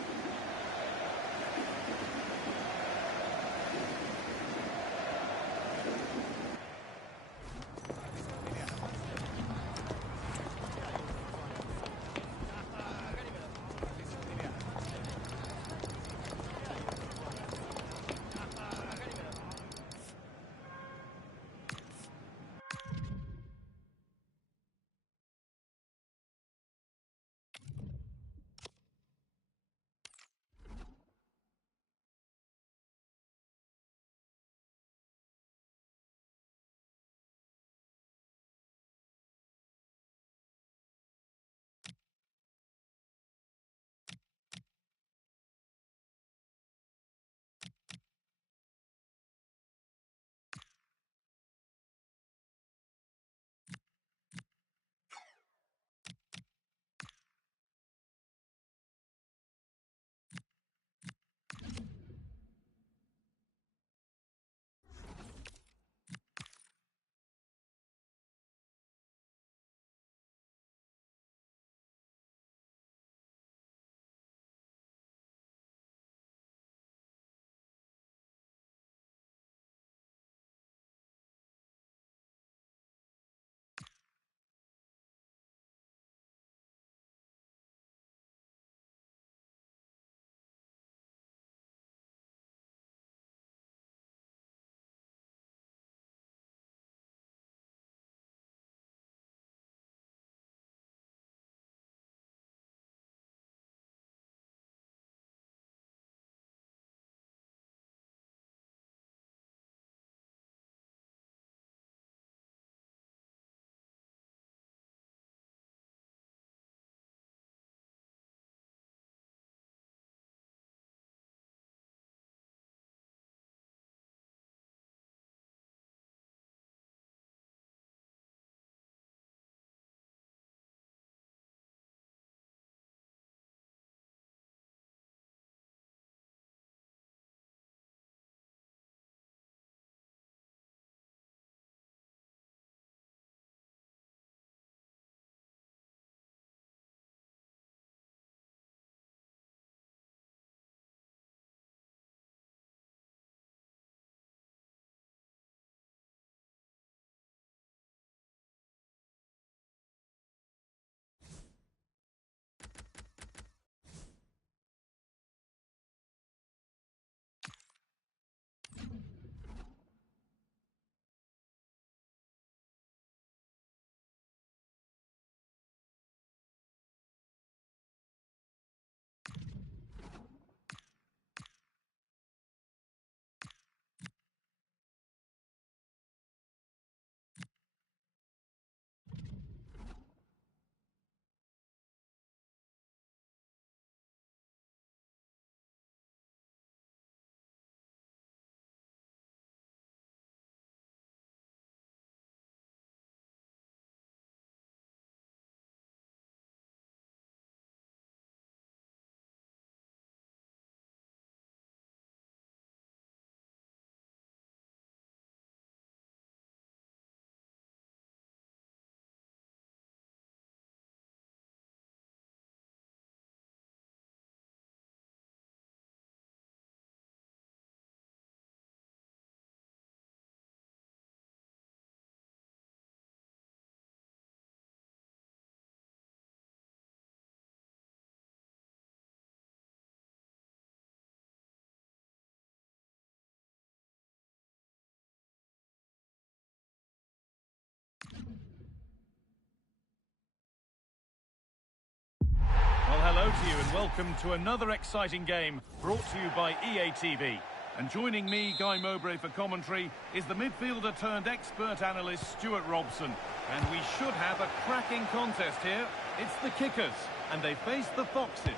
Hello to you and welcome to another exciting game brought to you by EA TV. And joining me, Guy Mowbray, for commentary is the midfielder turned expert analyst Stuart Robson. And we should have a cracking contest here. It's the Kickers, and they face the Foxes.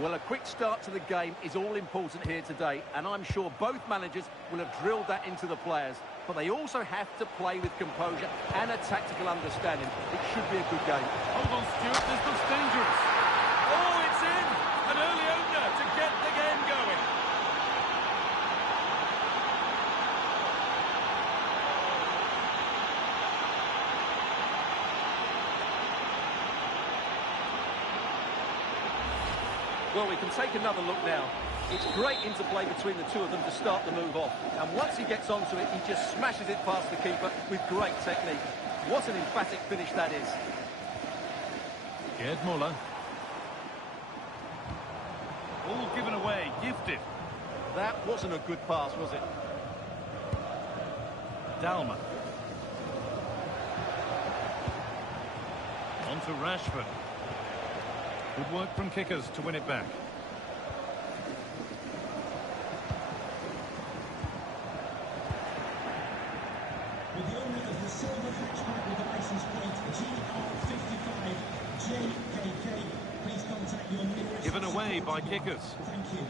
Well, a quick start to the game is all important here today, and I'm sure both managers will have drilled that into the players. But they also have to play with composure and a tactical understanding. It should be a good game. Hold on, Stuart, this looks dangerous. Oh, it's in! An early opener to get the game going. Well, we can take another look now. It's great interplay between the two of them to start the move off. And once he gets onto it, he just smashes it past the keeper with great technique. What an emphatic finish that is. Gerd Muller. All given away, gifted. That wasn't a good pass, was it? Dalma. On to Rashford. Good work from Kickers to win it back. With the owner of the silver hatchback with the license plate GR55JKK, please contact your nearest... Given away by Kickers. Thank you.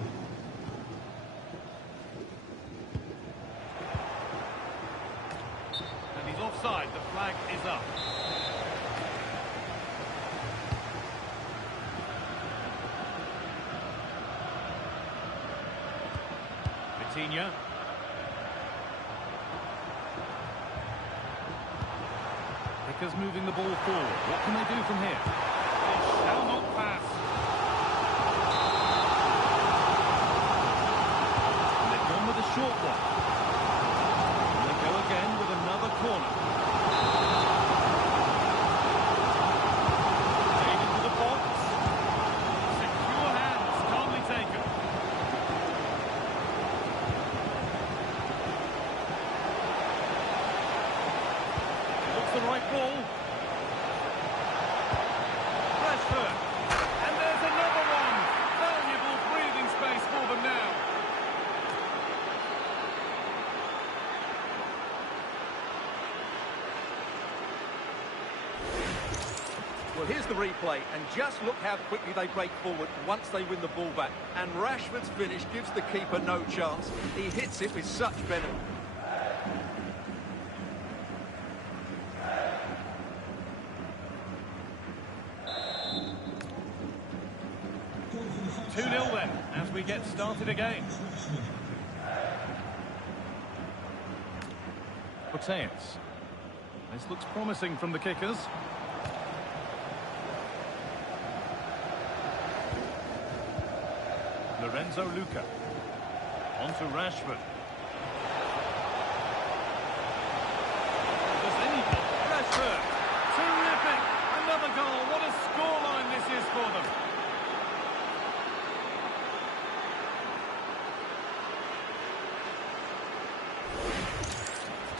And he's offside. The flag is up. Vitinha. Kickers moving the ball forward. What can they do from here? It shall not pass. And they've gone with a short one. And they go again with another corner. Played into the box. Secure hands, calmly taken. Looks the right ball. Rashford. And there's another one. Valuable breathing space for them now. Well, here's the replay, and just look how quickly they break forward once they win the ball back. And Rashford's finish gives the keeper no chance. He hits it with such venom. Goal for the Foxes. 2-0 then, as we get started again. Puteas. This looks promising from the Kickers. Lorenzo Luca. On to Rashford. Does anything? Rashford. Terrific. Another goal. What a scoreline this is for them.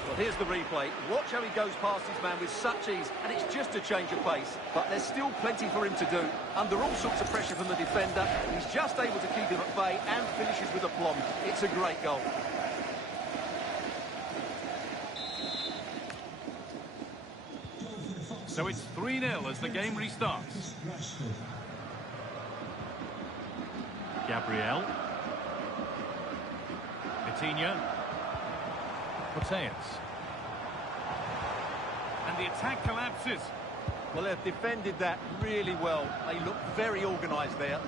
Well, here's the replay. Watch how he goes past his man with such ease, and it's just a change of pace. But there's still plenty for him to do. Under all sorts of pressure from the defender, he's just able to keep him at bay and finishes with aplomb. It's a great goal. So it's 3-0 as the game restarts. Rashford. Gabriel. Vitinha. Puteas. And the attack collapses. Well, they've defended that really well. They look very organised there.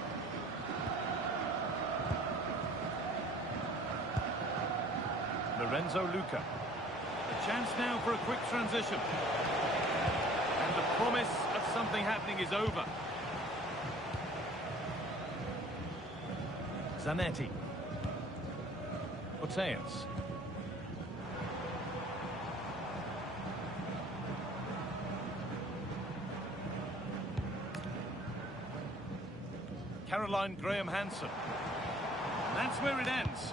Lorenzo Luca. A chance now for a quick transition. And the promise of something happening is over. Zanetti. Puteas. Caroline Graham-Hansen. That's where it ends.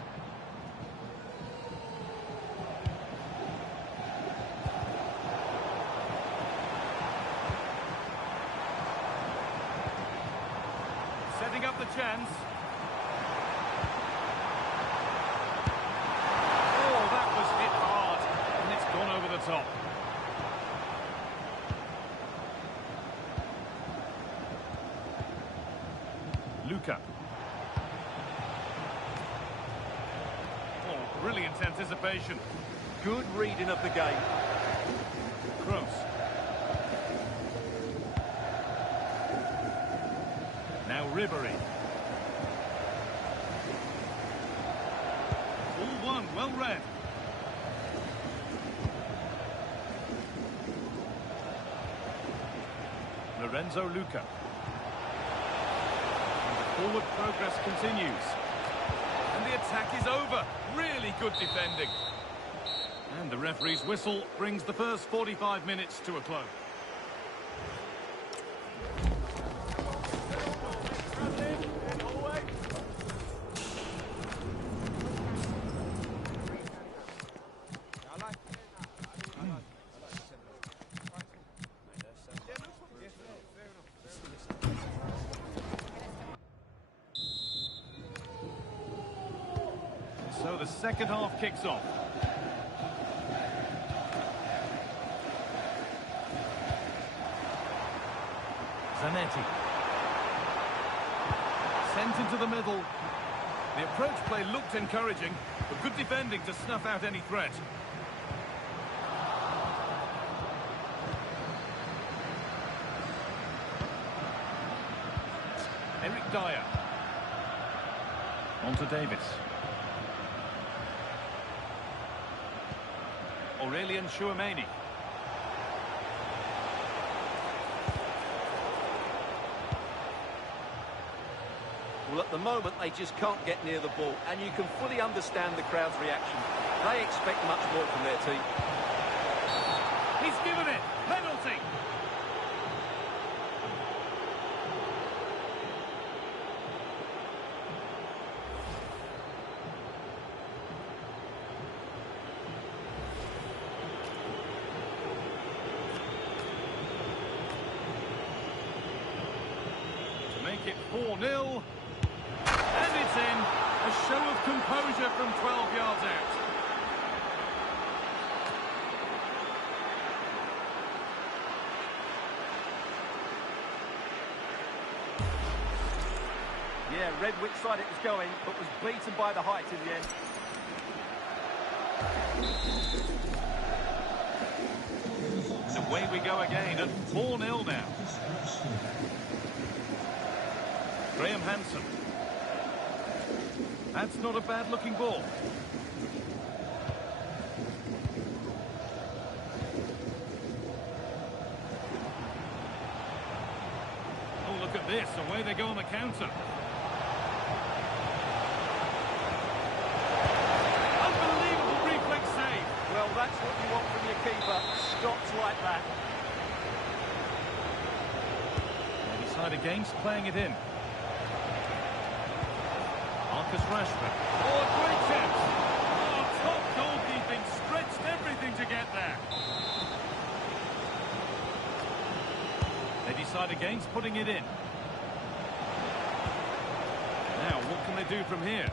the chance. Oh, that was hit hard, and it's gone over the top. Luca. Oh, brilliant anticipation. Good reading of the game. Kroos. Now Ribery. All one, well read. Lorenzo Luca. And the forward progress continues. And the attack is over. Really good defending. And the referee's whistle brings the first 45 minutes to a close. So the second half kicks off. Zanetti. Sent into the middle. The approach play looked encouraging, but good defending to snuff out any threat. Eric Dyer. On to Davis. Aurelian Chouameni. Well, at the moment, they just can't get near the ball, and you can fully understand the crowd's reaction. They expect much more from their team. He's given it. Penalty. To make it 4-0. And it's in. A show of composure from 12 yards out. Yeah, read which side it was going, but was beaten by the height in the end. And away we go again at 4-0 now. Graham Hansen. That's not a bad-looking ball. Oh, look at this. Away they go on the counter. Unbelievable reflex save. Well, that's what you want from your keeper. Stops like that. They decide against playing it in. Marcus Rashford. Oh, a great chance. Oh, top goalkeeping. Stretched everything to get there. They decide against putting it in. Now, what can they do from here?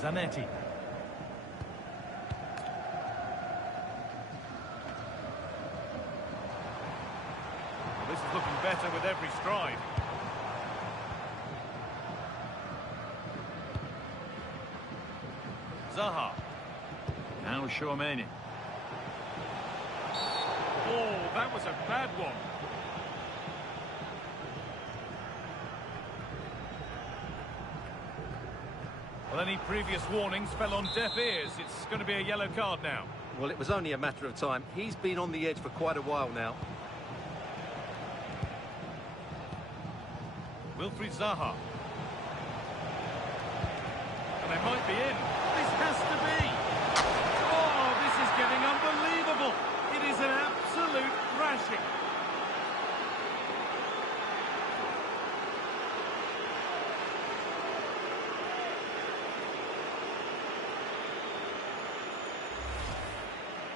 Zanetti. Well, this is looking better with every stride. Zaha. Now Chouameni. Oh, that was a bad one. Well, any previous warnings fell on deaf ears. It's going to be a yellow card now. Well, it was only a matter of time. He's been on the edge for quite a while now. Wilfried Zaha. And they might be in. This has to be. Oh, this is getting unbelievable. It is an absolute thrashing.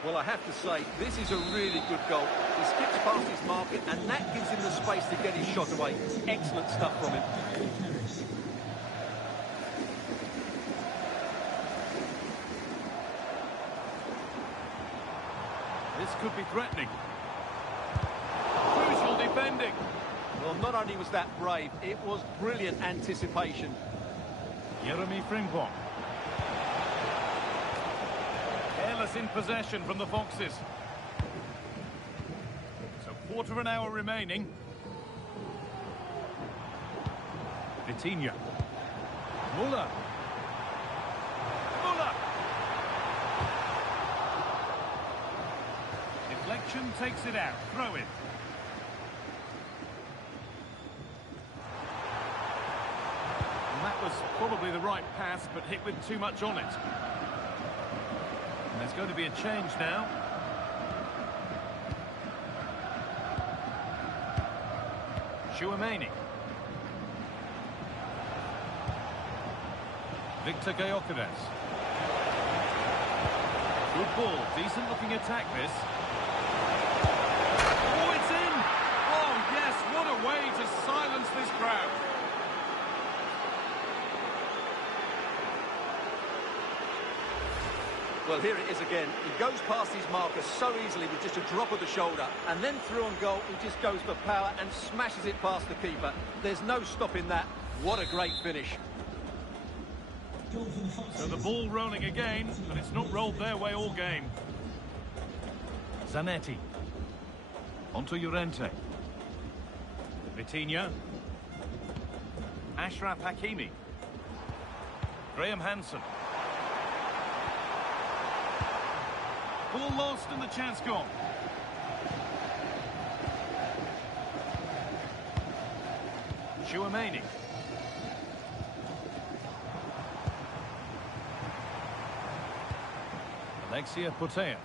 Well, I have to say, this is a really good goal. He skips past his marker, and that gives him the space to get his shot away. Excellent stuff from him. This could be threatening. Crucial defending. Well, not only was that brave, it was brilliant anticipation. Jeremy Frimpong. Careless in possession from the Foxes. So quarter of an hour remaining. Vitinha. Muller. Muller. Deflection takes it out. Throw in. And that was probably the right pass, but hit with too much on it. And there's going to be a change now. Chouameni. Victor Gyökeres. Good ball, decent looking attack this. Oh, it's in! Oh yes, what a way to silence this crowd. Well, here it is again. He goes past his marker so easily with just a drop of the shoulder, and then through on goal, he just goes for power and smashes it past the keeper. There's no stopping that. What a great finish. So the ball rolling again, but it's not rolled their way all game. Zanetti. Onto Llorente. Vitinha. Ashraf Hakimi. Graham Hansen. Ball lost and the chance gone. Chouameni. Alexia Putellas.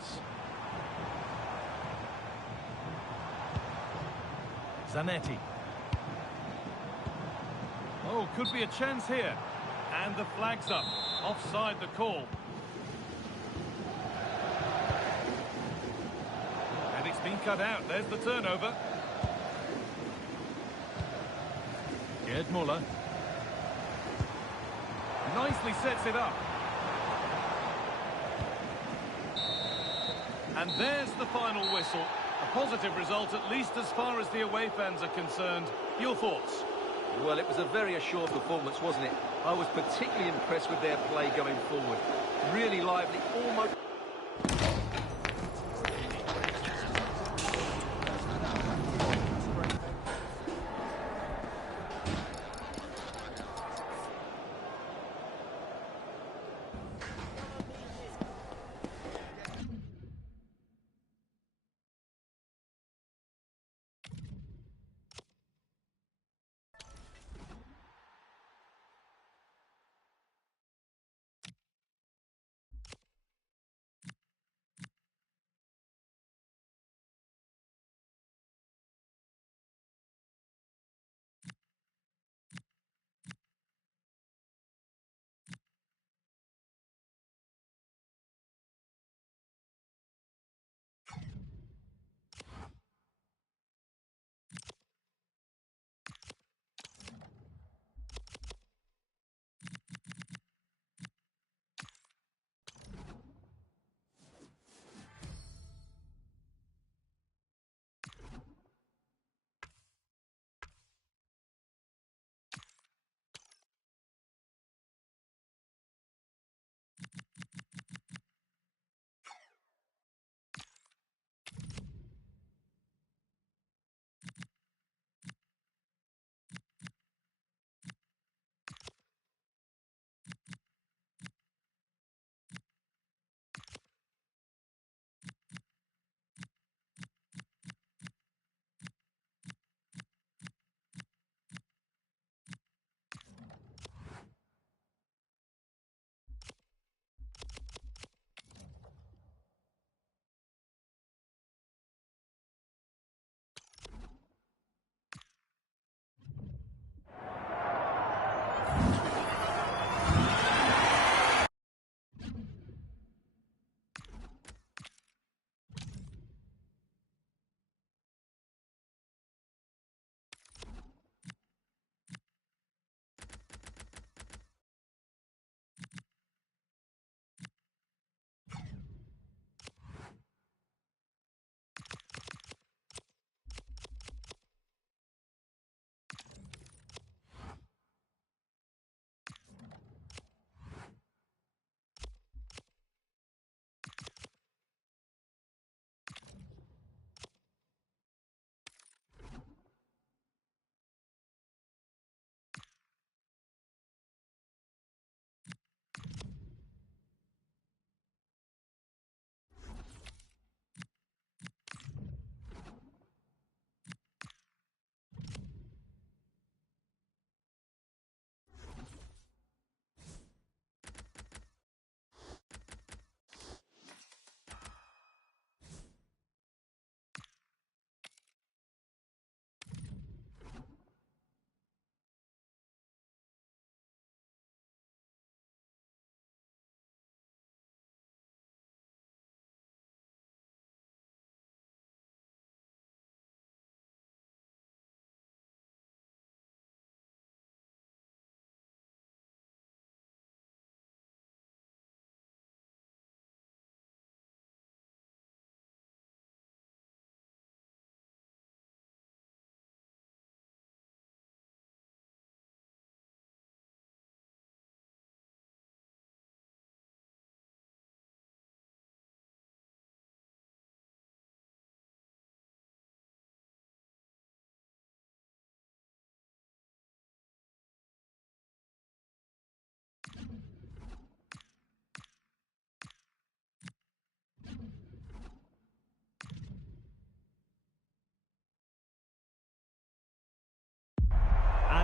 Zanetti. Oh, could be a chance here. And the flag's up. Offside the call. And it's been cut out. There's the turnover. Gerd Muller. Nicely sets it up. And there's the final whistle. A positive result, at least as far as the away fans are concerned. Your thoughts? Well, it was a very assured performance, wasn't it? I was particularly impressed with their play going forward. Really lively, almost...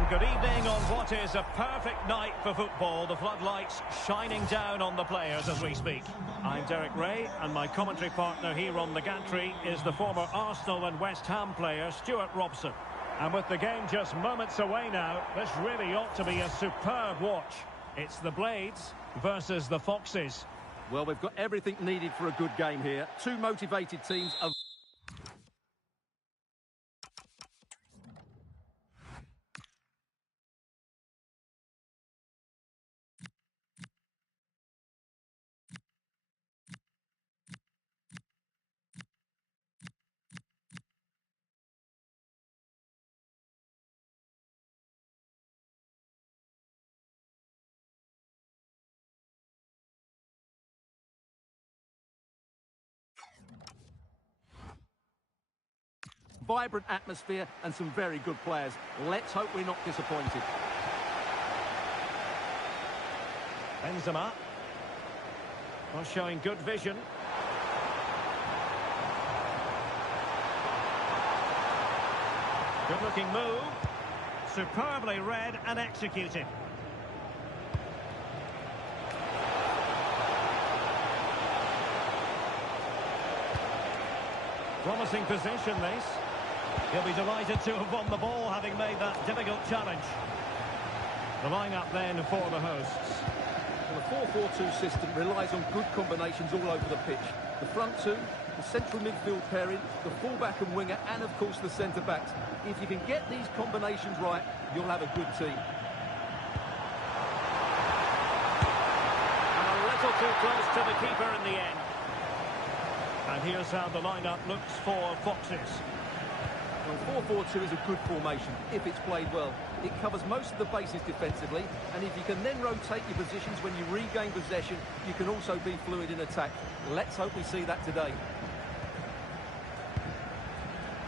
And good evening on what is a perfect night for football. The floodlights shining down on the players as we speak. I'm Derek Ray, and my commentary partner here on the gantry is the former Arsenal and West Ham player Stuart Robson. And with the game just moments away now, this really ought to be a superb watch. It's the Blades versus the Foxes. Well, we've got everything needed for a good game here. Two motivated teams of... vibrant atmosphere and some very good players. Let's hope we're not disappointed. Benzema. Well, showing good vision. Good looking move. Superbly read and executed. Promising position, this. He'll be delighted to have won the ball, having made that difficult challenge. The line-up then for the hosts. Well, the 4-4-2 system relies on good combinations all over the pitch. The front two, the central midfield pairing, the fullback and winger, and of course the centre-backs. If you can get these combinations right, you'll have a good team. And a little too close to the keeper in the end. And here's how the lineup looks for Foxes. Well, 4-4-2 is a good formation if it's played well. It covers most of the bases defensively, and if you can then rotate your positions when you regain possession, you can also be fluid in attack. Let's hope we see that today.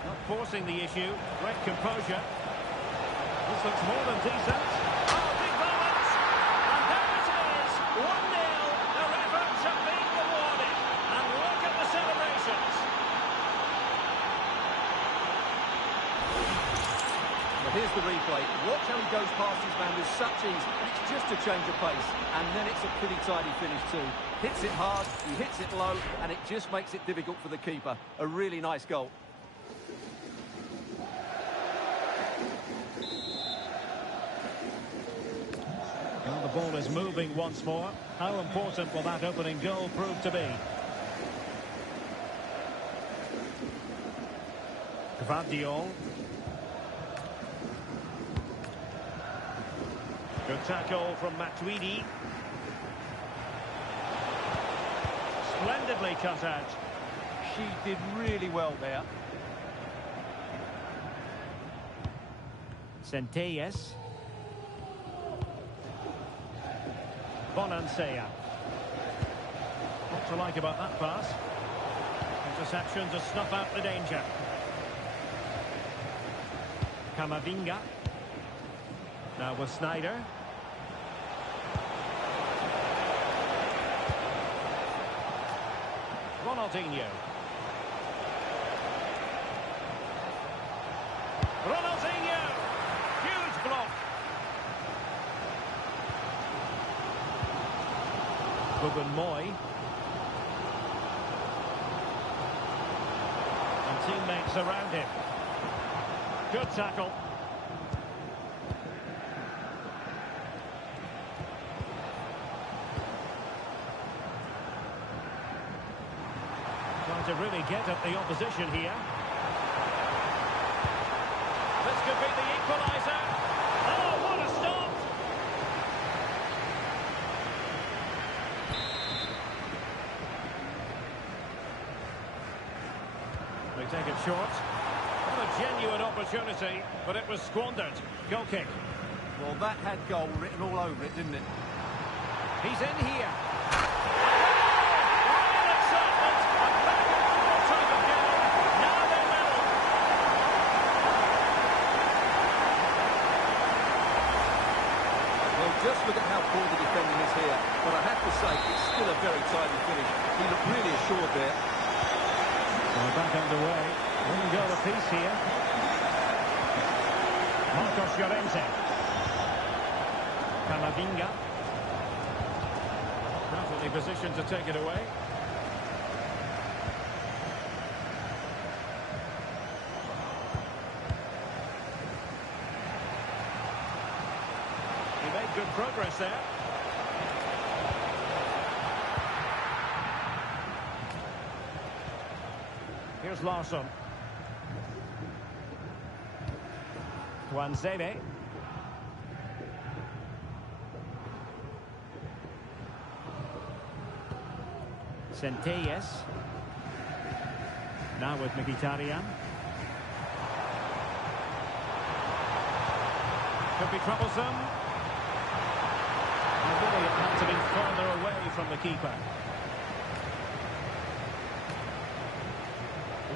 Not forcing the issue, great composure. This looks more than decent. Oh, big moment! And there it is, 1-0. Their efforts have been rewarded. And look at the celebrations. Well, here's the replay. Watch how he goes past his man with such ease. It's just a change of pace, and then it's a pretty tidy finish too. Hits it hard, he hits it low, and it just makes it difficult for the keeper. A really nice goal. Well, the ball is moving once more. How important will that opening goal prove to be? Gvardiol. Good tackle from Matuidi. Splendidly cut out. She did really well there. Centelles. Bonansea. What to like about that pass? Interception to snuff out the danger. Camavinga. Now with Snyder. Ronaldinho. Ronaldinho! Huge block. Ruben Moy. And teammates around him. Good tackle. Trying to really get at the opposition here. This could be the equaliser. Oh, what a stop! They take it short. What a genuine opportunity, but it was squandered. Goal kick. Well, that had goal written all over it, didn't it? He's in here. Just look at how poor the defending is here. But I have to say, it's still a very tidy finish. He looked really assured there. Well, back underway. One goal apiece here. Marcos Llorente. Camavinga. Perfectly positioned to take it away. He made good progress there. Here's Larsson. Tuanzebe. Centelles. Now with Mkhitaryan. Could be troublesome. And really it had to be further away from the keeper.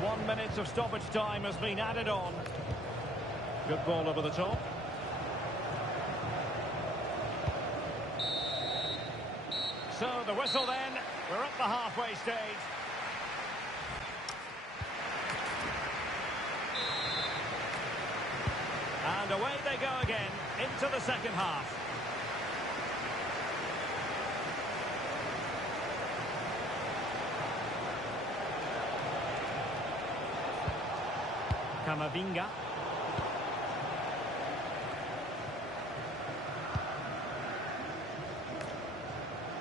1 minute of stoppage time has been added on. Good ball over the top. So the whistle then. We're at the halfway stage. And away they go again into the second half. Camavinga.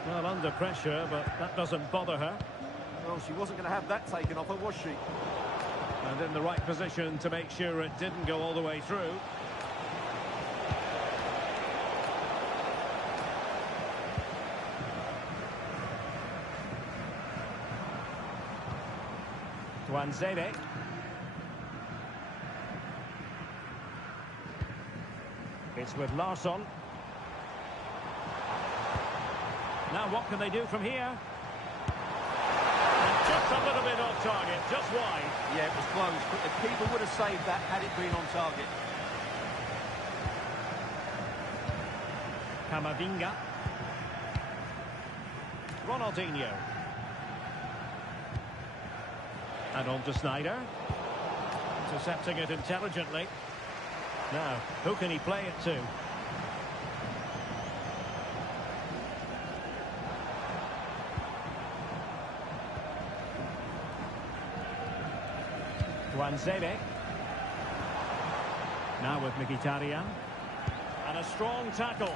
Well, under pressure, but that doesn't bother her. Well, she wasn't going to have that taken off her, was she? And in the right position to make sure it didn't go all the way through. Tuanzebe. It's with Larsson. Now what can they do from here? And just a little bit off target, just wide. Yeah, it was close, but the keeper would have saved that had it been on target. Camavinga. Ronaldinho. And on to Snyder. Intercepting it intelligently. Now, who can he play it to? Tuanzebe. Now with Mkhitaryan. And a strong tackle.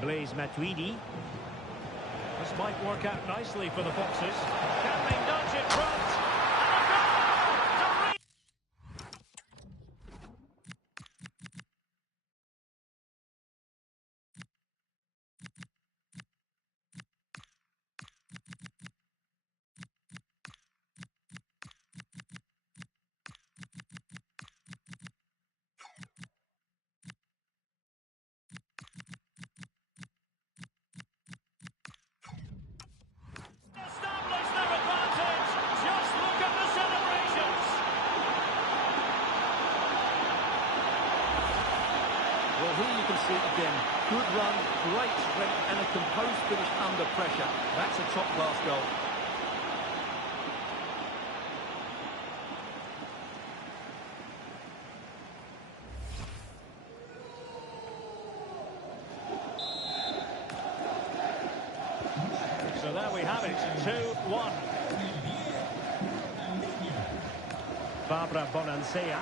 Blaise Matuidi. This might work out nicely for the Foxes. Can they nudge it front? And a goal! Establish their advantage. Just look at the celebrations. Well, here you can see it again. Good run, great strength, and a composed finish under pressure. That's a top-class goal. So there we have it, 2-1. Barbara Bonansea.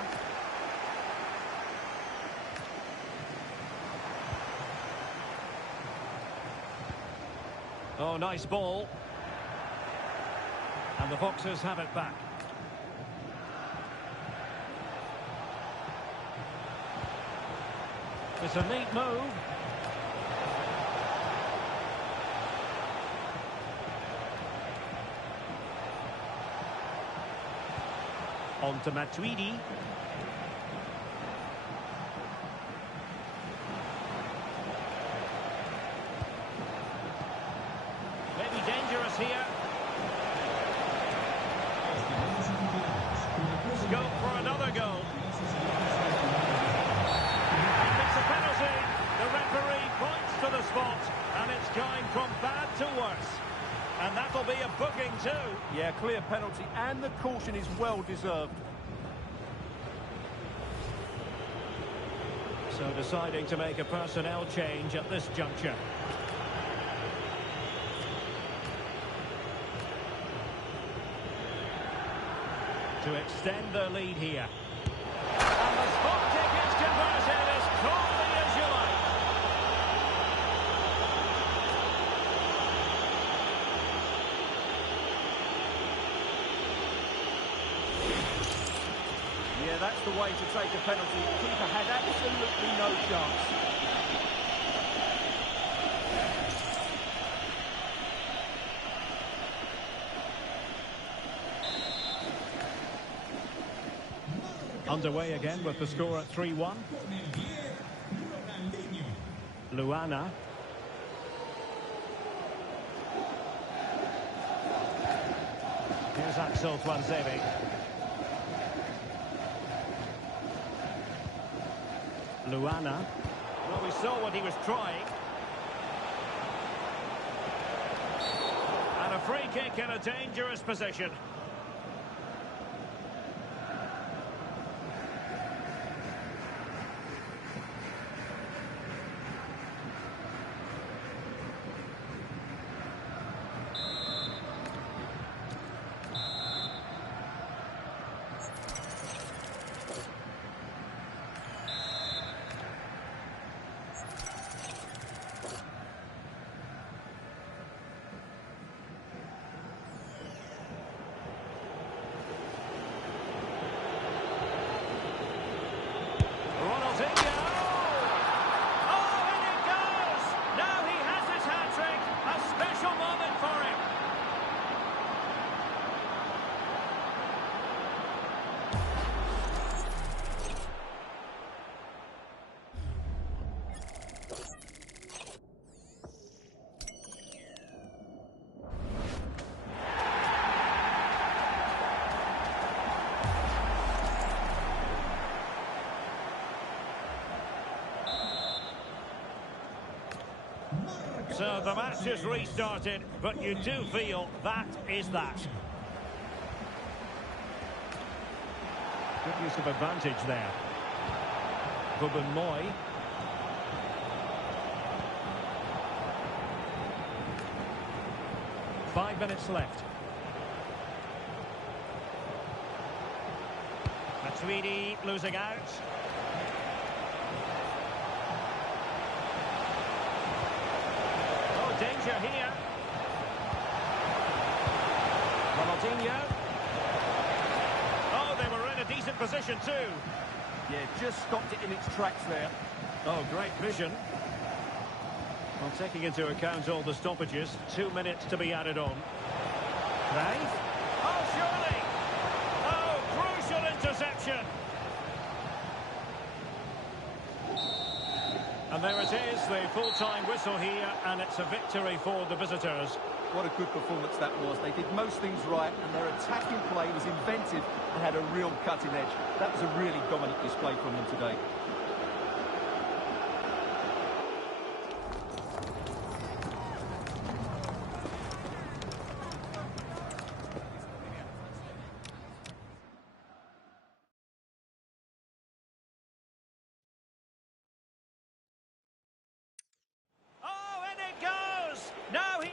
Oh, nice ball. And the Foxes have it back. It's a neat move. On to Matuidi. Maybe dangerous here. Scope for another goal. And it's a penalty. The referee points to the spot, and it's going from bad to worse. And that'll be a booking too. Yeah, clear penalty, and the caution is well deserved. So deciding to make a personnel change at this juncture. To extend their lead here. And the spot kick is converted as calmly as you like. Yeah, that's the way to take a penalty. The keeper had absolutely no chance. Underway again with the score at 3-1. Luana. Here's Axel Tuanzebe. Luana. Well, we saw what he was trying. And a free kick in a dangerous position. So the match is restarted, but you do feel that is that. Good use of advantage there. Ruben Moy. Five minutes left. Matuidi losing out. Danger here. Ronaldinho. Oh, they were in a decent position too. Yeah, just stopped it in its tracks there. Oh, great vision. Well, taking into account all the stoppages, 2 minutes to be added on. Right? Oh, surely! Oh, crucial interception! And there it is, the full-time whistle here, and it's a victory for the visitors. What a good performance that was. They did most things right, and their attacking play was inventive and had a real cutting edge. That was a really dominant display from them today. Now he...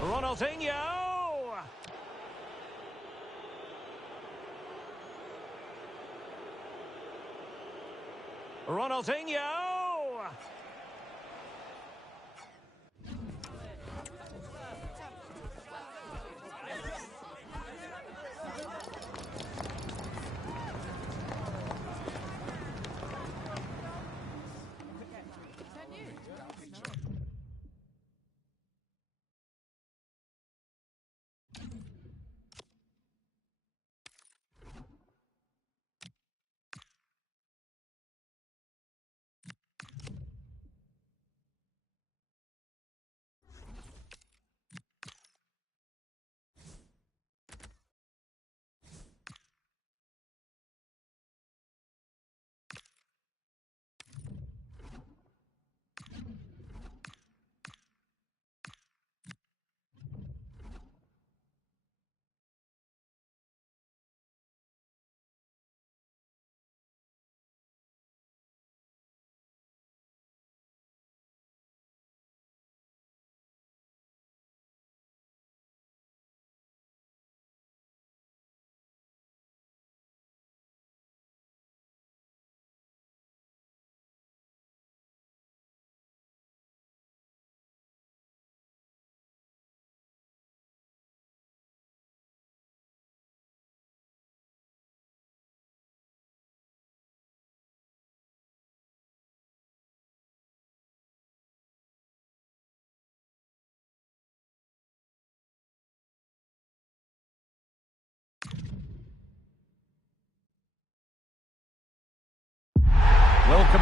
Ronaldinho! Ronaldinho!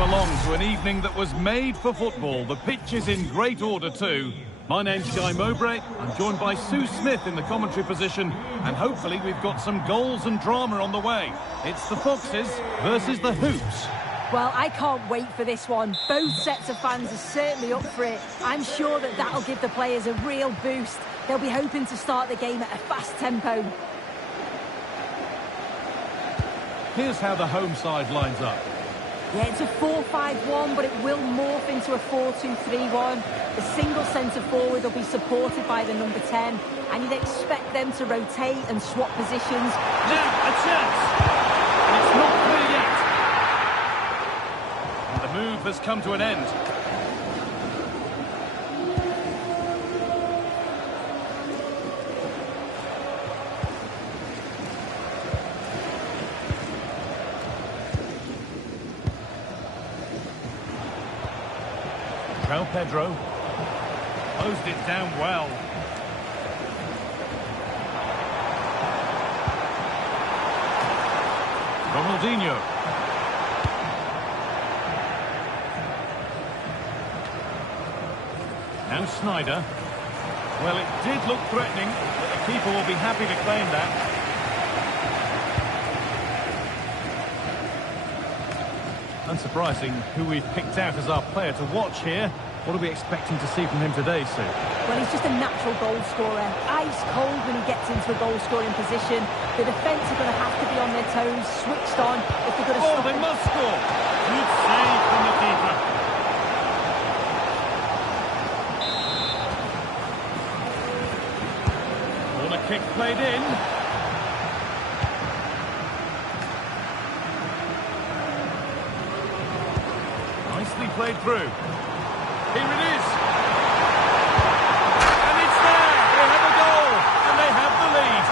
welcome along to an evening that was made for football. The pitch is in great order too. My name's Guy Mowbray. I'm joined by Sue Smith in the commentary position, and hopefully we've got some goals and drama on the way. It's the Foxes versus the Hoops. Well, I can't wait for this one. Both sets of fans are certainly up for it. I'm sure that that'll give the players a real boost. They'll be hoping to start the game at a fast tempo. Here's how the home side lines up. Yeah, it's a 4-5-1, but it will morph into a 4-2-3-1. The single centre forward will be supported by the number 10, and you'd expect them to rotate and swap positions. Now, a chance! And it's not clear yet. And the move has come to an end. Pedro closed it down well. Ronaldinho. Now Snyder. Well, it did look threatening, but the keeper will be happy to claim that. Unsurprising who we've picked out as our player to watch here. What are we expecting to see from him today, Sue? Well, he's just a natural goal scorer. Ice cold when he gets into a goal-scoring position. The defence are going to have to be on their toes, switched on, if they're going to stop they him. must score! Good save from the keeper. Corner kick played in. Nicely played through. Here it is. And it's there. They have a goal. And they have the lead.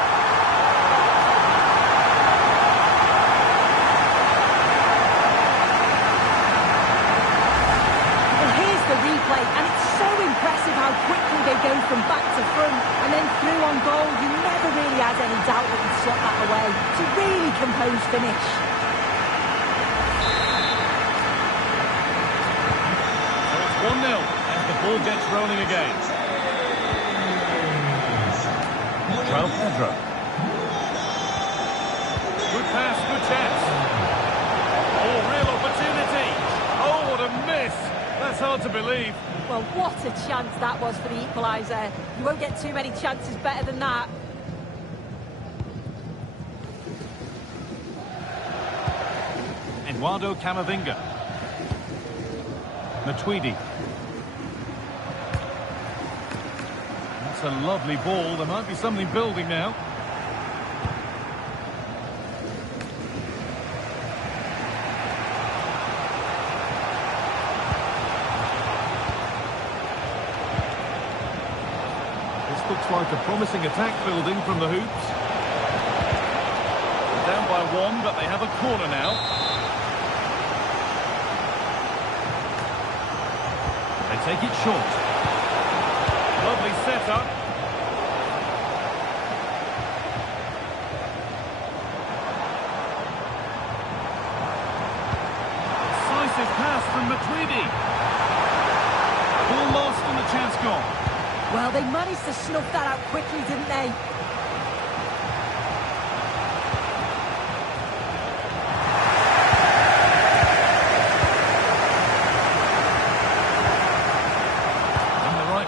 Well, here's the replay, and it's so impressive how quickly they go from back to front and then through on goal. You never really had any doubt that he'd slot that away. It's a really composed finish. So it's 1-0 as the ball gets rolling again. Pedro. Good pass, good chance. Oh, real opportunity. Oh, what a miss. That's hard to believe. Well, what a chance that was for the equaliser. You won't get too many chances better than that. Eduardo Camavinga. Matuidi. That's a lovely ball. There might be something building now. This looks like a promising attack building from the Hoops. They're down by one, but they have a corner now. They take it short. Lovely setup. Decisive pass from Matuidi. Ball lost and the chance gone. Well, they managed to snuff that out quickly, didn't they?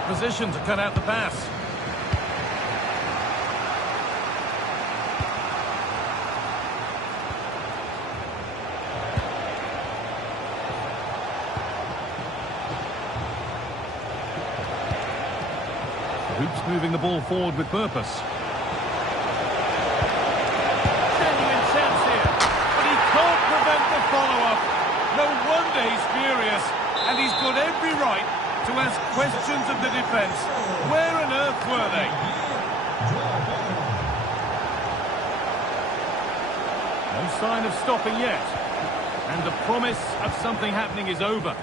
Position to cut out the pass. The Hoops moving the ball forward with purpose. Genuine chance here, but he can't prevent the follow-up. No wonder he's furious, and he's got every right to ask questions of the defence. Where on earth were they? No sign of stopping yet. And the promise of something happening is over.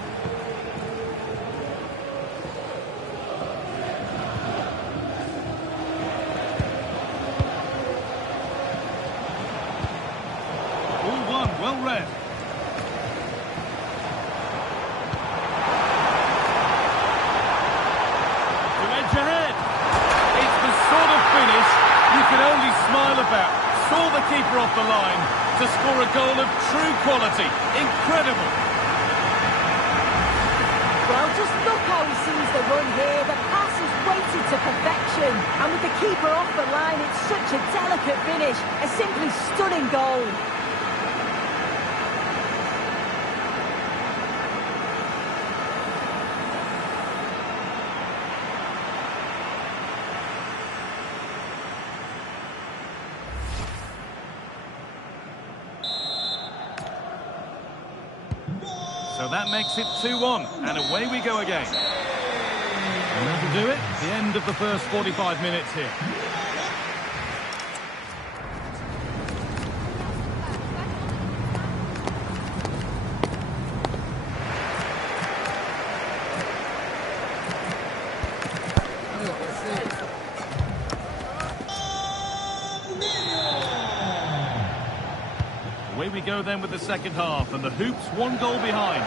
All one, well read. saw the keeper off the line to score a goal of true quality. Incredible. Well, just look how he sees the run here. The pass is weighted to perfection. And with the keeper off the line, it's such a delicate finish. A simply stunning goal. So that makes it 2-1, and away we go again. And that'll do it. The end of the first 45 minutes here. Away we go then with the second half, and the Hoops 1 goal behind.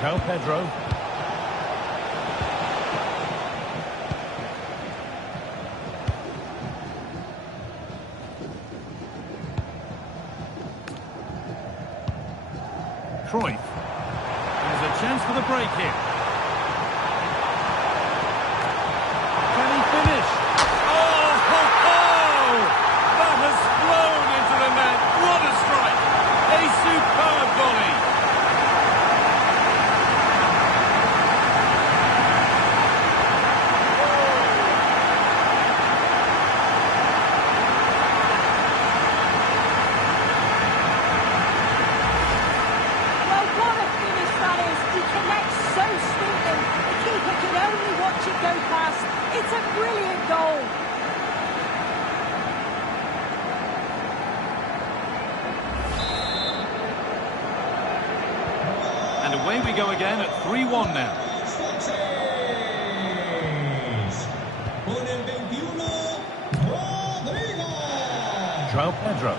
João Pedro. Cruyff. There's a chance for the break here. Can he finish? Oh, oh, oh! That has flown into the net. What a strike! A superb volley. It's a brilliant goal. And away we go again at 3-1 now. João Pedro.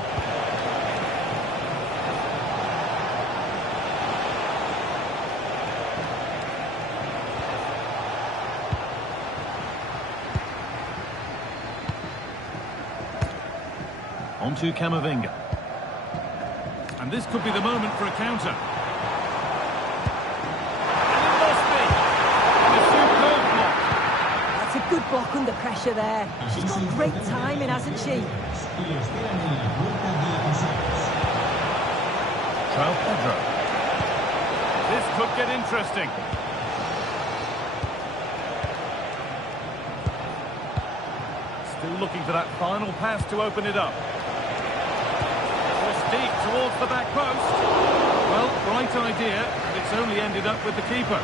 On to Camavinga. And this could be the moment for a counter. And it must be. A superb block. That's a good block under pressure there. She's got great timing, hasn't she? João Pedro. This could get interesting. Still looking for that final pass to open it up. Deep towards the back post. Well, right idea, but it's only ended up with the keeper.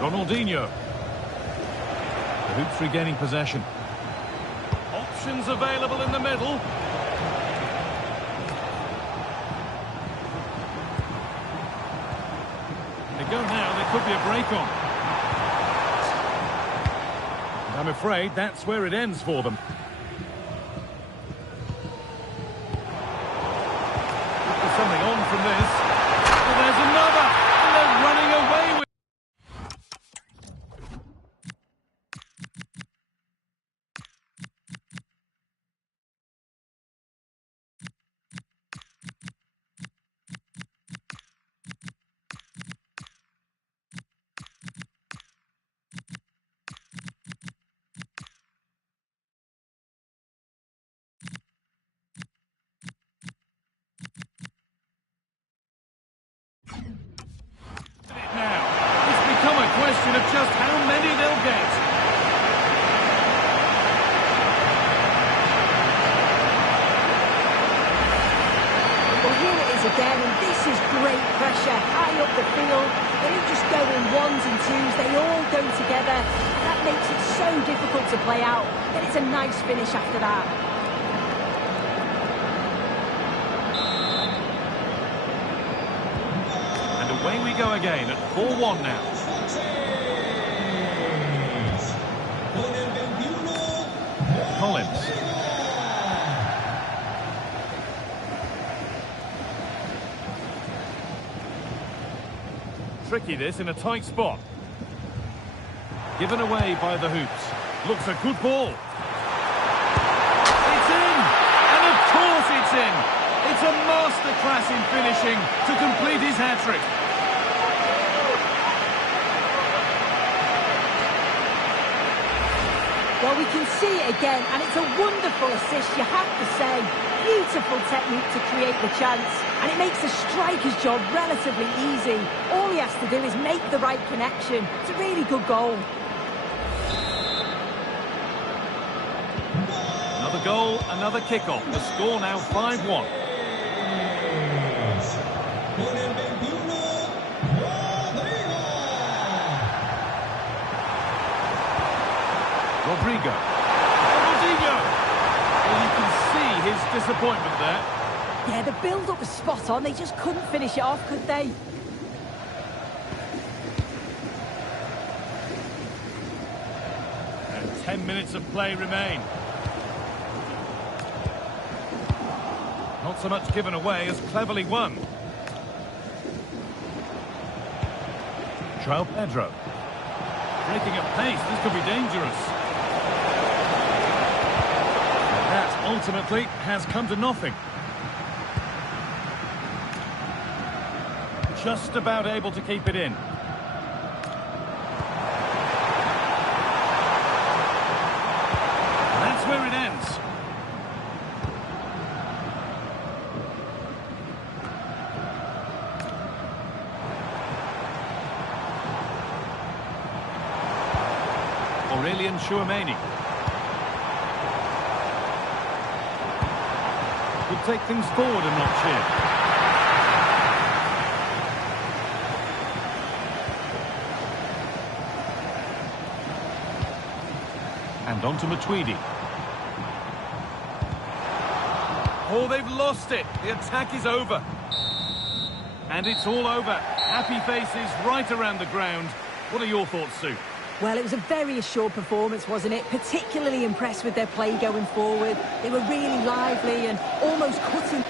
Ronaldinho. The Hoops regaining possession. Options available in the middle. They go now, there could be a break on. I'm afraid that's where it ends for them. There's something on from this. Well, there's another! And they're running away with... Question of just how many they'll get. Well, here it is again, and this is great pressure high up the field. They don't just go in ones and twos, they all go together. That makes it so difficult to play out, but it's a nice finish after that. And away we go again at 4-1 now. Collins. Tricky this in a tight spot. Given away by the hoops. Looks a good ball. It's in! And of course it's in! It's a masterclass in finishing to complete his hat-trick. Well, we can see it again, and it's a wonderful assist, you have to say. Beautiful technique to create the chance, and it makes the striker's job relatively easy. All he has to do is make the right connection. It's a really good goal. Another goal, another kick-off. The score now 5-1. Rodrigo. Well, you can see his disappointment there. Yeah, the build-up was spot on. They just couldn't finish it off, could they? And 10 minutes of play remain. Not so much given away as cleverly won. João Pedro. Breaking at pace, this could be dangerous. That ultimately has come to nothing. Just about able to keep it in. That's where it ends. Aurelian Tchouameni. Could take things forward a notch here. And on to Matuidi. Oh, they've lost it. The attack is over. And it's all over. Happy faces right around the ground. What are your thoughts, Sue? Well, it was a very assured performance, wasn't it? Particularly impressed with their play going forward. They were really lively and almost cutting...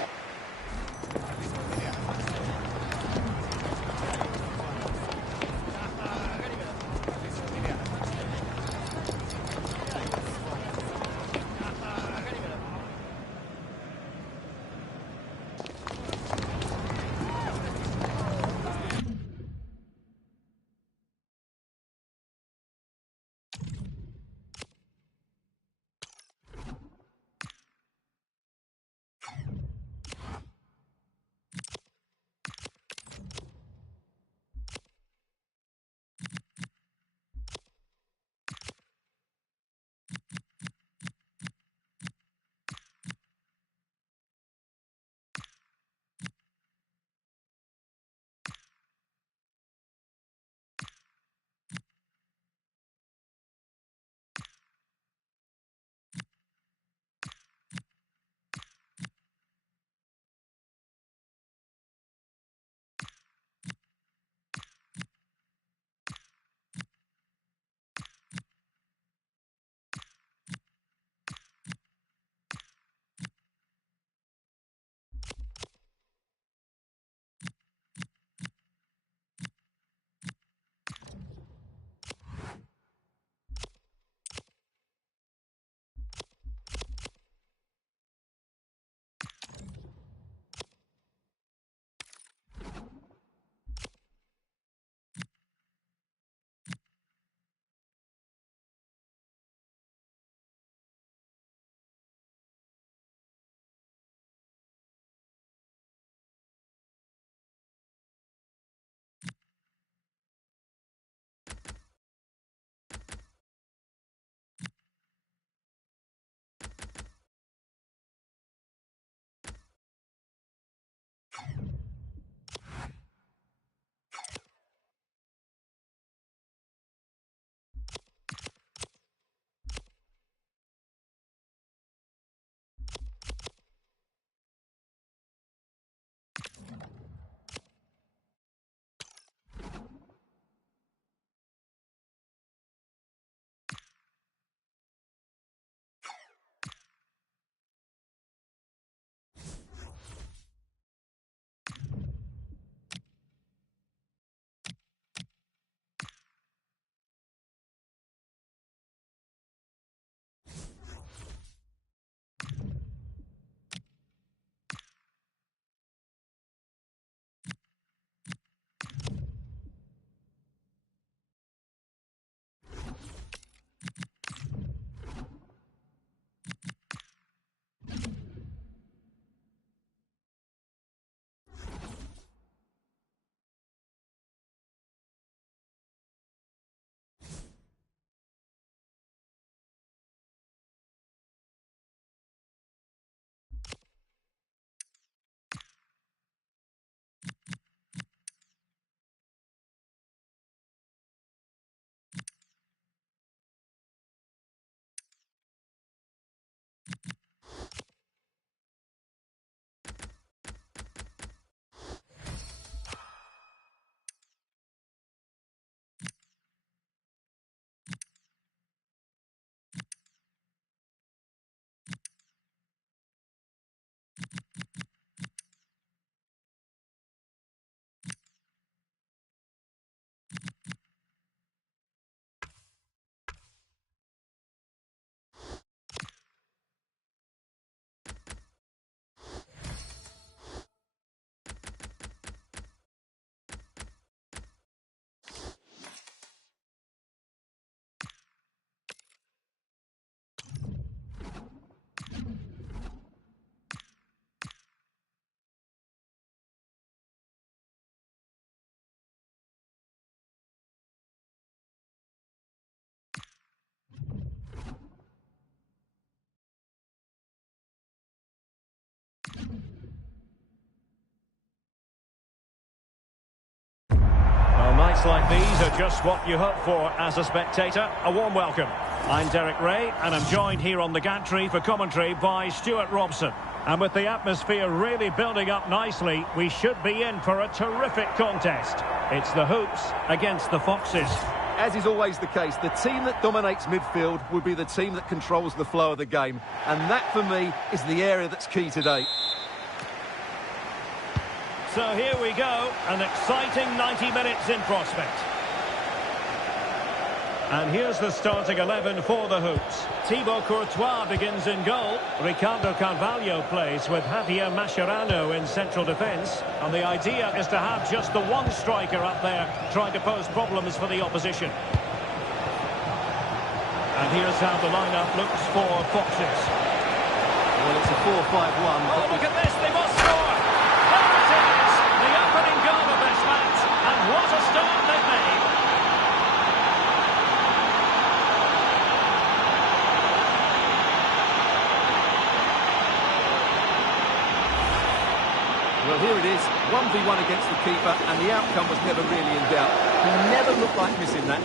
Moments like these are just what you hope for as a spectator. A warm welcome. I'm Derek Ray, and I'm joined here on the gantry for commentary by Stuart Robson. And with the atmosphere really building up nicely, we should be in for a terrific contest. It's the Hoops against the Foxes. As is always the case, the team that dominates midfield will be the team that controls the flow of the game. And that, for me, is the area that's key today. So here we go, an exciting 90 minutes in prospect. And here's the starting 11 for the Hoops. Thibaut Courtois begins in goal. Ricardo Carvalho plays with Javier Mascherano in central defence. And the idea is to have just the one striker up there trying to pose problems for the opposition. And here's how the lineup looks for Foxes. Well, it's a 4-5-1. Oh, look at this, they must score! There it is, the opening goal of this match. And what a start they've made. Well, here it is, 1v1 against the keeper, and the outcome was never really in doubt. He never looked like missing that.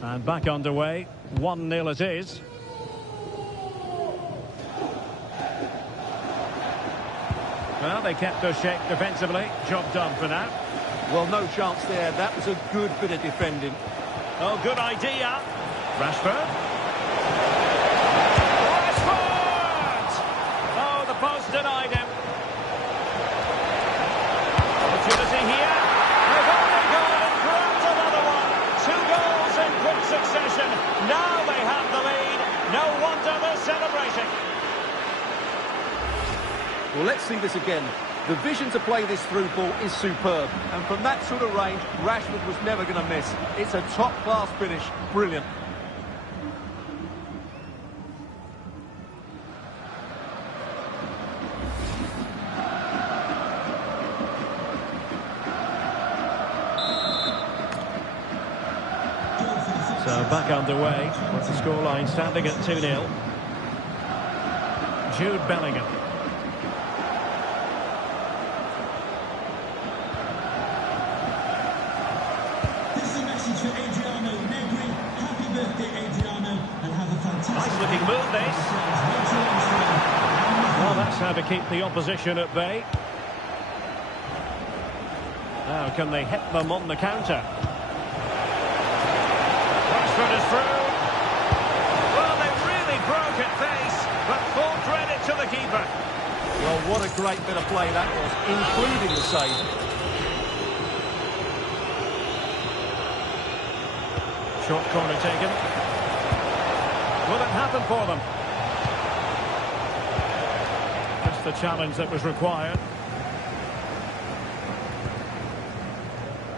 And back underway, 1-0 it is. Well, they kept their shape defensively. Job done for now. Well, no chance there. That was a good bit of defending. Oh, good idea. Rashford. Oh, the post denied him. Opportunity here. They've only gone and grabbed another one. 2 goals in quick succession. Now they have the lead. No wonder they're celebrating. Well, let's see this again. The vision to play this through ball is superb. And from that sort of range, Rashford was never going to miss. It's a top-class finish. Brilliant. So back underway with the scoreline standing at 2-0. Jude Bellingham. Nice looking move, this. Well, that's how to keep the opposition at bay. Now, can they hit them on the counter? Rashford is through. Well, they really broke at pace, but full credit to the keeper. Well, what a great bit of play that was, including the save. Short corner taken. Will it happen for them? Just the challenge that was required.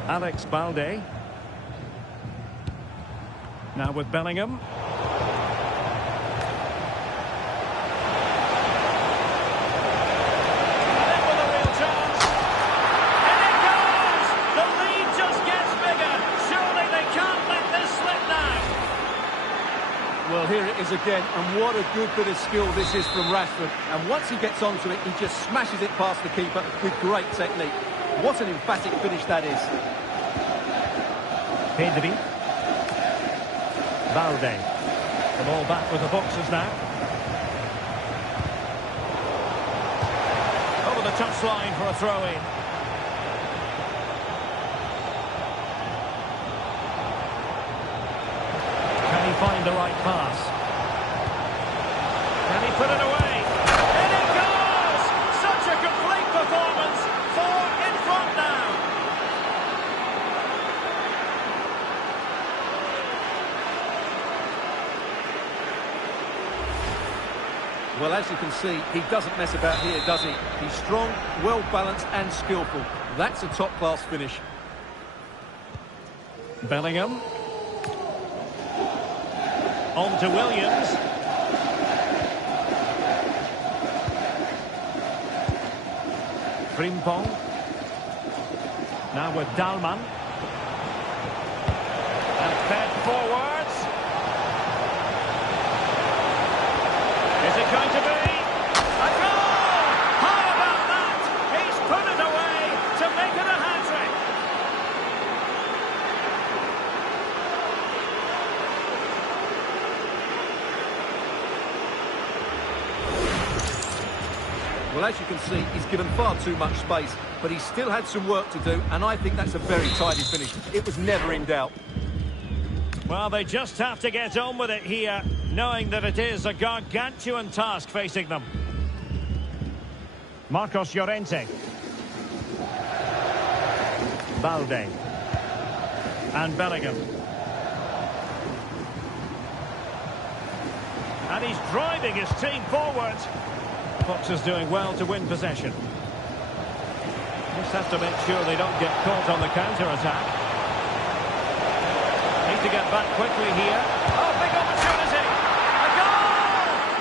Alex Balde. Now with Bellingham. Well, here it is again, and what a good bit of skill this is from Rashford. And once he gets onto it, he just smashes it past the keeper with great technique. What an emphatic finish that is. Pedri. Balde. The ball back with the Foxes now. Over the touchline for a throw-in. Find the right pass. Can he put it away? And it goes! Such a complete performance. 4 in front now. Well, as you can see, he doesn't mess about here, does he? He's strong, well-balanced and skillful. That's a top-class finish. Bellingham. On to Williams. Frimpong. Now with Dalman. And fed forwards. Is it going to be a goal? How about that? He's put it away to make it a hat-trick. Well, as you can see, he's given far too much space, but he still had some work to do, and I think that's a very tidy finish. It was never in doubt. Well, they just have to get on with it here, knowing that it is a gargantuan task facing them. Marcos Llorente. Balde. And Bellingham. And he's driving his team forward. Fox is doing well to win possession. Just have to make sure they don't get caught on the counter-attack. Need to get back quickly here. Oh, big opportunity! A goal!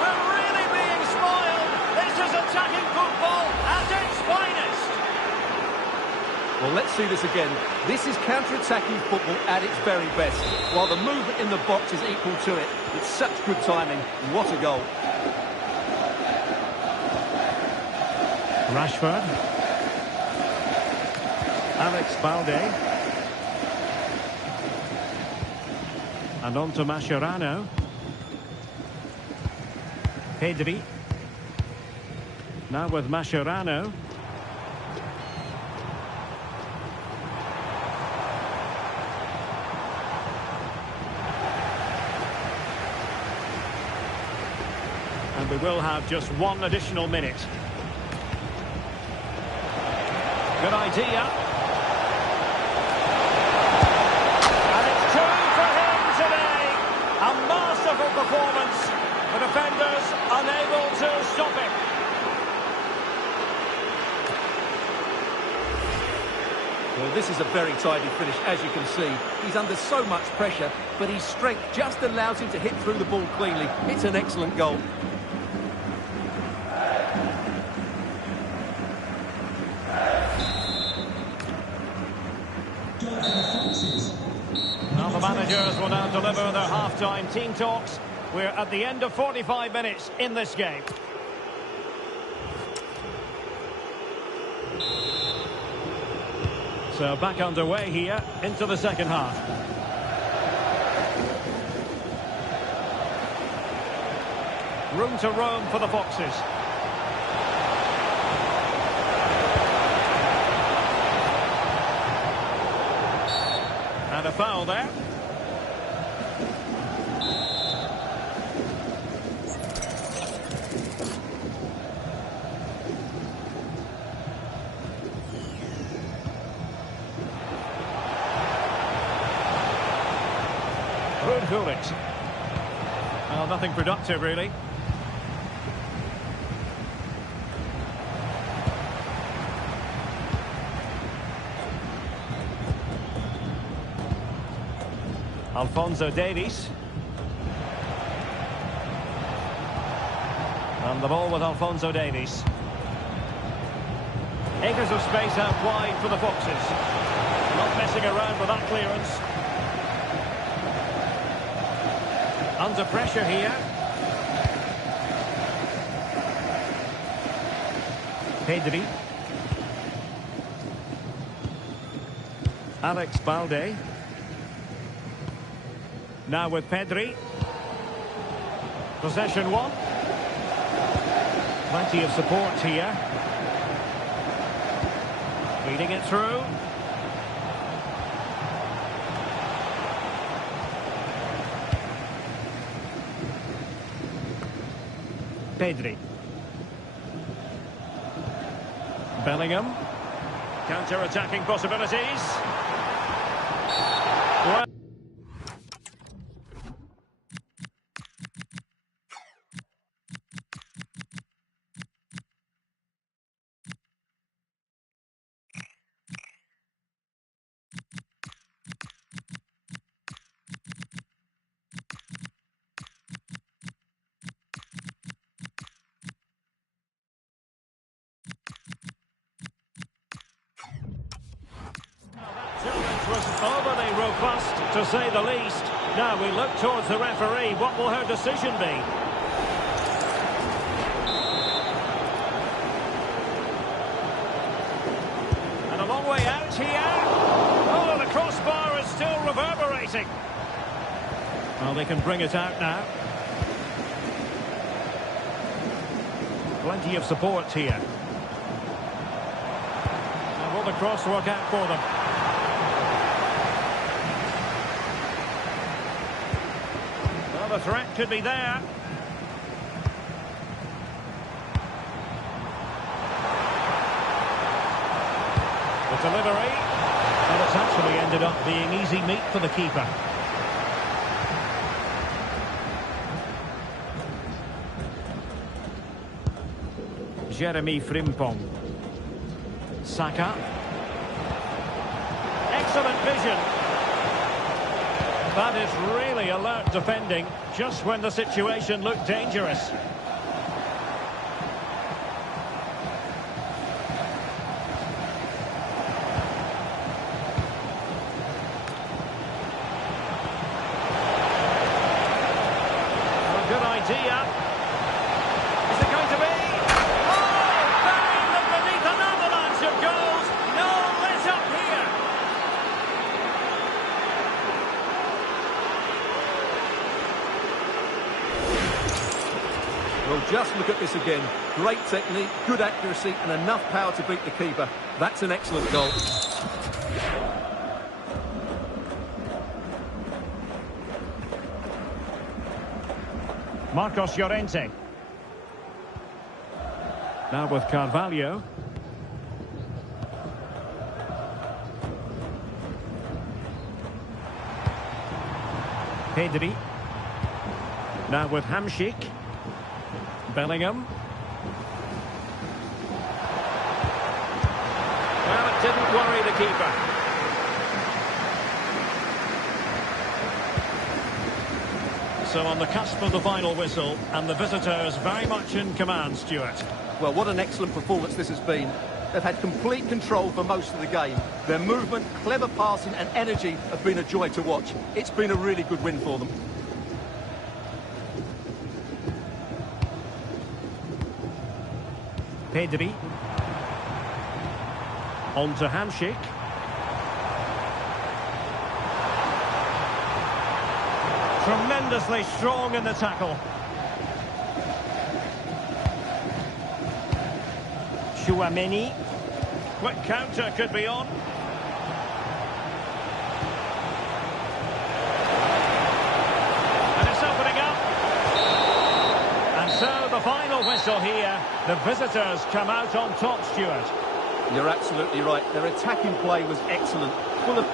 We're really being spoiled! This is attacking football at its finest! Well, let's see this again. This is counter-attacking football at its very best. While the movement in the box is equal to it, it's such good timing. What a goal. Rashford. Alex Balde. And on to Mascherano. Pedri. Now with Mascherano. And we will have just one additional minute. Good idea. And it's two for him today. A masterful performance. The defenders unable to stop it. Well, this is a very tidy finish, as you can see. He's under so much pressure, but his strength just allows him to hit through the ball cleanly. It's an excellent goal. Now the managers will now deliver their half-time team talks. We're at the end of 45 minutes in this game. So back underway here into the second half. Room to roam for the Foxes. And a foul there. Good. Well, nothing productive, really. Alphonso Davies. And the ball with Alphonso Davies. Acres of space out wide for the Foxes. Not messing around with that clearance. Under pressure here. Pedri. Alex Balde. Now with Pedri. Possession one. Plenty of support here. Feeding it through. Pedri. Bellingham. Counter-attacking possibilities. Well, say the least. Now we look towards the referee. What will her decision be? And a long way out here. Oh, the crossbar is still reverberating. Well, they can bring it out now. Plenty of support here. And will the cross work out for them? Well, the threat could be there. The delivery. Well, it's actually ended up being easy meat for the keeper. Jeremy Frimpong. Saka. Excellent vision. That is really alert defending, just when the situation looked dangerous. Well, good idea. Is it going to be? Well, just look at this again. Great technique, good accuracy, and enough power to beat the keeper. That's an excellent goal. Marcos Llorente. Now with Carvalho. Pedri. Now with Hamšík. Bellingham. Well, it didn't worry the keeper. So on the cusp of the final whistle, and the visitors very much in command, Stuart. Well, what an excellent performance this has been. They've had complete control for most of the game. Their movement, clever passing and energy have been a joy to watch. It's been a really good win for them. Pedri. On to Hamšík. Tremendously strong in the tackle. Tchouaméni. Quick counter could be on. And it's opening up. And so the final whistle here. The visitors come out on top, Stuart. You're absolutely right. Their attacking play was excellent. Full of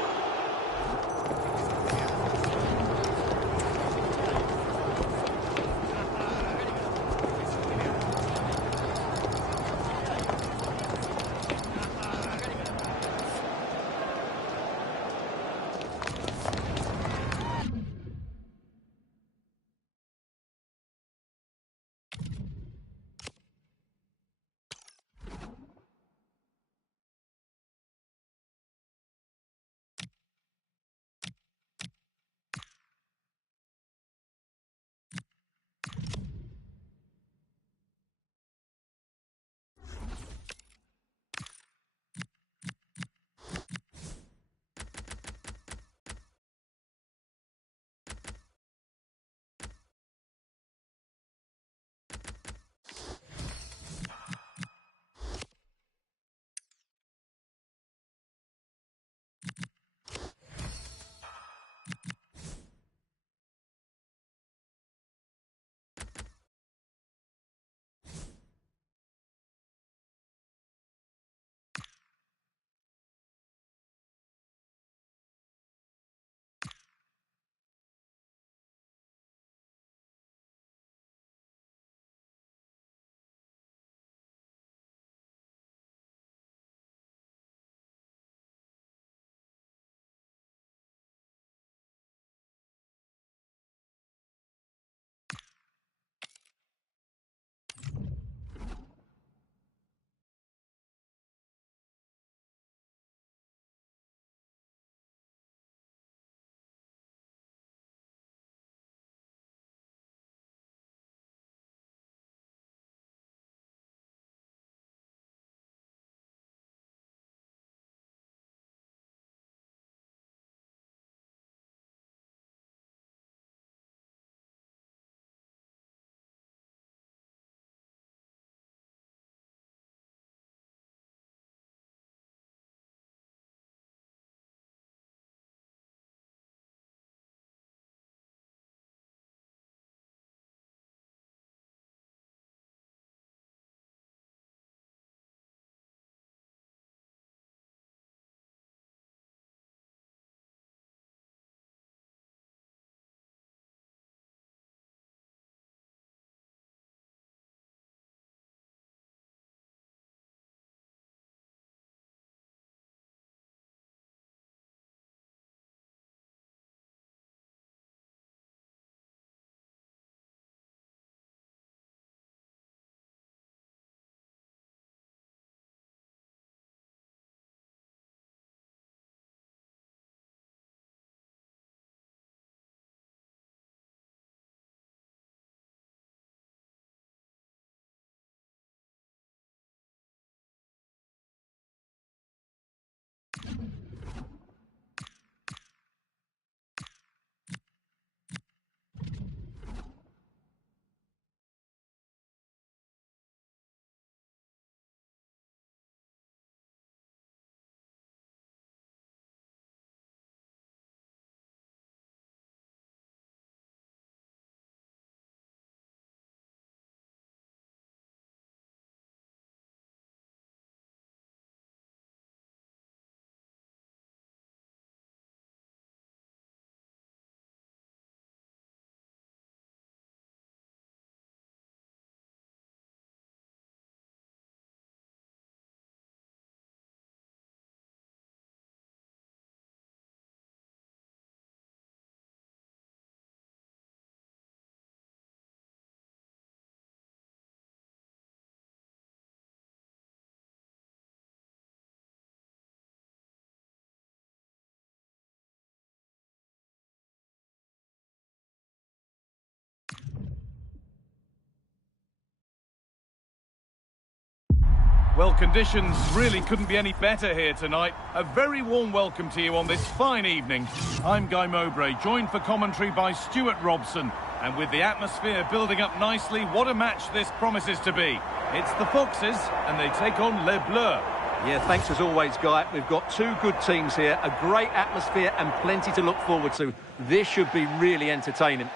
Well, conditions really couldn't be any better here tonight. A very warm welcome to you on this fine evening. I'm Guy Mowbray, joined for commentary by Stuart Robson. And with the atmosphere building up nicely, what a match this promises to be. It's the Foxes, and they take on Les Bleus. Yeah, thanks as always, Guy. We've got two good teams here, a great atmosphere and plenty to look forward to. This should be really entertaining.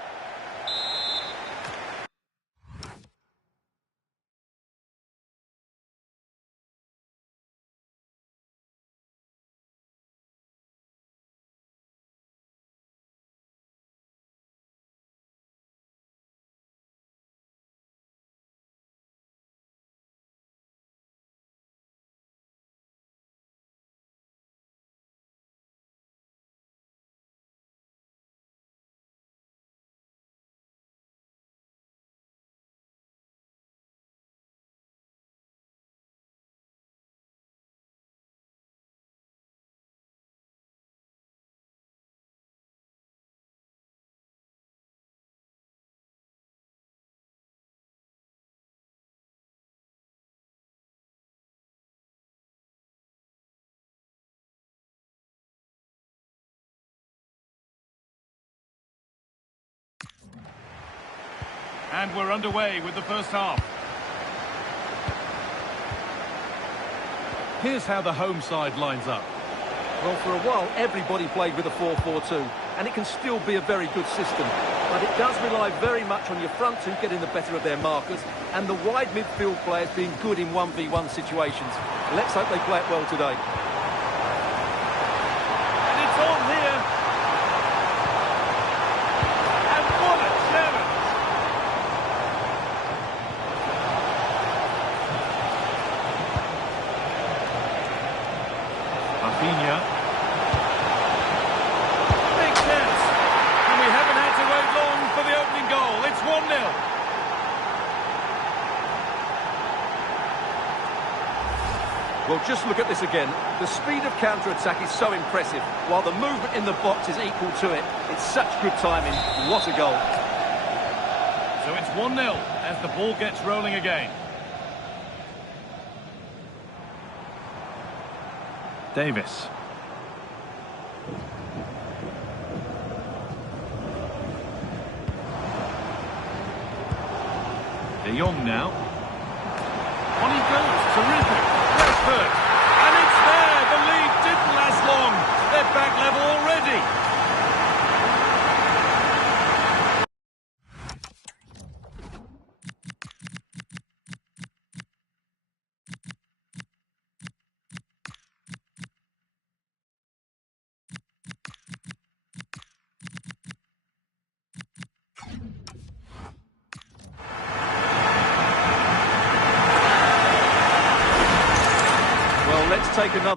And we're underway with the first half. Here's how the home side lines up. Well, for a while, everybody played with a 4-4-2, and it can still be a very good system. But it does rely very much on your front two getting the better of their markers, and the wide midfield players being good in 1v1 situations. Let's hope they play it well today. And it's on here. And what a challenge! Rafinha. Big chance. And we haven't had to wait long for the opening goal. It's 1-0. Well, just look at this again. The speed of counter-attack is so impressive, while the movement in the box is equal to it. It's such good timing. What a goal. So it's 1-0 as the ball gets rolling again. Davis. De Jong now. On he goes. Terrific. Rashford. And it's there. The lead didn't last long. They're back level already. Let's take another.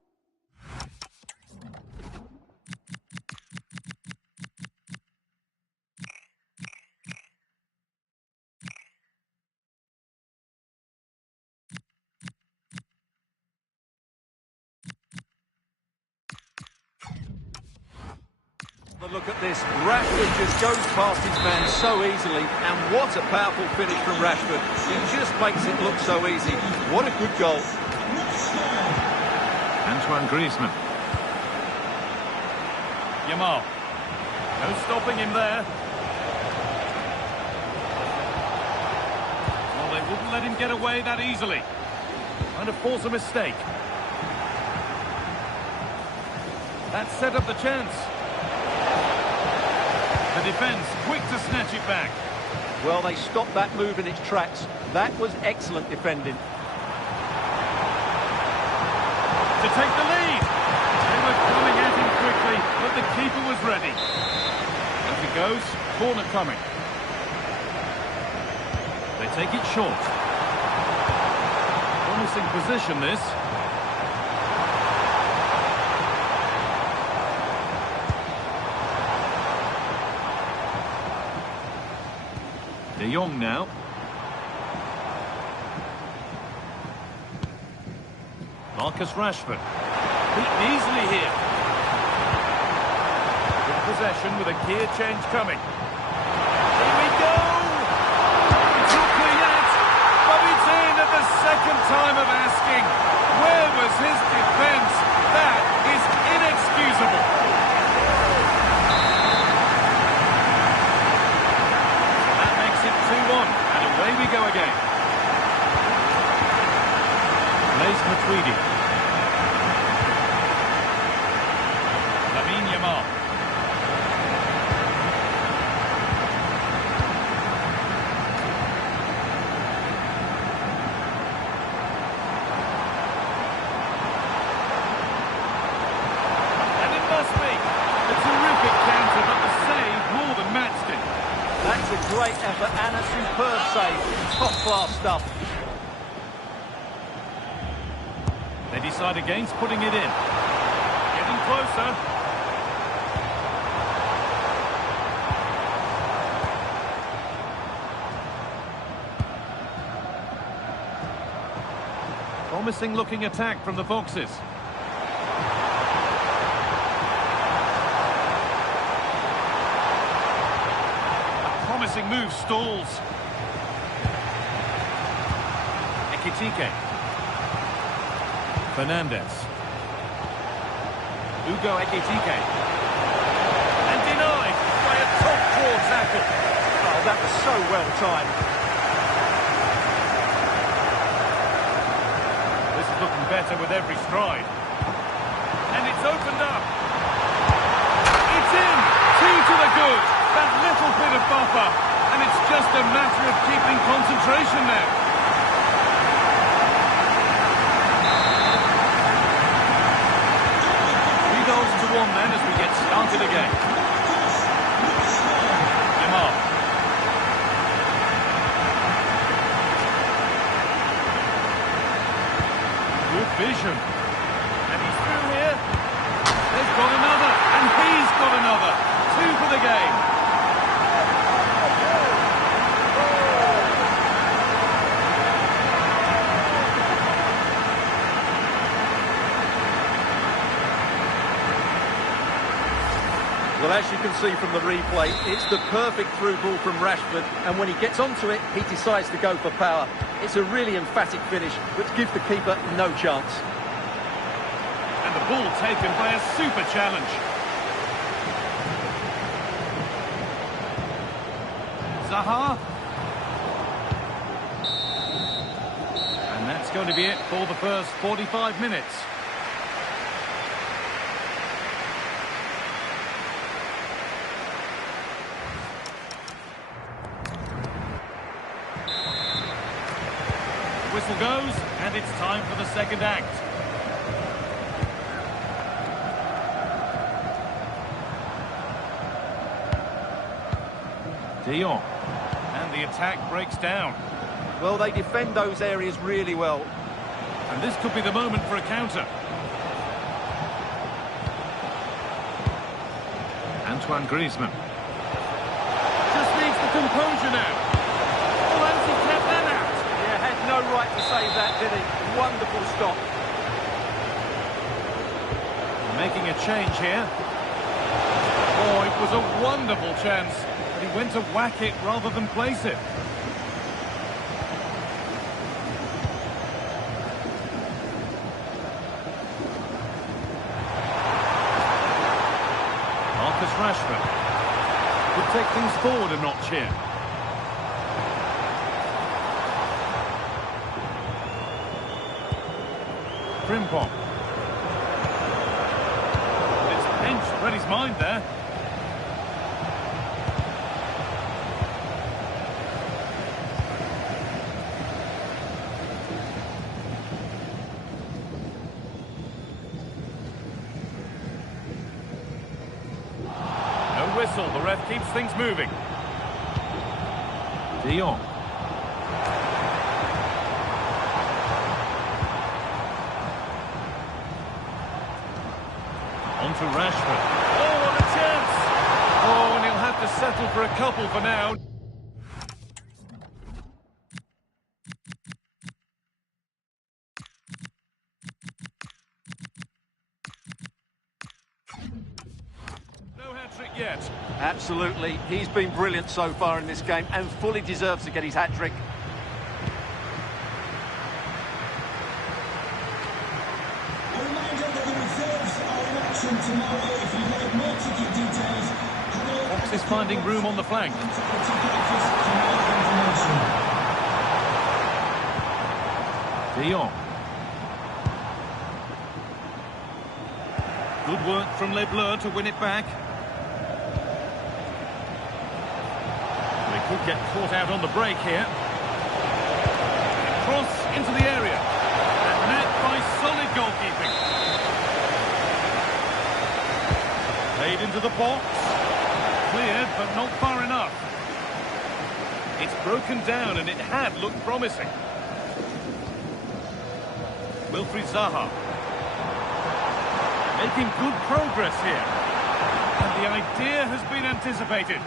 Look at this. Rashford just goes past his man so easily, and what a powerful finish from Rashford. He just makes it look so easy. What a good goal. Antoine Griezmann. Yamal. No stopping him there. Well, they wouldn't let him get away that easily. Trying to force a mistake. That set up the chance. The defence quick to snatch it back. Well, they stopped that move in its tracks. That was excellent defending. To take the lead. They were coming at him quickly, but the keeper was ready. As it goes, corner coming. They take it short. Promising position, this. De Jong now. Marcus Rashford. Beaten easily here. Good possession with a gear change coming. Here we go! It's not clear yet, but it's in at the second second time of asking. Where was his defence? That is inexcusable. That makes it 2-1, and away we go again. Plays Matuidi. Yamal. And it must be a terrific counter, but the save more than matched it. That's a great effort and a superb save. Top-class stuff. They decide against putting it in. Getting closer. Promising looking attack from the Foxes. A promising move stalls. Ekitike. Fernandez. Ugo Ekitike. And denied by a top-draw tackle. Oh, that was so well timed. Looking better with every stride. And it's opened up. It's in! 2 to the good. That little bit of buffer. And it's just a matter of keeping concentration now. Three goals to 1 then as we get started again. Yamal. Good vision. And he's through here. They've got another. And he's got another. 2 for the game. Well, as you can see from the replay, it's the perfect through ball from Rashford, and when he gets onto it, he decides to go for power. It's a really emphatic finish, which gives the keeper no chance. And the ball taken by a super challenge. Zaha. And that's going to be it for the first 45 minutes. Whistle goes, and it's time for the second act. De Jong. And the attack breaks down. Well, they defend those areas really well. And this could be the moment for a counter. Antoine Griezmann. Just needs the composure now. Oh, and he kept that out. Yeah, had no right to save that, did he? Wonderful stop. Making a change here. Oh, it was a wonderful chance. But he went to whack it rather than place it. Rashford could take things forward a notch here. Frimpong. It's pinched, read his mind there. Whistle, the ref keeps things moving. De Jong. On to Rashford. Oh, what a chance! Oh, and he'll have to settle for a couple for now. Yet. Absolutely. He's been brilliant so far in this game and fully deserves to get his hat-trick. tomorrow. If you'd like more ticket details, Fox is finding room on the flank. De Jong. Good work from Les Bleus to win it back. They could get caught out on the break here. Cross into the area. And met by solid goalkeeping. Played into the box. Cleared, but not far enough. It's broken down and it had looked promising. Wilfried Zaha. Making good progress here. And the idea has been anticipated.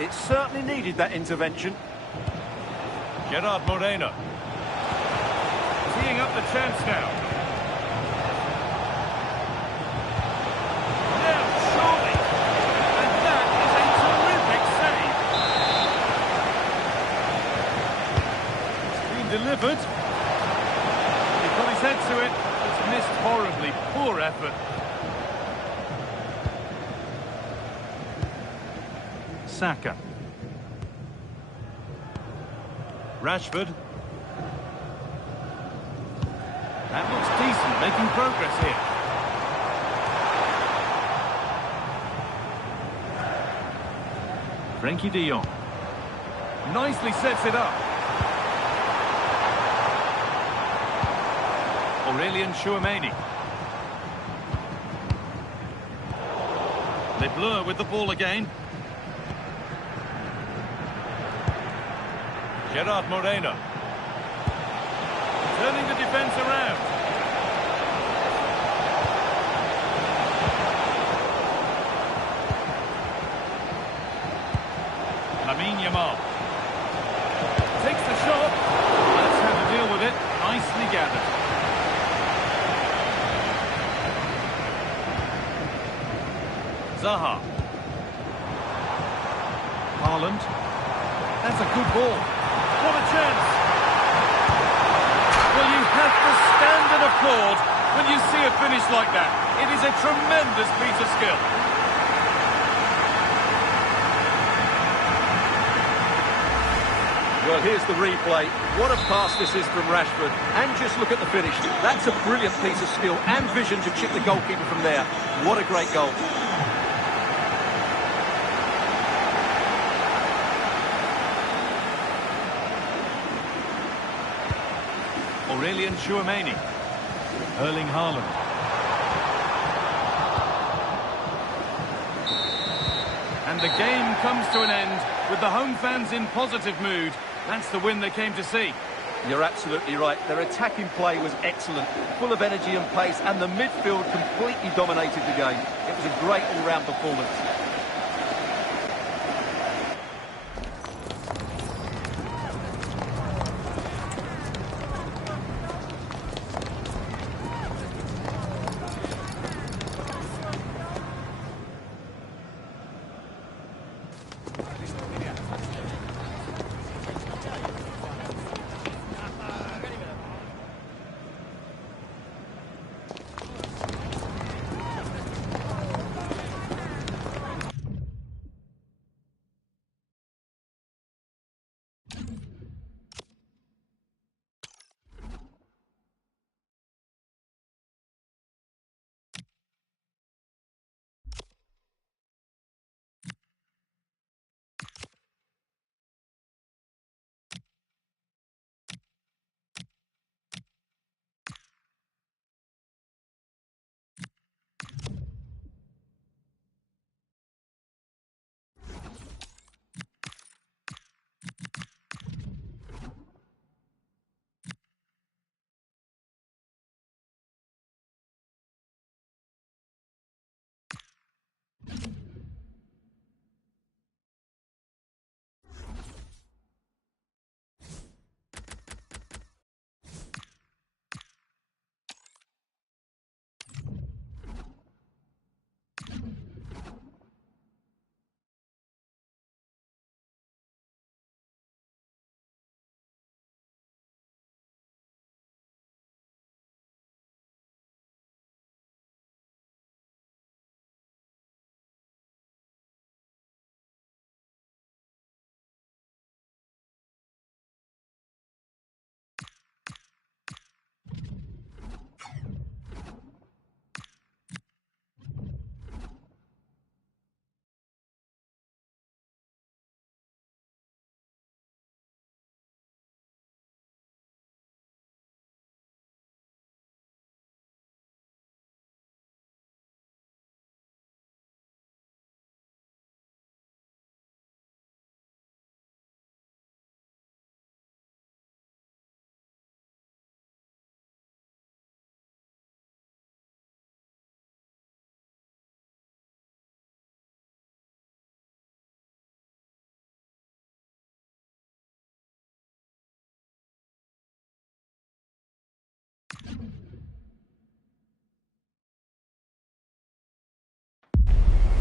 It certainly needed that intervention. Gerard Moreno. Teeing up the chance now. Now, surely. And that is a terrific save. It's been delivered. He got his head to it. It's missed horribly. Poor effort. Saka. Rashford. That looks decent, making progress here. Frenkie de Jong. Nicely sets it up. Aurelien Tchouameni. Les Bleus with the ball again. Gerard Moreno. Turning the defence around. Lamine Yamal. Takes the shot. That's how to deal with it. Nicely gathered. Zaha. Haaland. That's a good ball. What a chance! Well, you have to stand and applaud when you see a finish like that. It is a tremendous piece of skill. Well, here's the replay. What a pass this is from Rashford. And just look at the finish. That's a brilliant piece of skill and vision to chip the goalkeeper from there. What a great goal. Aurelien Tchouameni. Erling Haaland. And the game comes to an end with the home fans in positive mood. That's the win they came to see. You're absolutely right. Their attacking play was excellent, full of energy and pace, and the midfield completely dominated the game. It was a great all-round performance.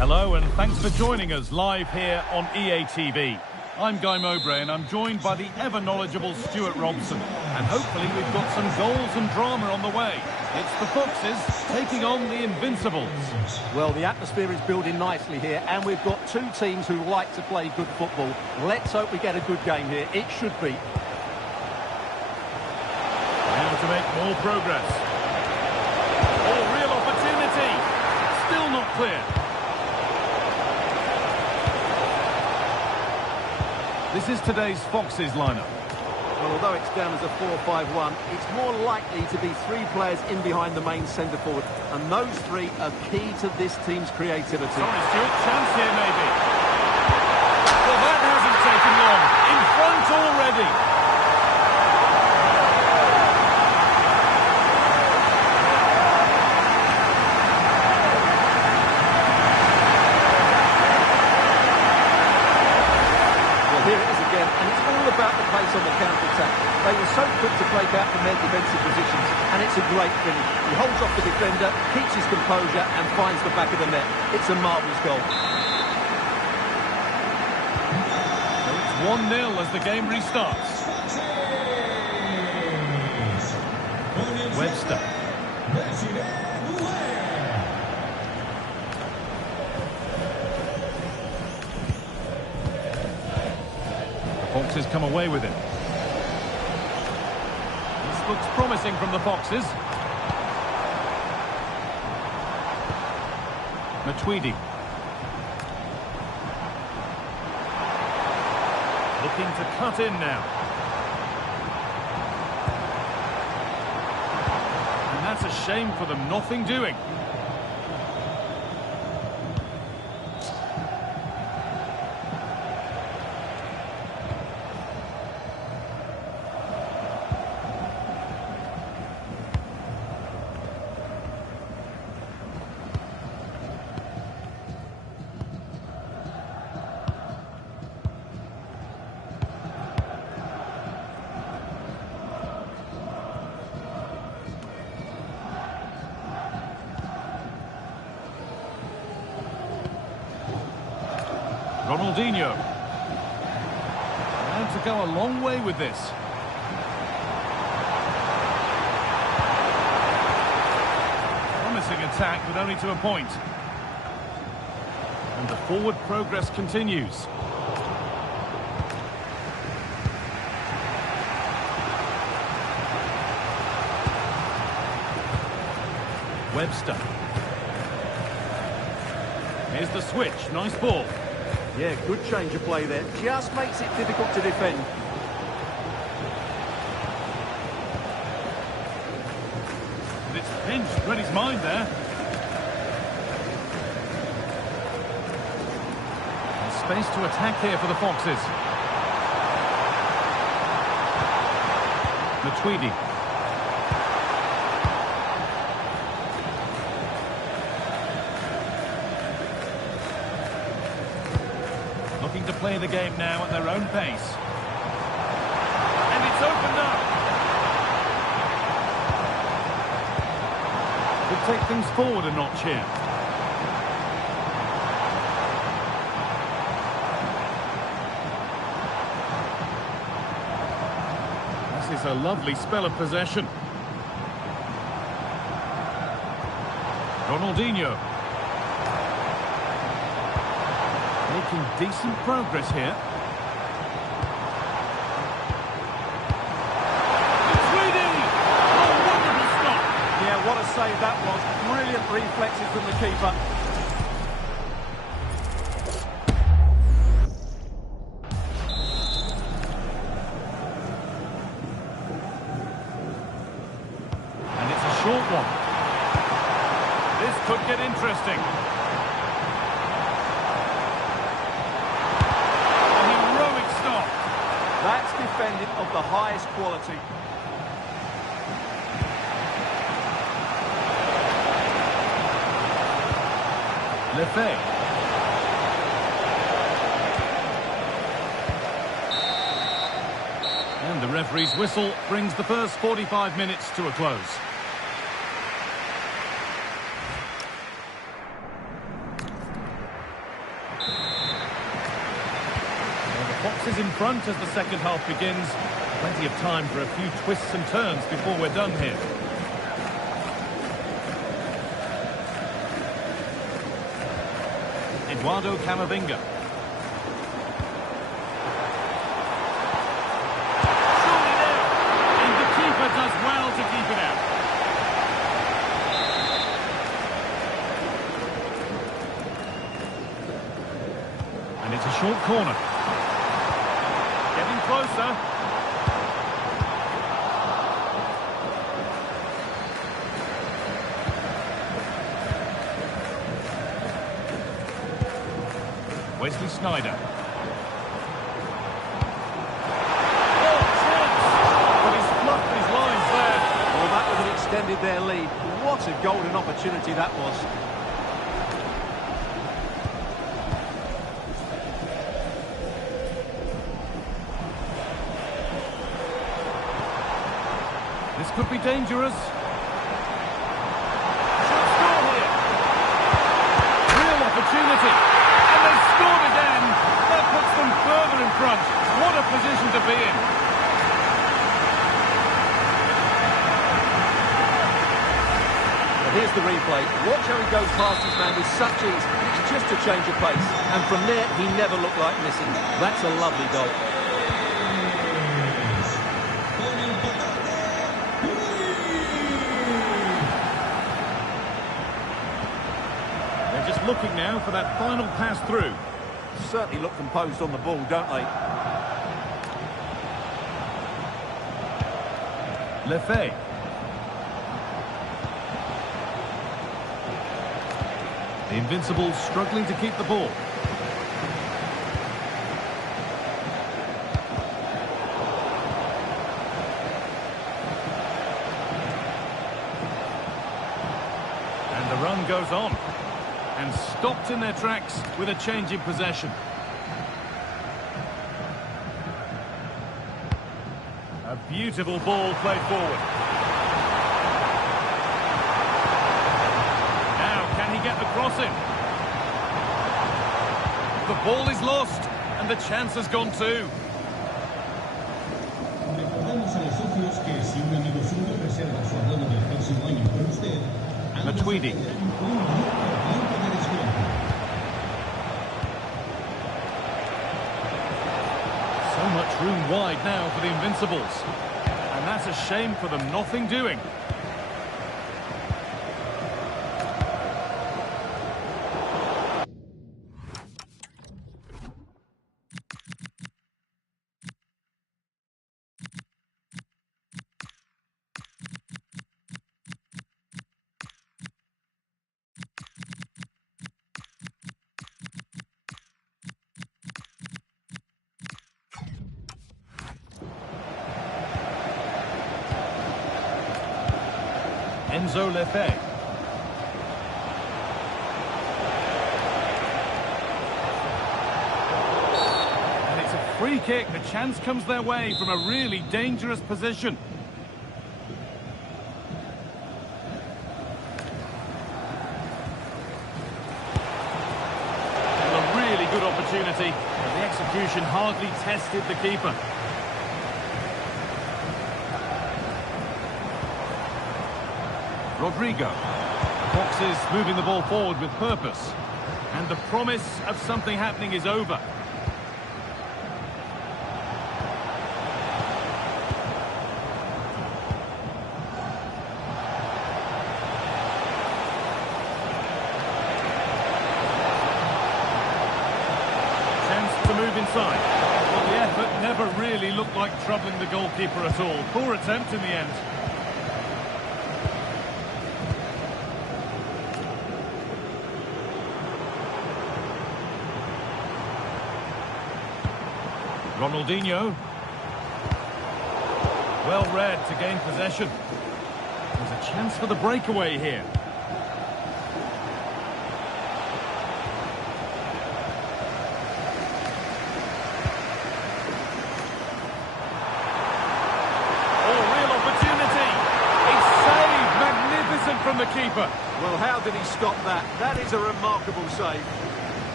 Hello and thanks for joining us live here on EA TV. I'm Guy Mowbray and I'm joined by the ever-knowledgeable Stuart Robson. And hopefully we've got some goals and drama on the way. It's the Foxes taking on the Invincibles. Well, the atmosphere is building nicely here, and we've got two teams who like to play good football. Let's hope we get a good game here. It should be. Now to make more progress. Oh, real opportunity. Still not clear. This is today's Foxes lineup. Well, although it's down as a 4-5-1, it's more likely to be three players in behind the main centre forward, and those three are key to this team's creativity. Sorry, Stuart, chance here maybe. Well, that hasn't taken long. In front already. Here it is again, and it's all about the pace on the counter-attack. They were so quick to break out from their defensive positions, and it's a great finish. He holds off the defender, keeps his composure, and finds the back of the net. It's a marvellous goal. So it's 1-0 as the game restarts. Webster. Foxes come away with it. This looks promising from the Foxes. Matuidi. Looking to cut in now. And that's a shame for them, nothing doing. Ronaldinho. And to go a long way with this. Promising attack, but only to a point. And the forward progress continues. Webster. Here's the switch. Nice ball. Yeah, good change of play there. Just makes it difficult to defend. And it's pinched, read his mind there. And space to attack here for the Foxes. Matuidi. Looking to play the game now at their own pace. And it's opened up. Could take things forward a notch here. This is a lovely spell of possession. Ronaldinho. Making decent progress here. Oh, wonderful stop. Yeah, what a save that was. Brilliant reflexes from the keeper. And it's a short one. This could get interesting. That's defending of the highest quality. Lefebvre. And the referee's whistle brings the first 45 minutes to a close. Foxes in front as the second half begins. Plenty of time for a few twists and turns before we're done here. Eduardo Camavinga. Surely there! And the keeper does well to keep it out. And it's a short corner. Getting closer. Wesley Sneijder. Oh, chance! But he's fluffed his lines there. Well, that would have extended their lead. What a golden opportunity that was. This could be dangerous. Should score here. Real opportunity. And they've scored again. That puts them further in front. What a position to be in. And here's the replay. Watch how he goes past his man with such ease. It's just a change of pace. And from there, he never looked like missing. That's a lovely goal. Just looking now for that final pass through. Certainly look composed on the ball, don't they? Lefebvre. The Invincibles struggling to keep the ball. And the run goes on. And stopped in their tracks with a change in possession. A beautiful ball played forward. Now, can he get the cross in? The ball is lost, and the chance has gone too. Recordamos a los socios que si un amigo suyo reserva su abono del próximo año con usted, Matuidi. So much room wide now for the Invincibles. And that's a shame for them, nothing doing. Enzo Lefebvre. And it's a free kick. The chance comes their way from a really dangerous position. And a really good opportunity, but the execution hardly tested the keeper. Rodrigo. Foxes moving the ball forward with purpose. And the promise of something happening is over. Chance to move inside. But the effort never really looked like troubling the goalkeeper at all. Poor attempt in the end. Ronaldinho. Well read to gain possession. There's a chance for the breakaway here. Oh, real opportunity. It's saved. Magnificent from the keeper. Well, how did he stop that? That is a remarkable save.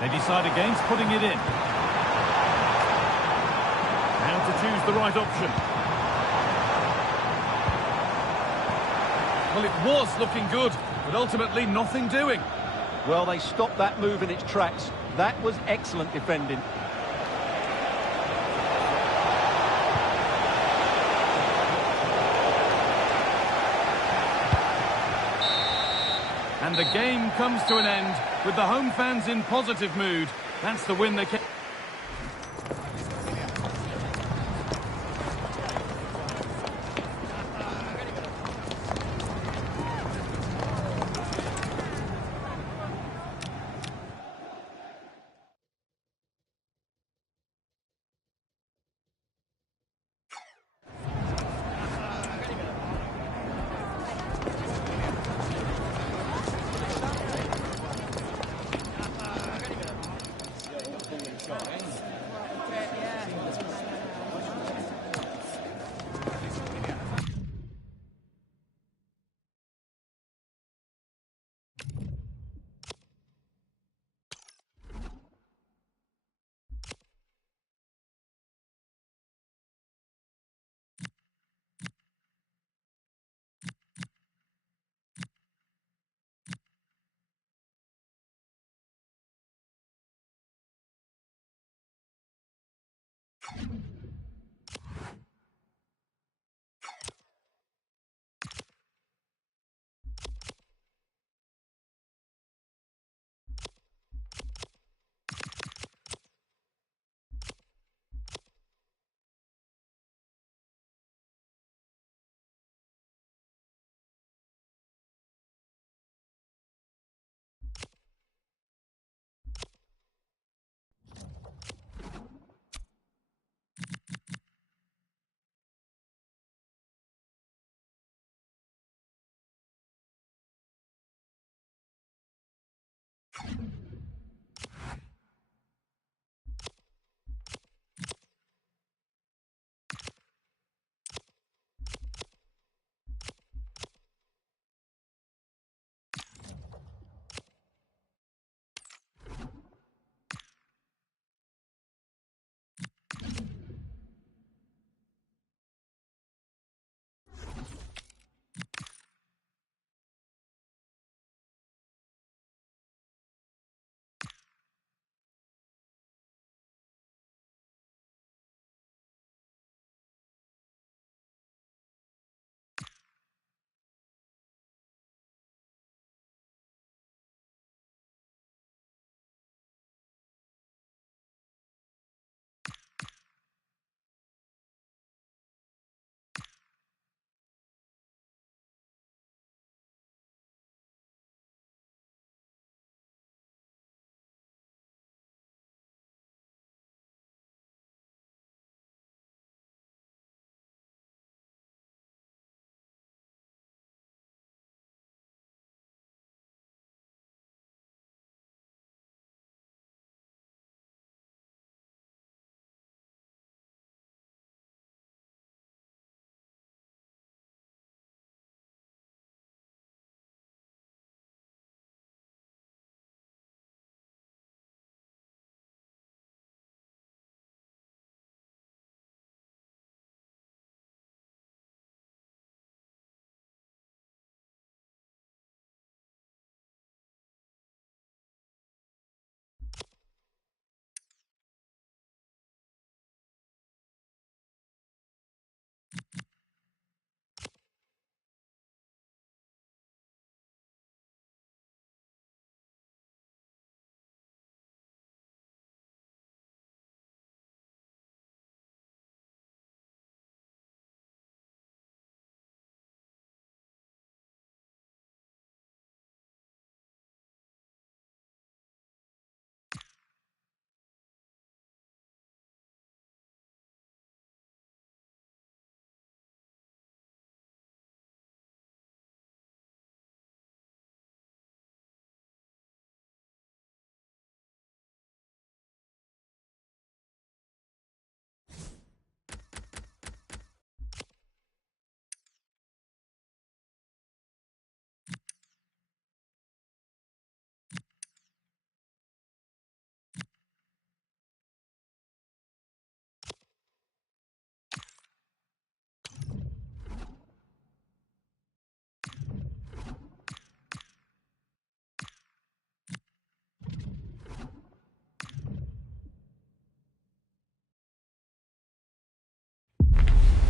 They decide against putting it in. How to choose the right option. Well, it was looking good, but ultimately nothing doing. Well, they stopped that move in its tracks. That was excellent defending. And the game comes to an end with the home fans in positive mood. That's the win they came.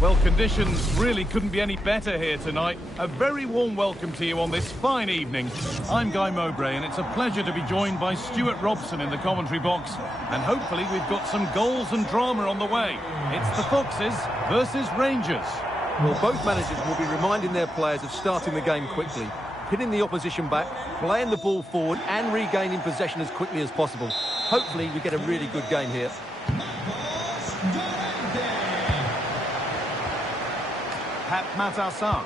Well, conditions really couldn't be any better here tonight. A very warm welcome to you on this fine evening. I'm Guy Mowbray, and it's a pleasure to be joined by Stuart Robson in the commentary box. And hopefully we've got some goals and drama on the way. It's the Foxes versus Rangers. Well, both managers will be reminding their players of starting the game quickly, pinning the opposition back, playing the ball forward and regaining possession as quickly as possible. Hopefully we get a really good game here. Matassar.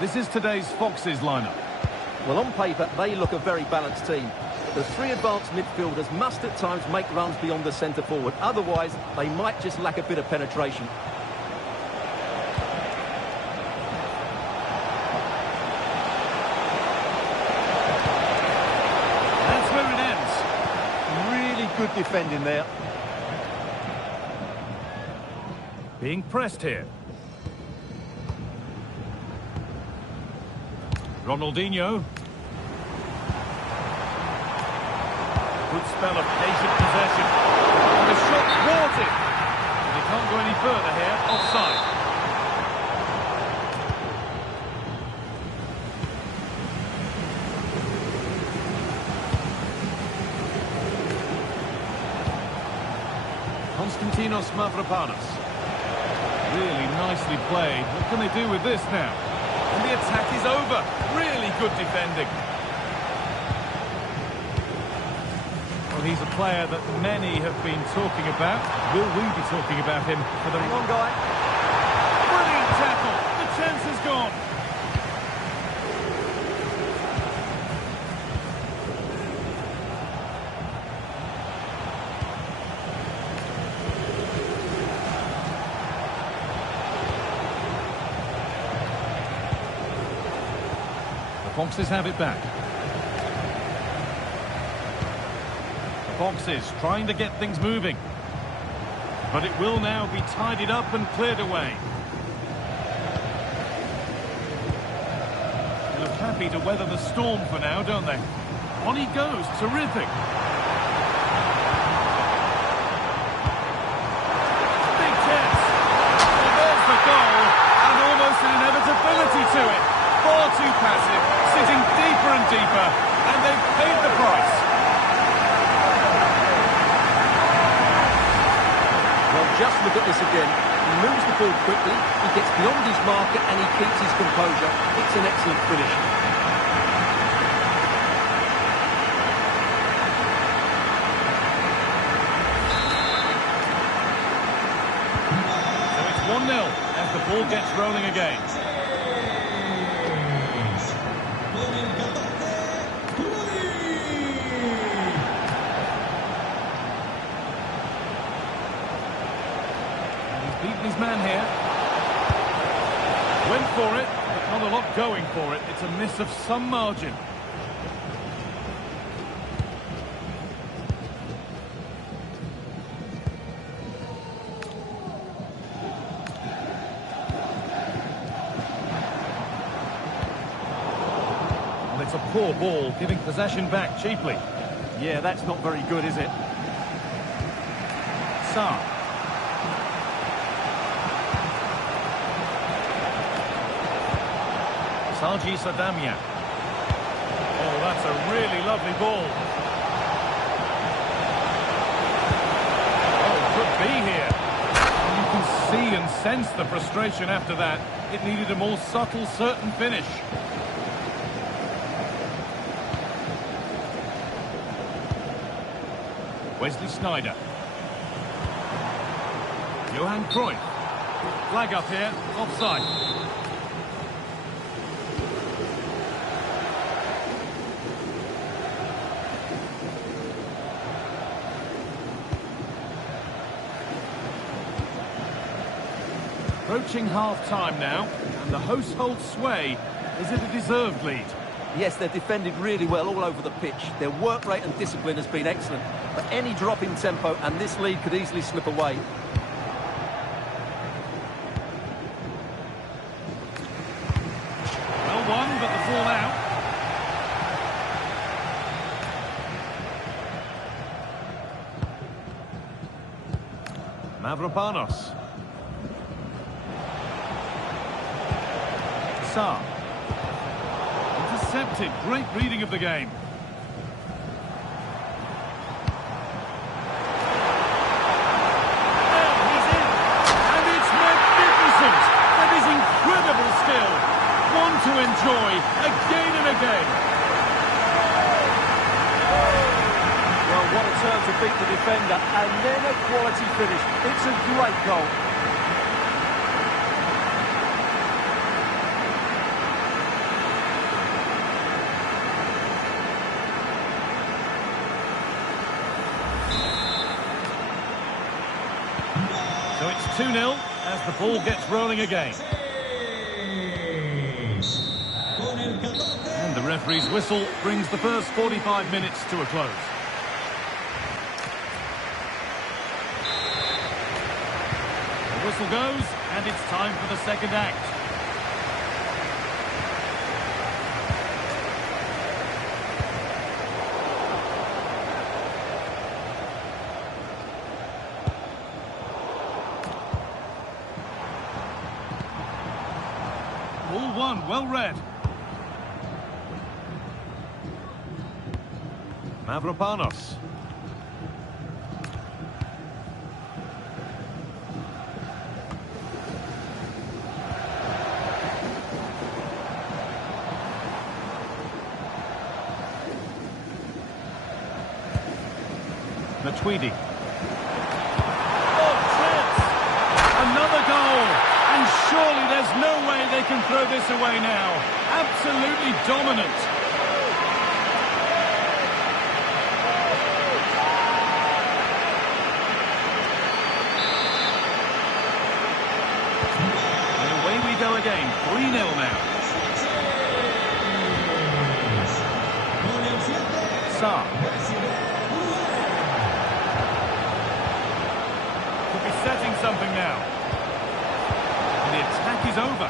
This is today's Foxes lineup. Well, on paper, they look a very balanced team. The three advanced midfielders must at times make runs beyond the centre forward. Otherwise, they might just lack a bit of penetration. That's where it ends. Really good defending there. Being pressed here. Ronaldinho. Good spell of patient possession. And the shot thwarted. And he can't go any further here. Offside. Konstantinos Mavropanos. Really nicely played. What can they do with this now? And the attack is over. Really good defending. Well, he's a player that many have been talking about. Will we be talking about him for the Long guy. brilliant tackle? The chance is gone. Foxes have it back. The Foxes trying to get things moving. But it will now be tidied up and cleared away. They look happy to weather the storm for now, don't they? On he goes, terrific. Big chance. Well, there's the goal, and almost an inevitability to it. Far too passive, sitting deeper and deeper, and they've paid the price. Well, just look at this again. He moves the ball quickly, he gets beyond his marker and he keeps his composure. It's an excellent finish. So it's 1-0 as the ball gets rolling again. Beaten his man here. Went for it, but not a lot going for it. It's a miss of some margin. Well, it's a poor ball, giving possession back cheaply. Yeah, that's not very good, is it? Sarr. Sarji Sadamian. Oh, that's a really lovely ball. Oh, could be here. You can see and sense the frustration after that. It needed a more subtle, certain finish. Wesley Sneijder. Johan Cruyff. Flag up here, offside. Approaching half-time now, and the hosts hold sway. Is it a deserved lead? Yes, they've defended really well all over the pitch. Their work rate and discipline has been excellent. But any drop in tempo and this lead could easily slip away. Well won, but the ball out. Mavropanos. Sa. Intercepted. Great reading of the game. Incredible skill, one to enjoy again and again. Well, what a turn to beat the defender, and then a quality finish. It's a great goal. So it's 2-0 as the ball gets rolling again. And the referee's whistle brings the first 45 minutes to a close. The whistle goes, and it's time for the second act. Ball one, well read. Mavropanos. Matuidi. Oh, chance! Another goal! And surely there's no way they can throw this away now. Absolutely dominant. Go again, 3-0 now. Sa. Could be setting something now. And the attack is over.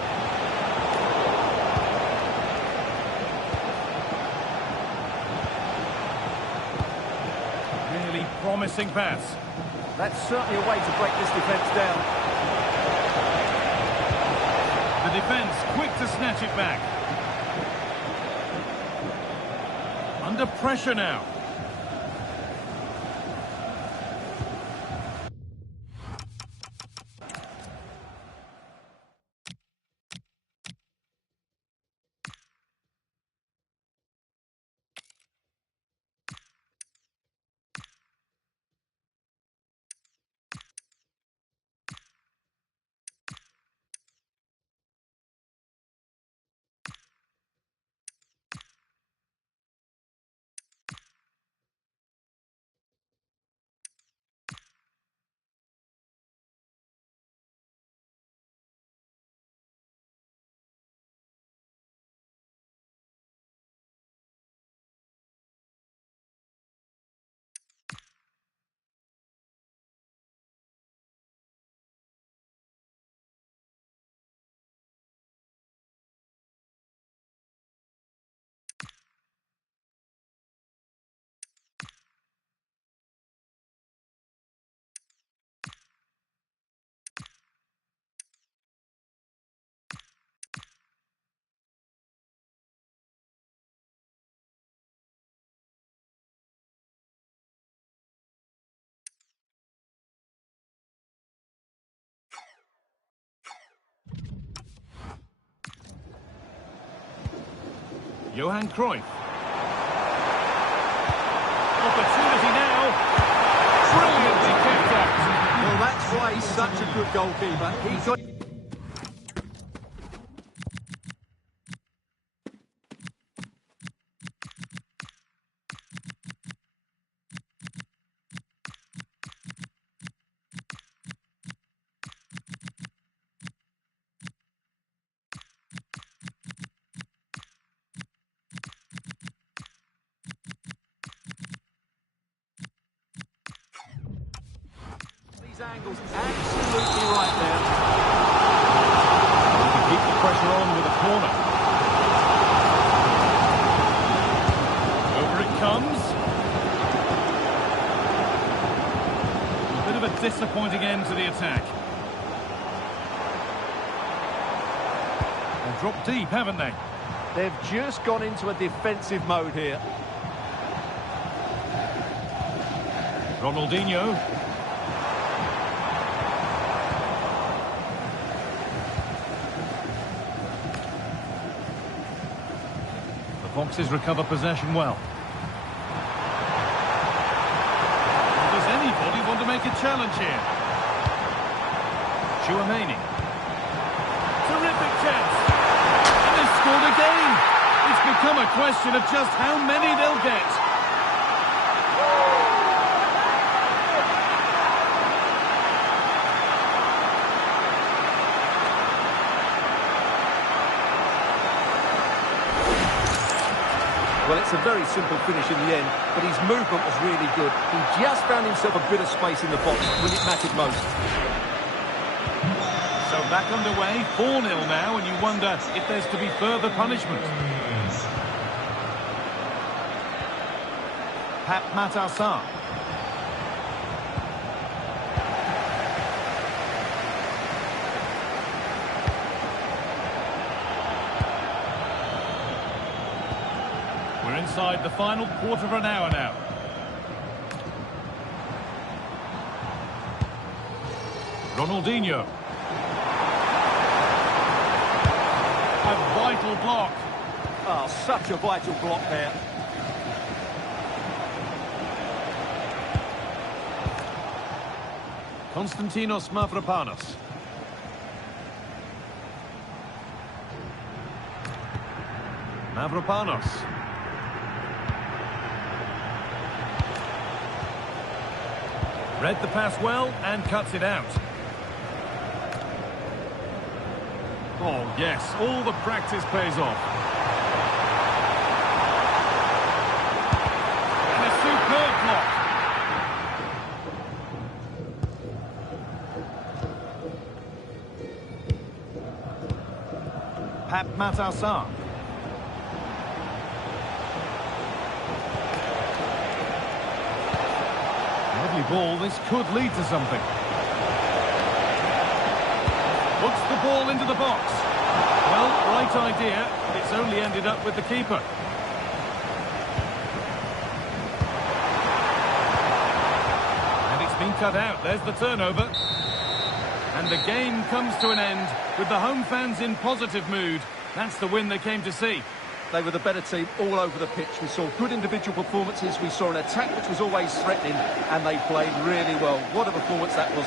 Really promising pass. That's certainly a way to break this defence down. The defence quick to snatch it back. Under pressure now. Johan Cruyff. Opportunity now. Brilliantly kicked out. Well, that's why he's such a good goalkeeper. He's got... angles absolutely right there. He can keep the pressure on with a corner. Over it comes. A bit of a disappointing end to the attack. And dropped deep, haven't they? They've just gone into a defensive mode here. Ronaldinho. The Foxes recover possession well. Does anybody want to make a challenge here? Chouameni. Terrific chance. And they've scored again. It's become a question of just how many they'll get. Well, it's a very simple finish in the end, but his movement was really good. He just found himself a bit of space in the box when it mattered most. So back underway, 4-0 now, and you wonder if there's to be further punishment. Pat Matassar. We're inside the final quarter of an hour now. Ronaldinho. A vital block. Oh, such a vital block there. Konstantinos Mavropanos. Mavropanos. Read the pass well and cuts it out. Oh, yes, all the practice pays off. And a superb block. Pat Matassar. Lovely ball, this could lead to something. Puts the ball into the box. Well, right idea. It's only ended up with the keeper. And it's been cut out. There's the turnover. And the game comes to an end with the home fans in positive mood. That's the win they came to see. They were the better team all over the pitch. We saw good individual performances. We saw an attack which was always threatening, and they played really well. What a performance that was.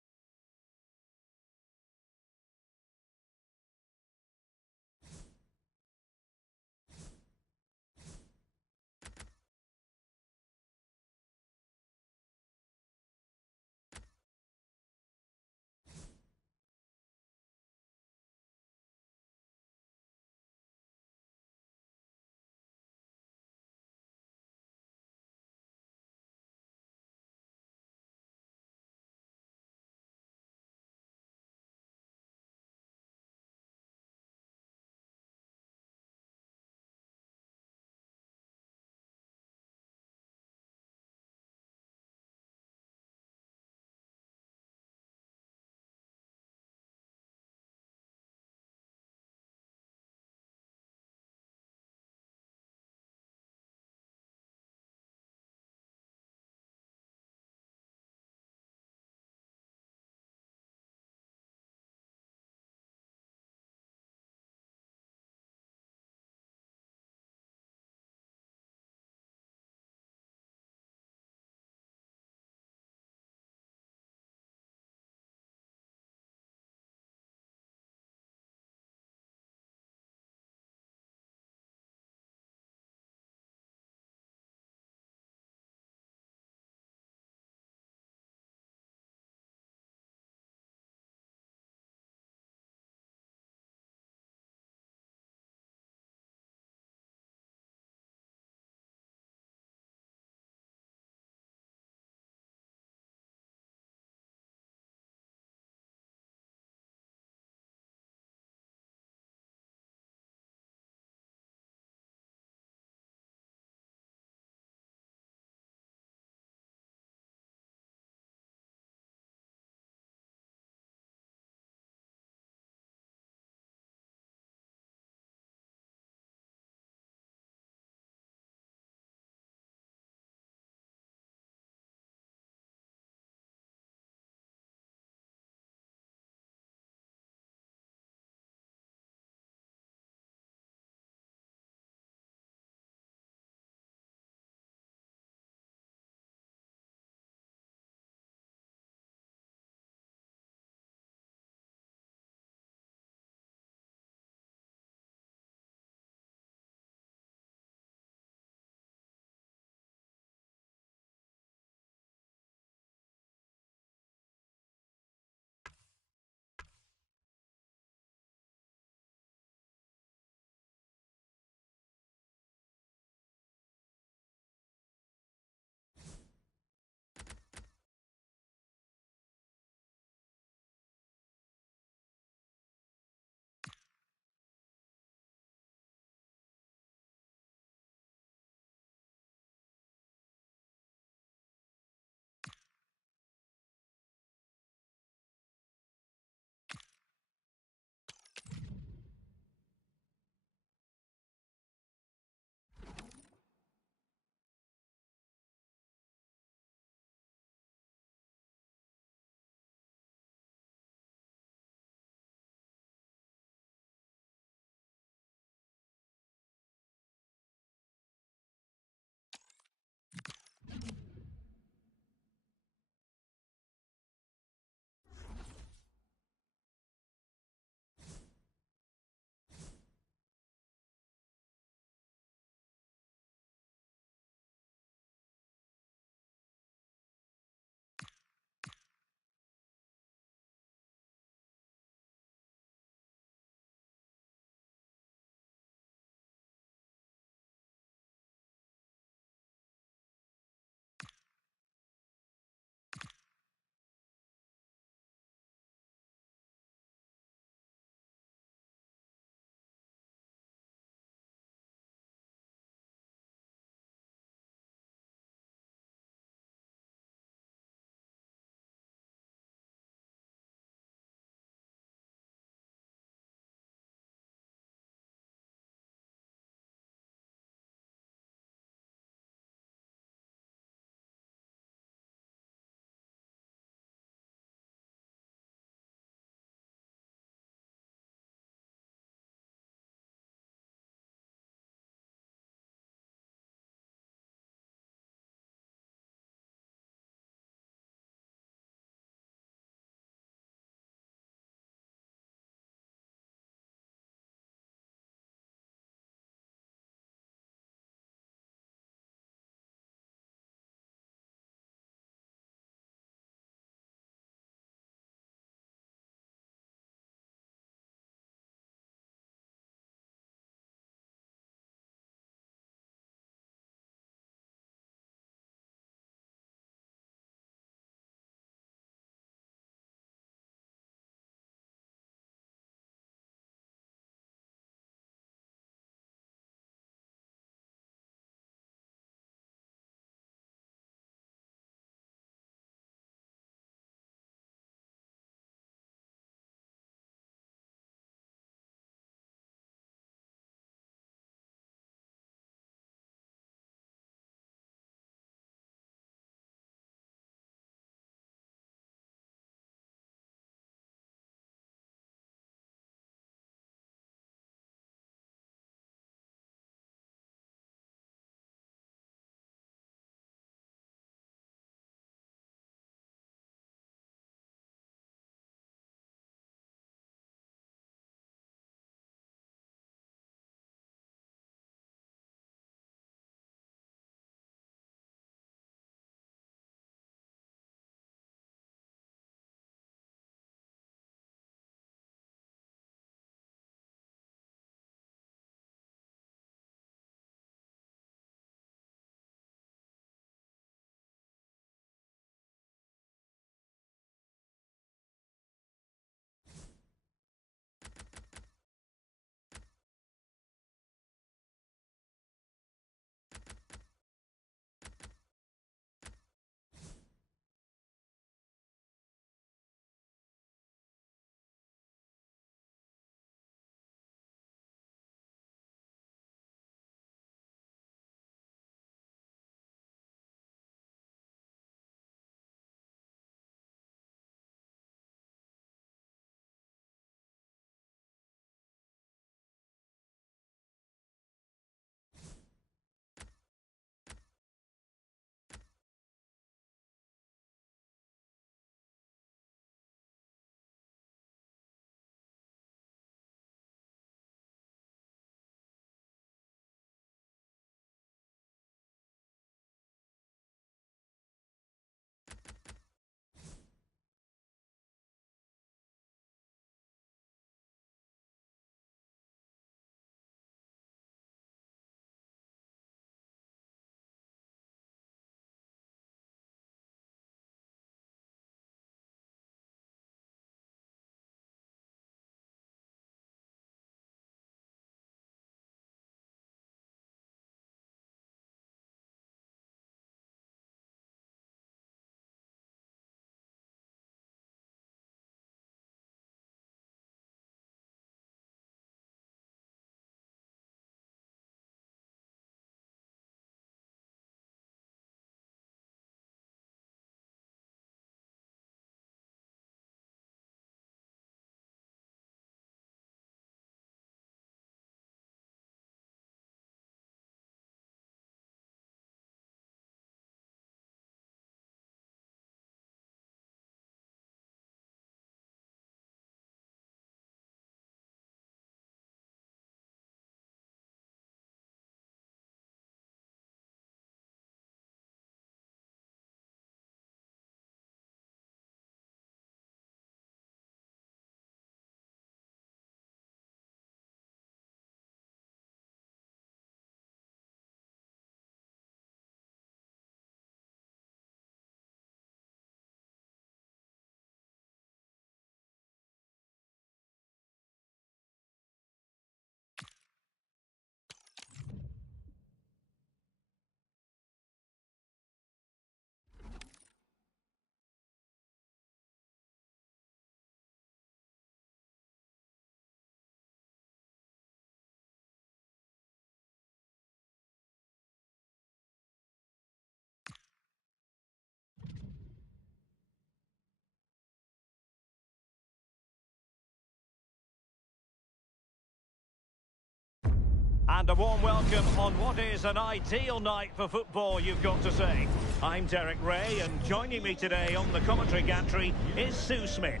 And a warm welcome on what is an ideal night for football, you've got to say. I'm Derek Ray, and joining me today on the commentary gantry is Sue Smith.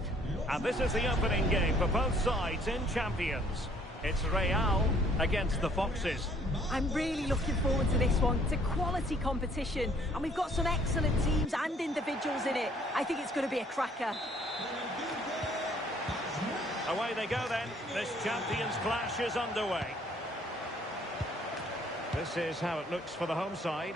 And this is the opening game for both sides in Champions. It's Real against the Foxes. I'm really looking forward to this one. It's a quality competition, and we've got some excellent teams and individuals in it. I think it's going to be a cracker. Away they go then. This Champions clash is underway. This is how it looks for the home side.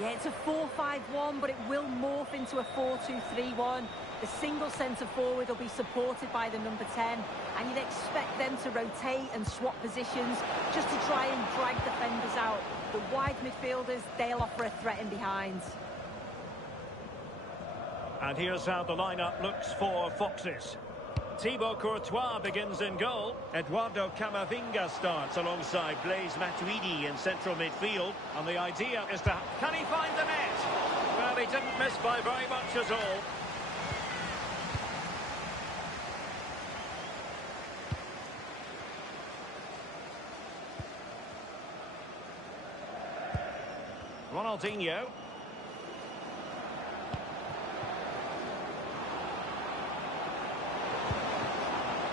Yeah, it's a 4-5-1, but it will morph into a 4-2-3-1. The single centre forward will be supported by the number 10, and you'd expect them to rotate and swap positions just to try and drag defenders out. The wide midfielders, they'll offer a threat in behind. And here's how the lineup looks for Foxes. Thibaut Courtois begins in goal. Eduardo Camavinga starts alongside Blaise Matuidi in central midfield. And the idea is to... Can he find the net? Well, he didn't miss by very much at all. Ronaldinho.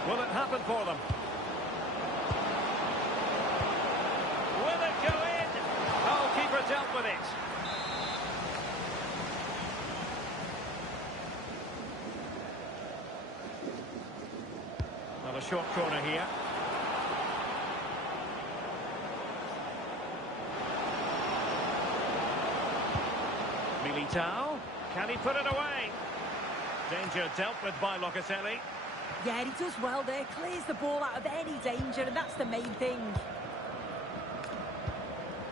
Will it happen for them? Will it go in? Oh, keeper dealt with it. Well, a short corner here. Militao. Can he put it away? Danger dealt with by Locatelli. Yeah, he does well there, clears the ball out of any danger, and that's the main thing.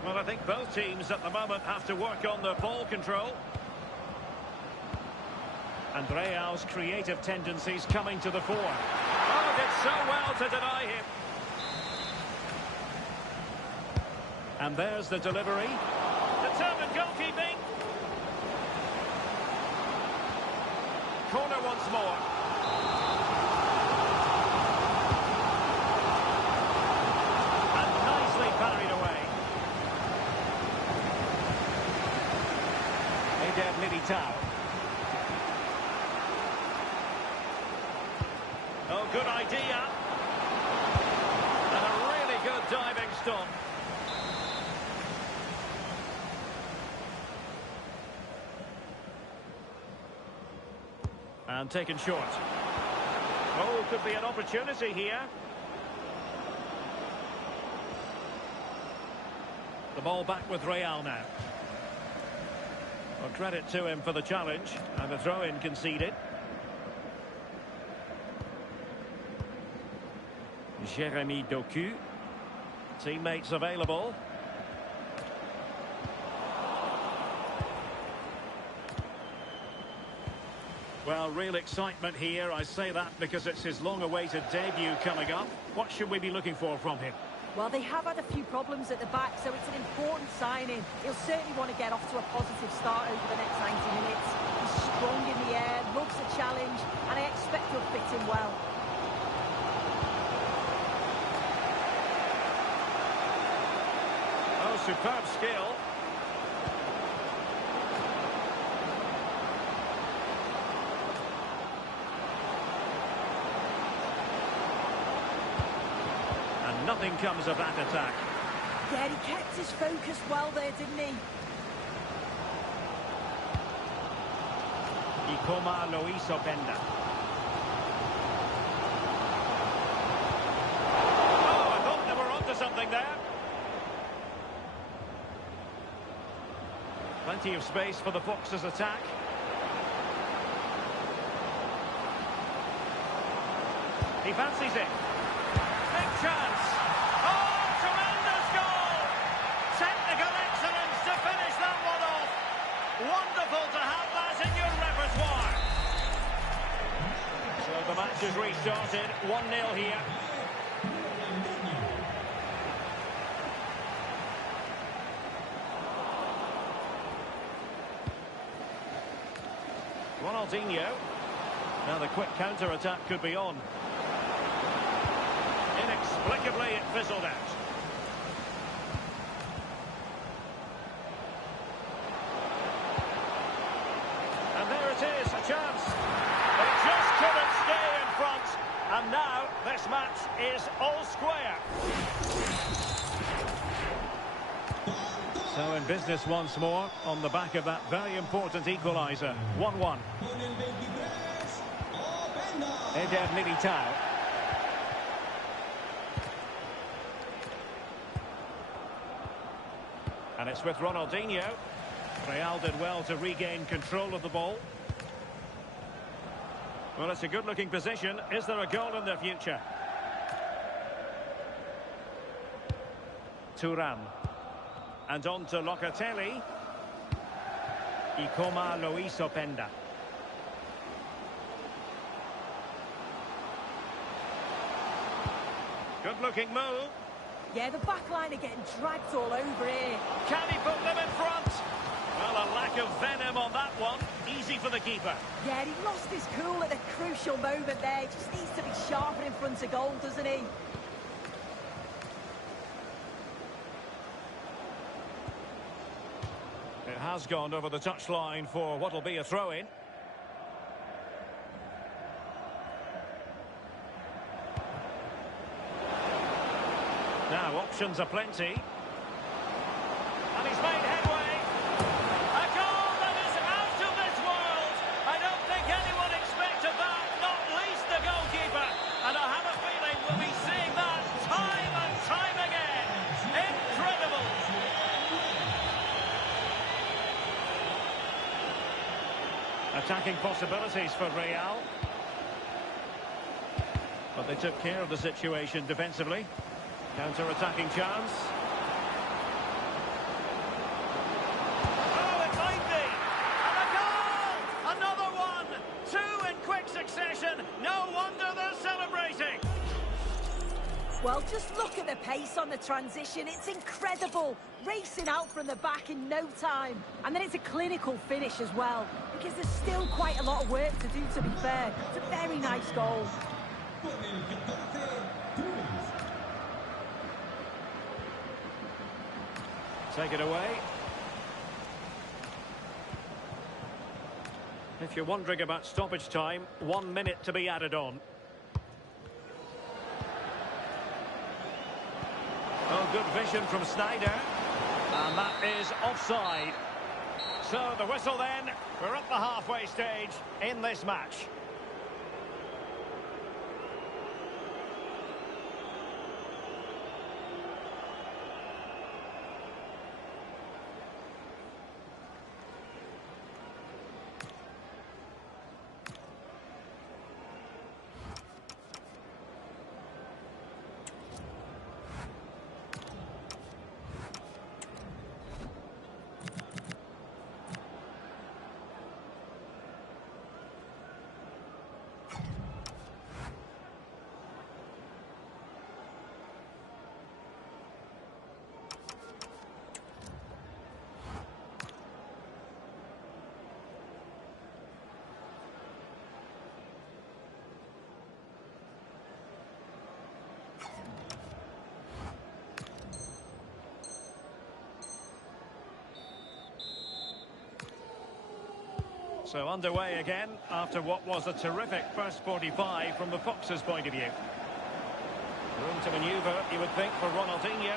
Well, I think both teams at the moment have to work on the ball control. And Real's creative tendencies coming to the fore. Oh, did so well to deny him. And there's the delivery. Determined goalkeeping. Corner once more. Parried away. Eder Militao. Oh, good idea. And a really good diving stop. And taken short. Oh, could be an opportunity here. The ball back with Real now. Well, credit to him for the challenge, and the throw-in conceded. Jeremy Doku. Teammates available. Well, real excitement here. I say that because it's his long-awaited debut coming up. What should we be looking for from him? Well, they have had a few problems at the back, so it's an important signing. He'll certainly want to get off to a positive start over the next 90 minutes. He's strong in the air, loves a challenge, and I expect he'll fit in well. Oh, superb skill. Nothing comes of that attack. Yeah, he kept his focus well there, didn't he? Ikoma Luis Openda. Oh, I thought they were onto something there. Plenty of space for the Foxes' attack. He fancies it. Big chance. Oh, tremendous goal! Technical excellence to finish that one off. Wonderful to have that in your repertoire. So the match is restarted. 1-0 here. Ronaldinho. Now the quick counter-attack could be on. Inexplicably, it fizzled out. it is, a chance. It just couldn't stay in front. And now this match is all square. So in business once more on the back of that very important equaliser. 1-1. Eder Militao. And it's with Ronaldinho. Real did well to regain control of the ball. Well, it's a good-looking position. Is there a goal in their future? Thuram. And on to Locatelli. Ikoma Luis Openda. Good-looking move. Yeah, the back line are getting dragged all over here. Can he put them in front? Well, a lack of venom on that one. Easy for the keeper. Yeah, he lost his cool at a crucial moment there. He just needs to be sharper in front of goal, doesn't he? It has gone over the touchline for what will be a throw-in. Now, options are plenty. And he's made headway. A goal that is out of this world. I don't think anyone expected that, not least the goalkeeper. And I have a feeling we'll be seeing that time and time again. Incredible. Attacking possibilities for Real. But they took care of the situation defensively. Counter-attacking chance. Oh, it might be! And a goal! Another one! Two in quick succession. No wonder they're celebrating. Well, just look at the pace on the transition. It's incredible. Racing out from the back in no time. And then it's a clinical finish as well. Because there's still quite a lot of work to do, to be fair. It's a very nice goal. Take it away. If you're wondering about stoppage time, 1 minute to be added on. Oh, good vision from Snyder. And that is offside. So the whistle then. We're at the halfway stage in this match. So underway again after what was a terrific first 45 from the Fox's point of view. Room to manoeuvre, you would think, for Ronaldinho.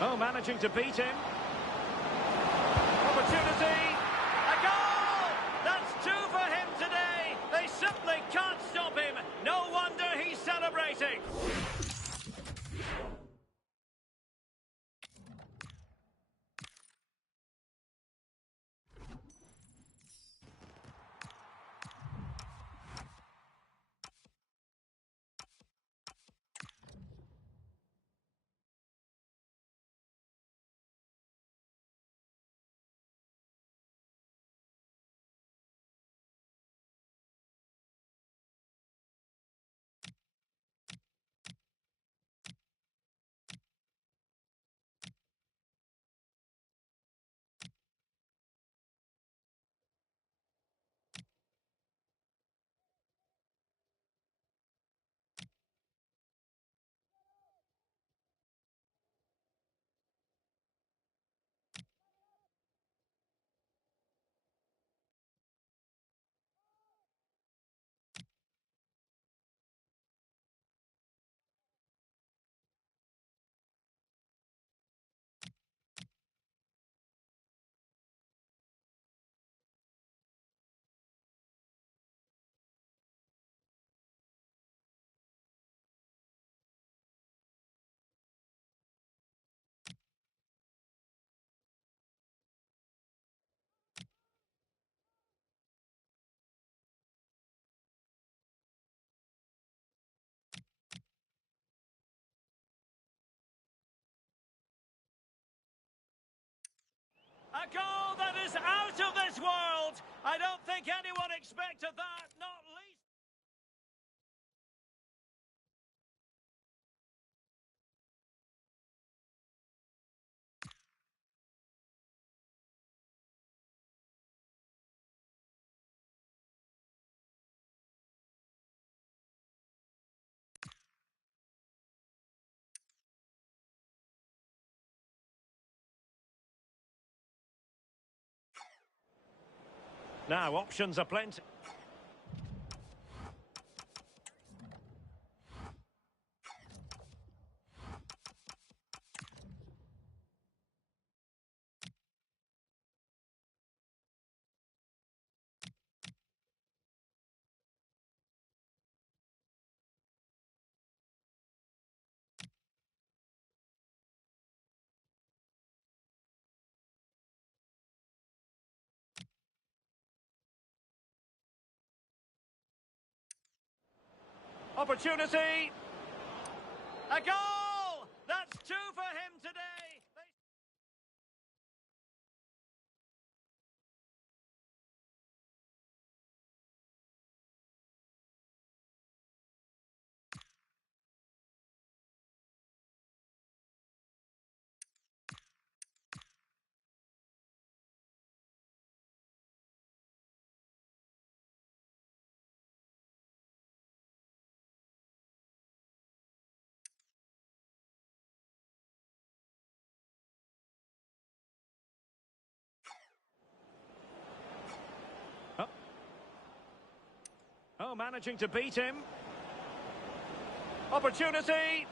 Oh, managing to beat him. Opportunity. A goal! That's two for him today. They simply can't stop him. No wonder he's celebrating. is out of this world. I don't think anyone expected that, not least. Now, options are plenty. Opportunity! A goal! That's two for him today! Oh, managing to beat him. Opportunity!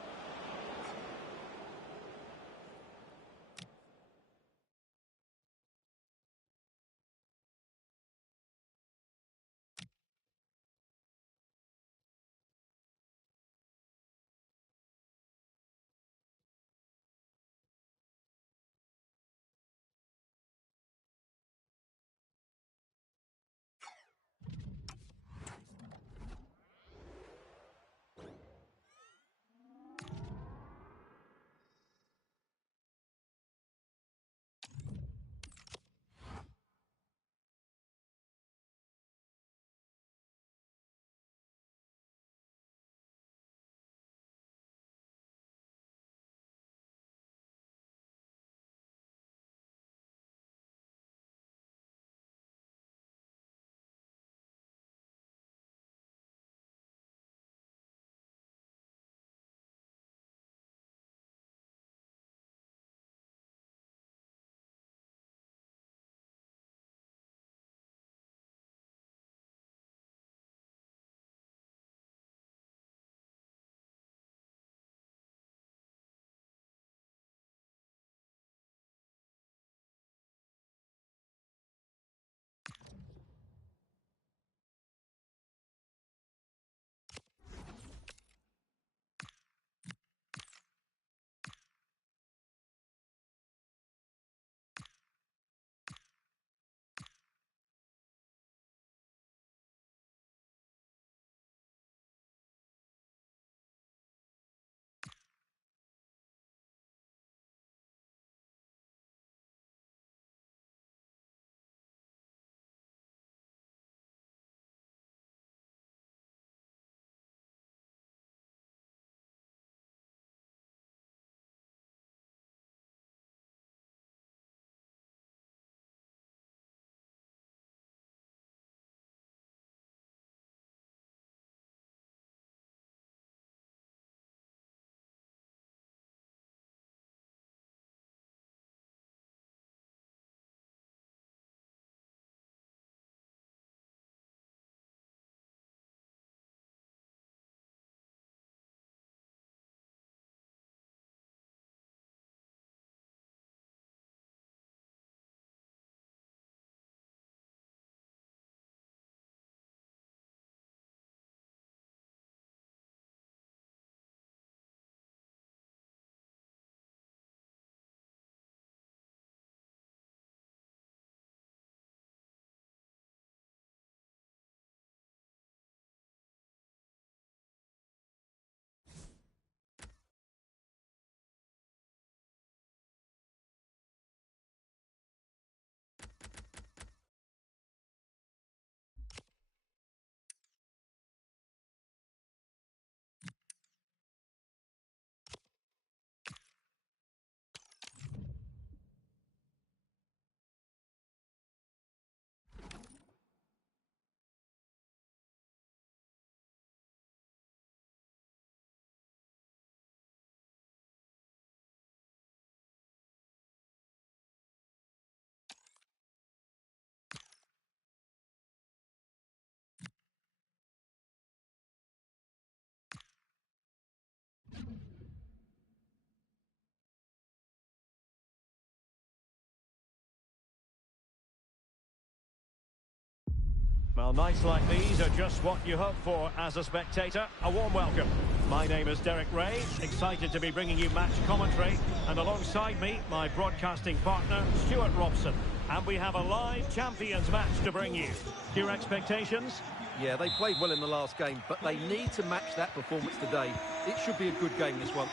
Well, nights like these are just what you hope for as a spectator. A warm welcome. My name is Derek Ray, excited to be bringing you match commentary. And alongside me, my broadcasting partner, Stuart Robson. And we have a live Champions match to bring you. Your expectations? Yeah, they played well in the last game, but they need to match that performance today. It should be a good game, this one.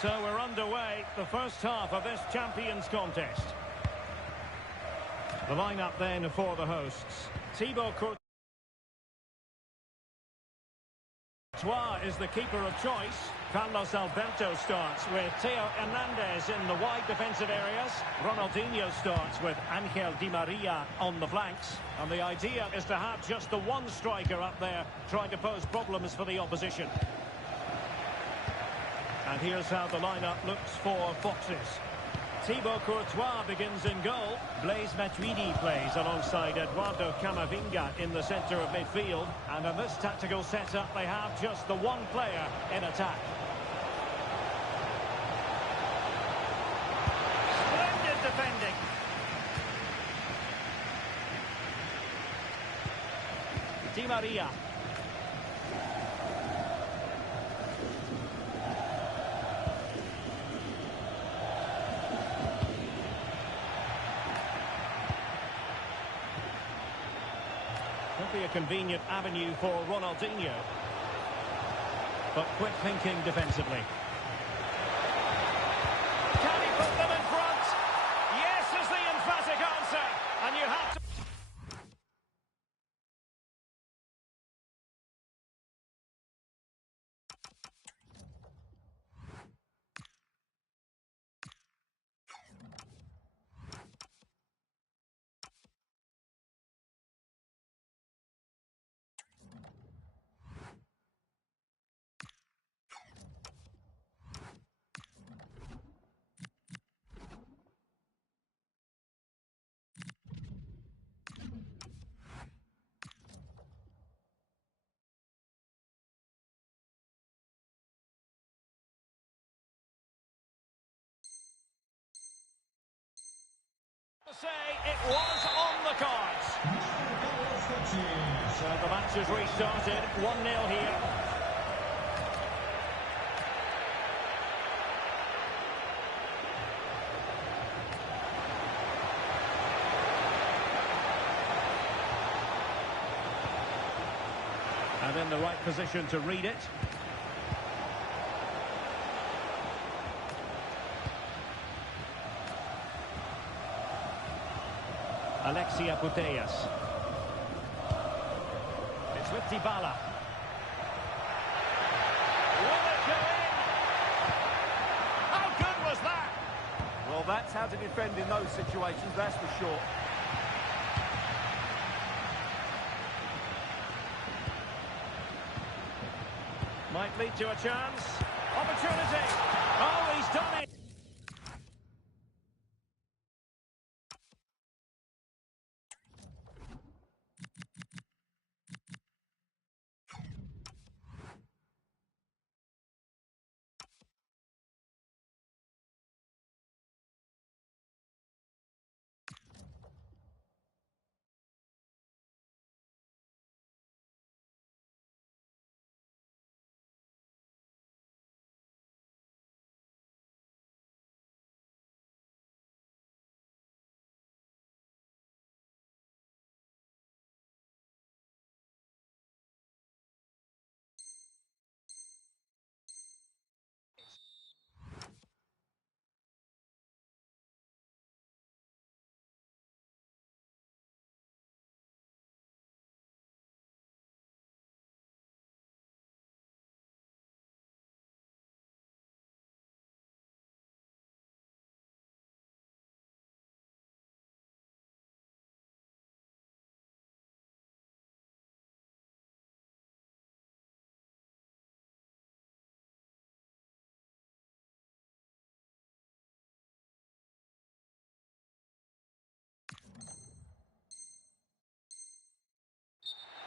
So we're underway, the first half of this Champions contest. The lineup then for the hosts. Thibaut Courtois is the keeper of choice. Carlos Alberto starts with Theo Hernandez in the wide defensive areas. Ronaldinho starts with Angel Di Maria on the flanks. And the idea is to have just the one striker up there trying to pose problems for the opposition. And here's how the lineup looks for Foxes. Thibaut Courtois begins in goal. Blaise Matuidi plays alongside Eduardo Camavinga in the centre of midfield. And in this tactical setup, they have just the one player in attack. Splendid defending. Di Maria. Could be a convenient avenue for Ronaldinho. But quick thinking defensively. Can he put them in front? Yes is the emphatic answer. And you have to... say it was on the cards. So the match has restarted, 1-0 here. And in the right position to read it. Alexia Putellas. It's with Dybala. Will it go in? How good was that? Well, that's how to defend in those situations, that's for sure. Might lead to a chance. Opportunity. Oh, he's done it.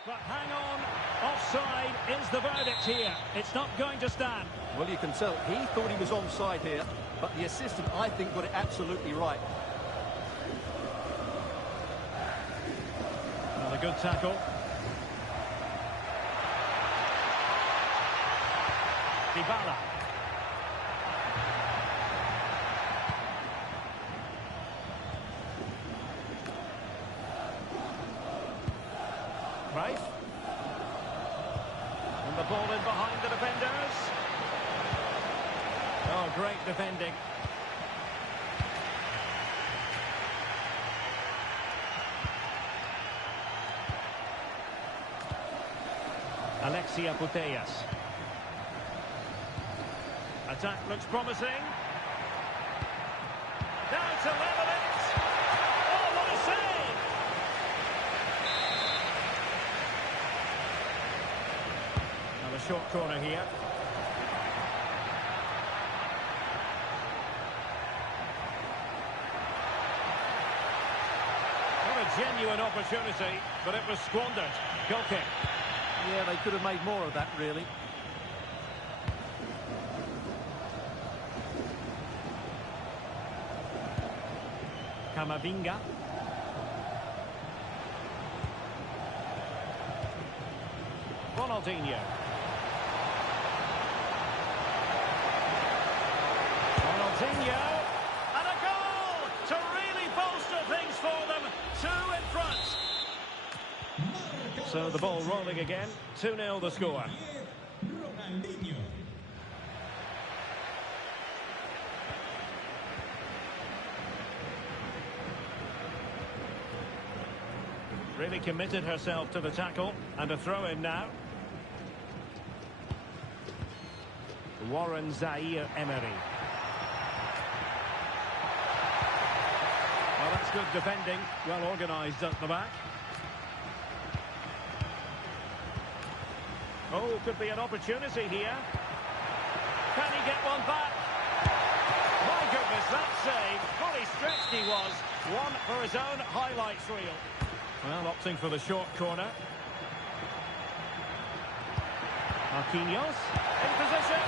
But hang on, offside is the verdict here. It's not going to stand. Well, you can tell he thought he was onside here, but the assistant, I think, got it absolutely right. good tackle. Dybala. Right. And the ball in behind the defenders. Oh, great defending. Alexia Putellas. Attack looks promising. Down to level it. Oh, what a save! Now a short corner here. What a genuine opportunity, but it was squandered. Goal kick. Yeah, they could have made more of that, really. Camavinga. Ronaldinho. Ronaldinho. And a goal to really bolster things for them. 2 in front. So the ball rolling again. 2-0 the score. Ronaldinho. Really committed herself to the tackle. And a throw-in now. Warren Zaire-Emery. Well, that's good defending. Well organised at the back. Oh, could be an opportunity here. Can he get one back? My goodness, that save. Fully stretched he was. One for his own highlights reel. Well, opting for the short corner. Marquinhos in position.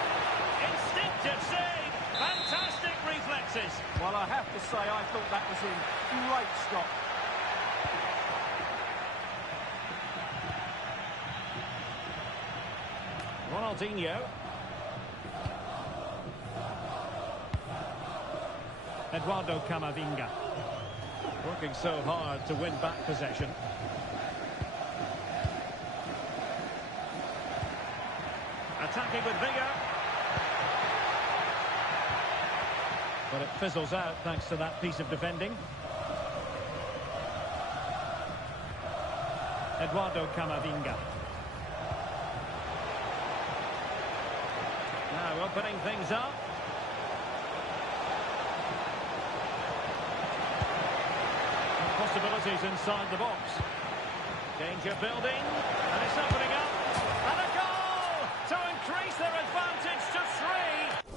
Instinctive save. Fantastic reflexes. Well, I have to say, I thought that was in. Great stop. Ronaldinho. Eduardo Camavinga. Working so hard to win back possession. Attacking with vigour. But it fizzles out thanks to that piece of defending. Eduardo Camavinga. Now opening things up. Possibilities inside the box. Danger building. And it's opening up. And a goal to increase their advantage to 3.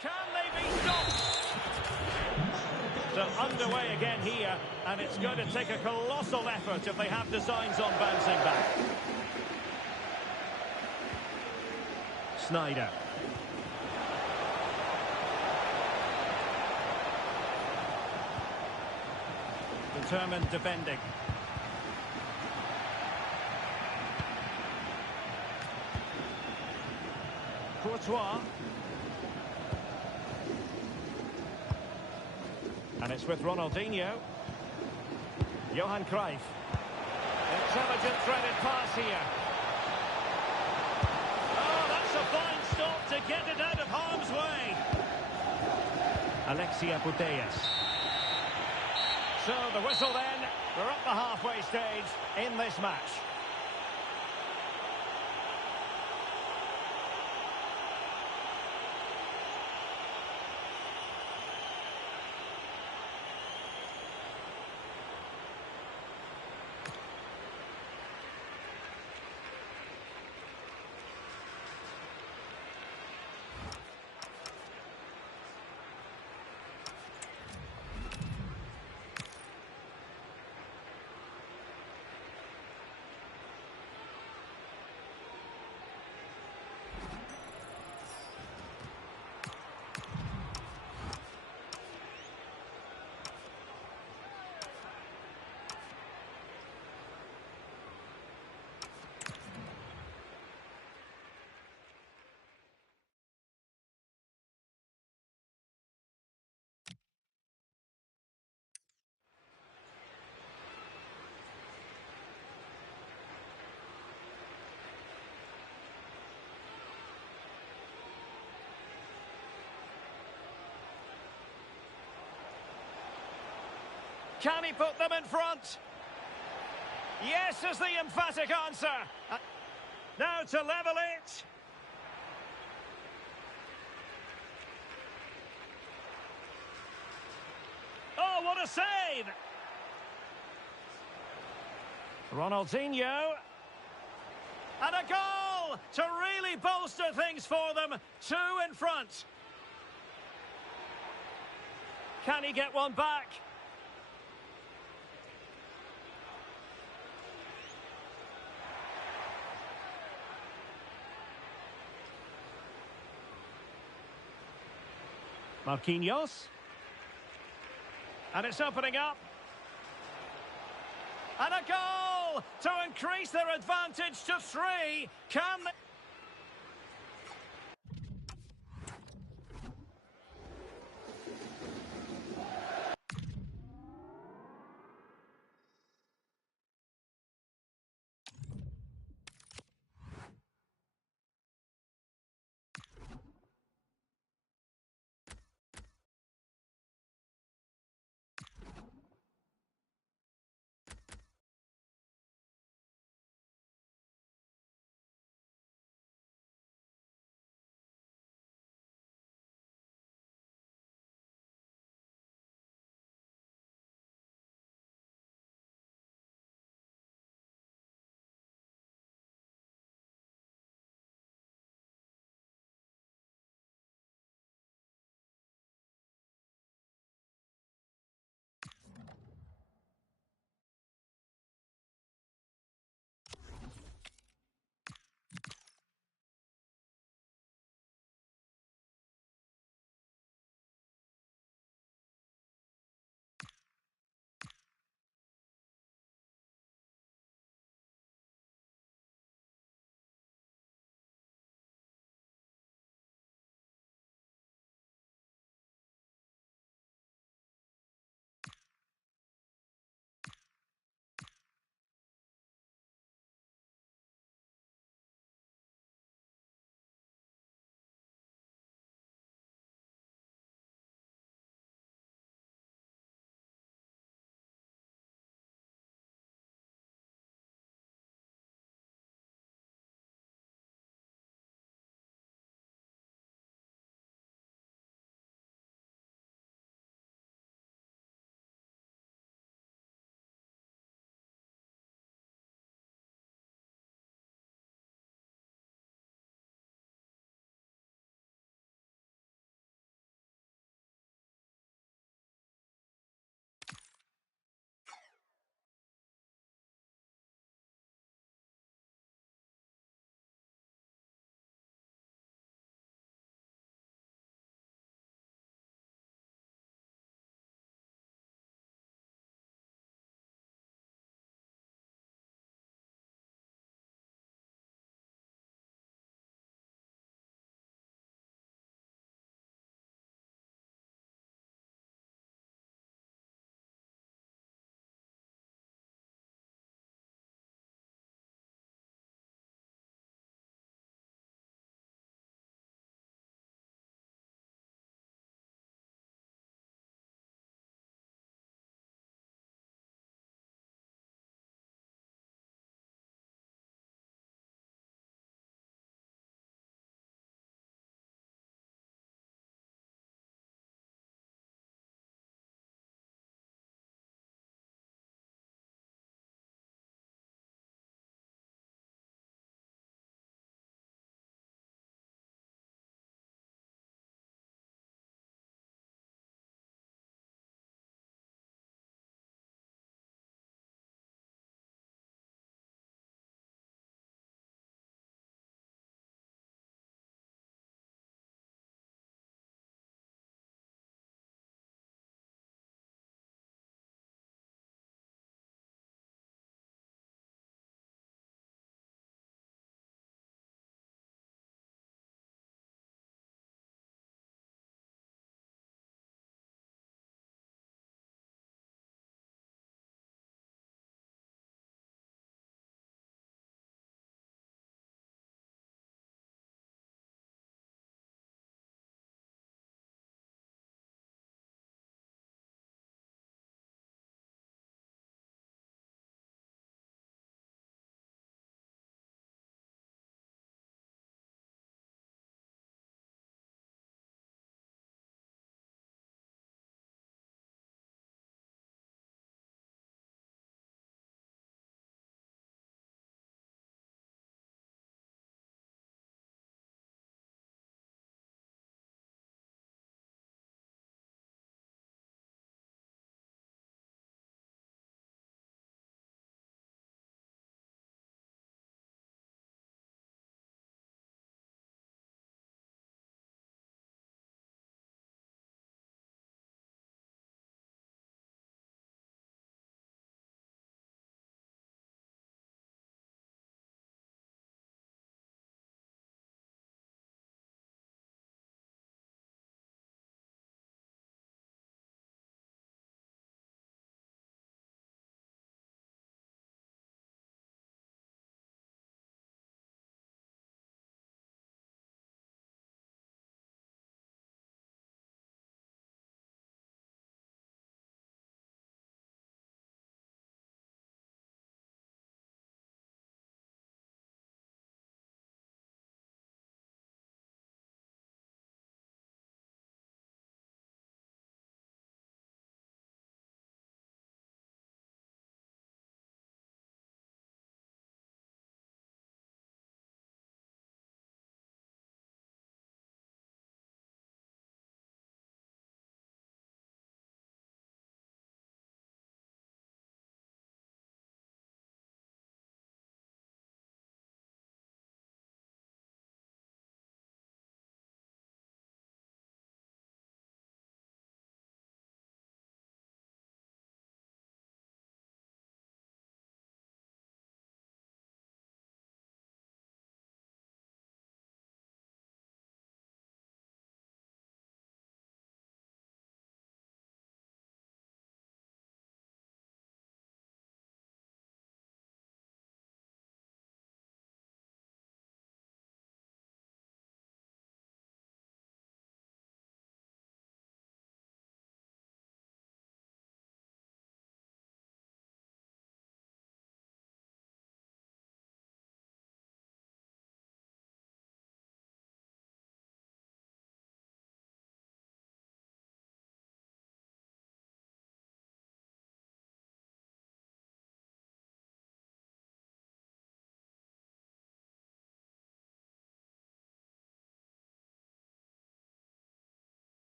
Can they be stopped? So underway again here, and it's going to take a colossal effort if they have designs on bouncing back. Snyder. Determined defending. Courtois. And it's with Ronaldinho. Johan Cruyff. Intelligent threaded pass here. Oh, that's a fine stop to get it out of harm's way. Alexia Putellas. So the whistle then. We're up the halfway stage in this match. Can he put them in front? Yes is the emphatic answer. Now to level it. Oh, what a save! Ronaldinho. And a goal to really bolster things for them. 2 in front. Can he get one back? Marquinhos. And it's opening up. And a goal to increase their advantage to 3. Can they...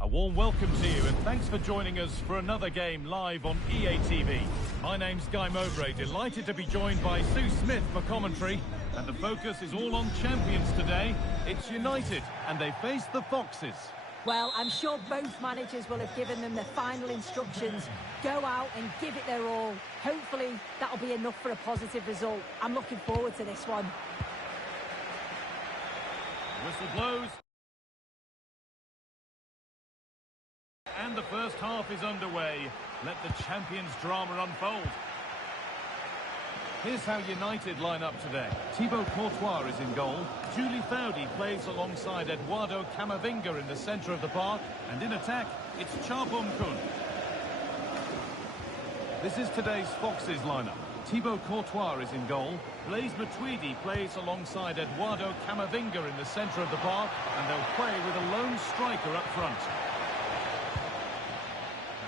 A warm welcome to you and thanks for joining us for another game live on EA TV. My name's Guy Mowbray, delighted to be joined by Sue Smith for commentary. And the focus is all on champions today. It's United and they face the Foxes. Well, I'm sure both managers will have given them the final instructions. Go out and give it their all. Hopefully, that'll be enough for a positive result. I'm looking forward to this one. Whistle blows. And the first half is underway. Let the champions' drama unfold. Here's how United line up today. Thibaut Courtois is in goal. Julie Foudy plays alongside Eduardo Camavinga in the centre of the park. And in attack, it's Charbon-Kun. This is today's Foxes lineup. Thibaut Courtois is in goal. Blaise Matuidi plays alongside Eduardo Camavinga in the centre of the park. And they'll play with a lone striker up front.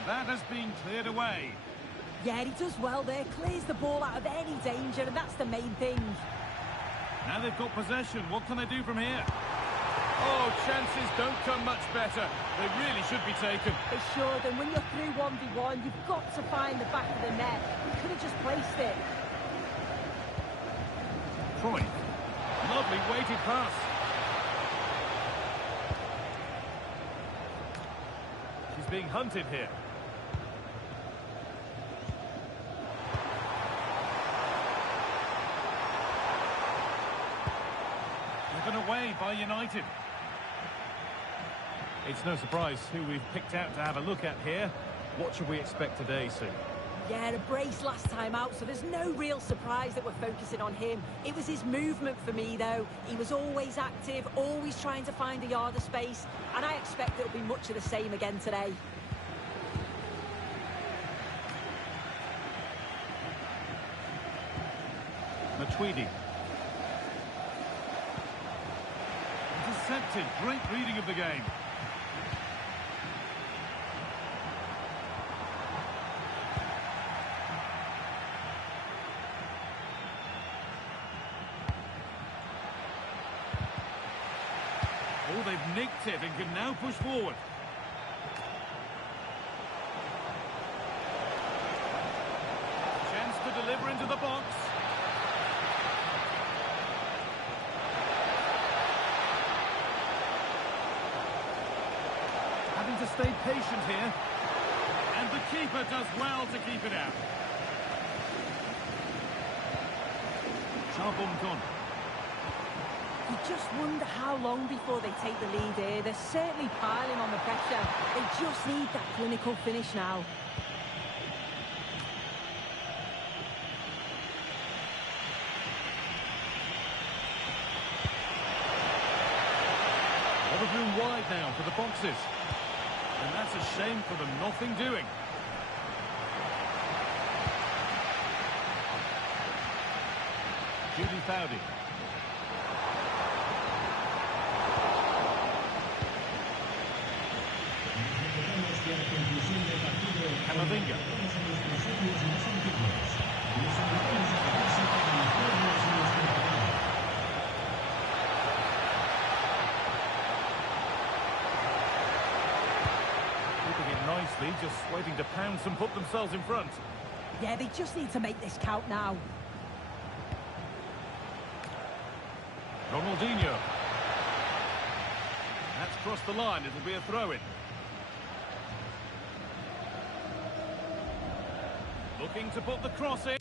And that has been cleared away. Yeah, he does well there, clears the ball out of any danger, and that's the main thing. Now they've got possession. What can they do from here? Oh, chances don't come much better. They really should be taken. They should, and when you're through 1v1, you've got to find the back of the net. You could have just placed it. Troy. Lovely weighted pass. She's being hunted here. Given away by United. It's no surprise who we've picked out to have a look at here. What should we expect today, Sue? Yeah, a brace last time out, so there's no real surprise that we're focusing on him. It was his movement for me, though. He was always active, always trying to find a yard of space, and I expect it'll be much of the same again today. Matuidi. Intercepted. Great reading of the game. Oh, they've nicked it and can now push forward. Chance to deliver into the box. Having to stay patient here. And the keeper does well to keep it out. Charbon-Kun. You just wonder how long before they take the lead here. They're certainly piling on the pressure. They just need that clinical finish now. A lot of room wide now for the Foxes. And that's a shame for them, nothing doing. Julie Foudy. Camavinga. Keeping it nicely, just waiting to pounce and put themselves in front. Yeah, they just need to make this count now. Ronaldinho. That's crossed the line, it'll be a throw-in. Looking to put the cross in.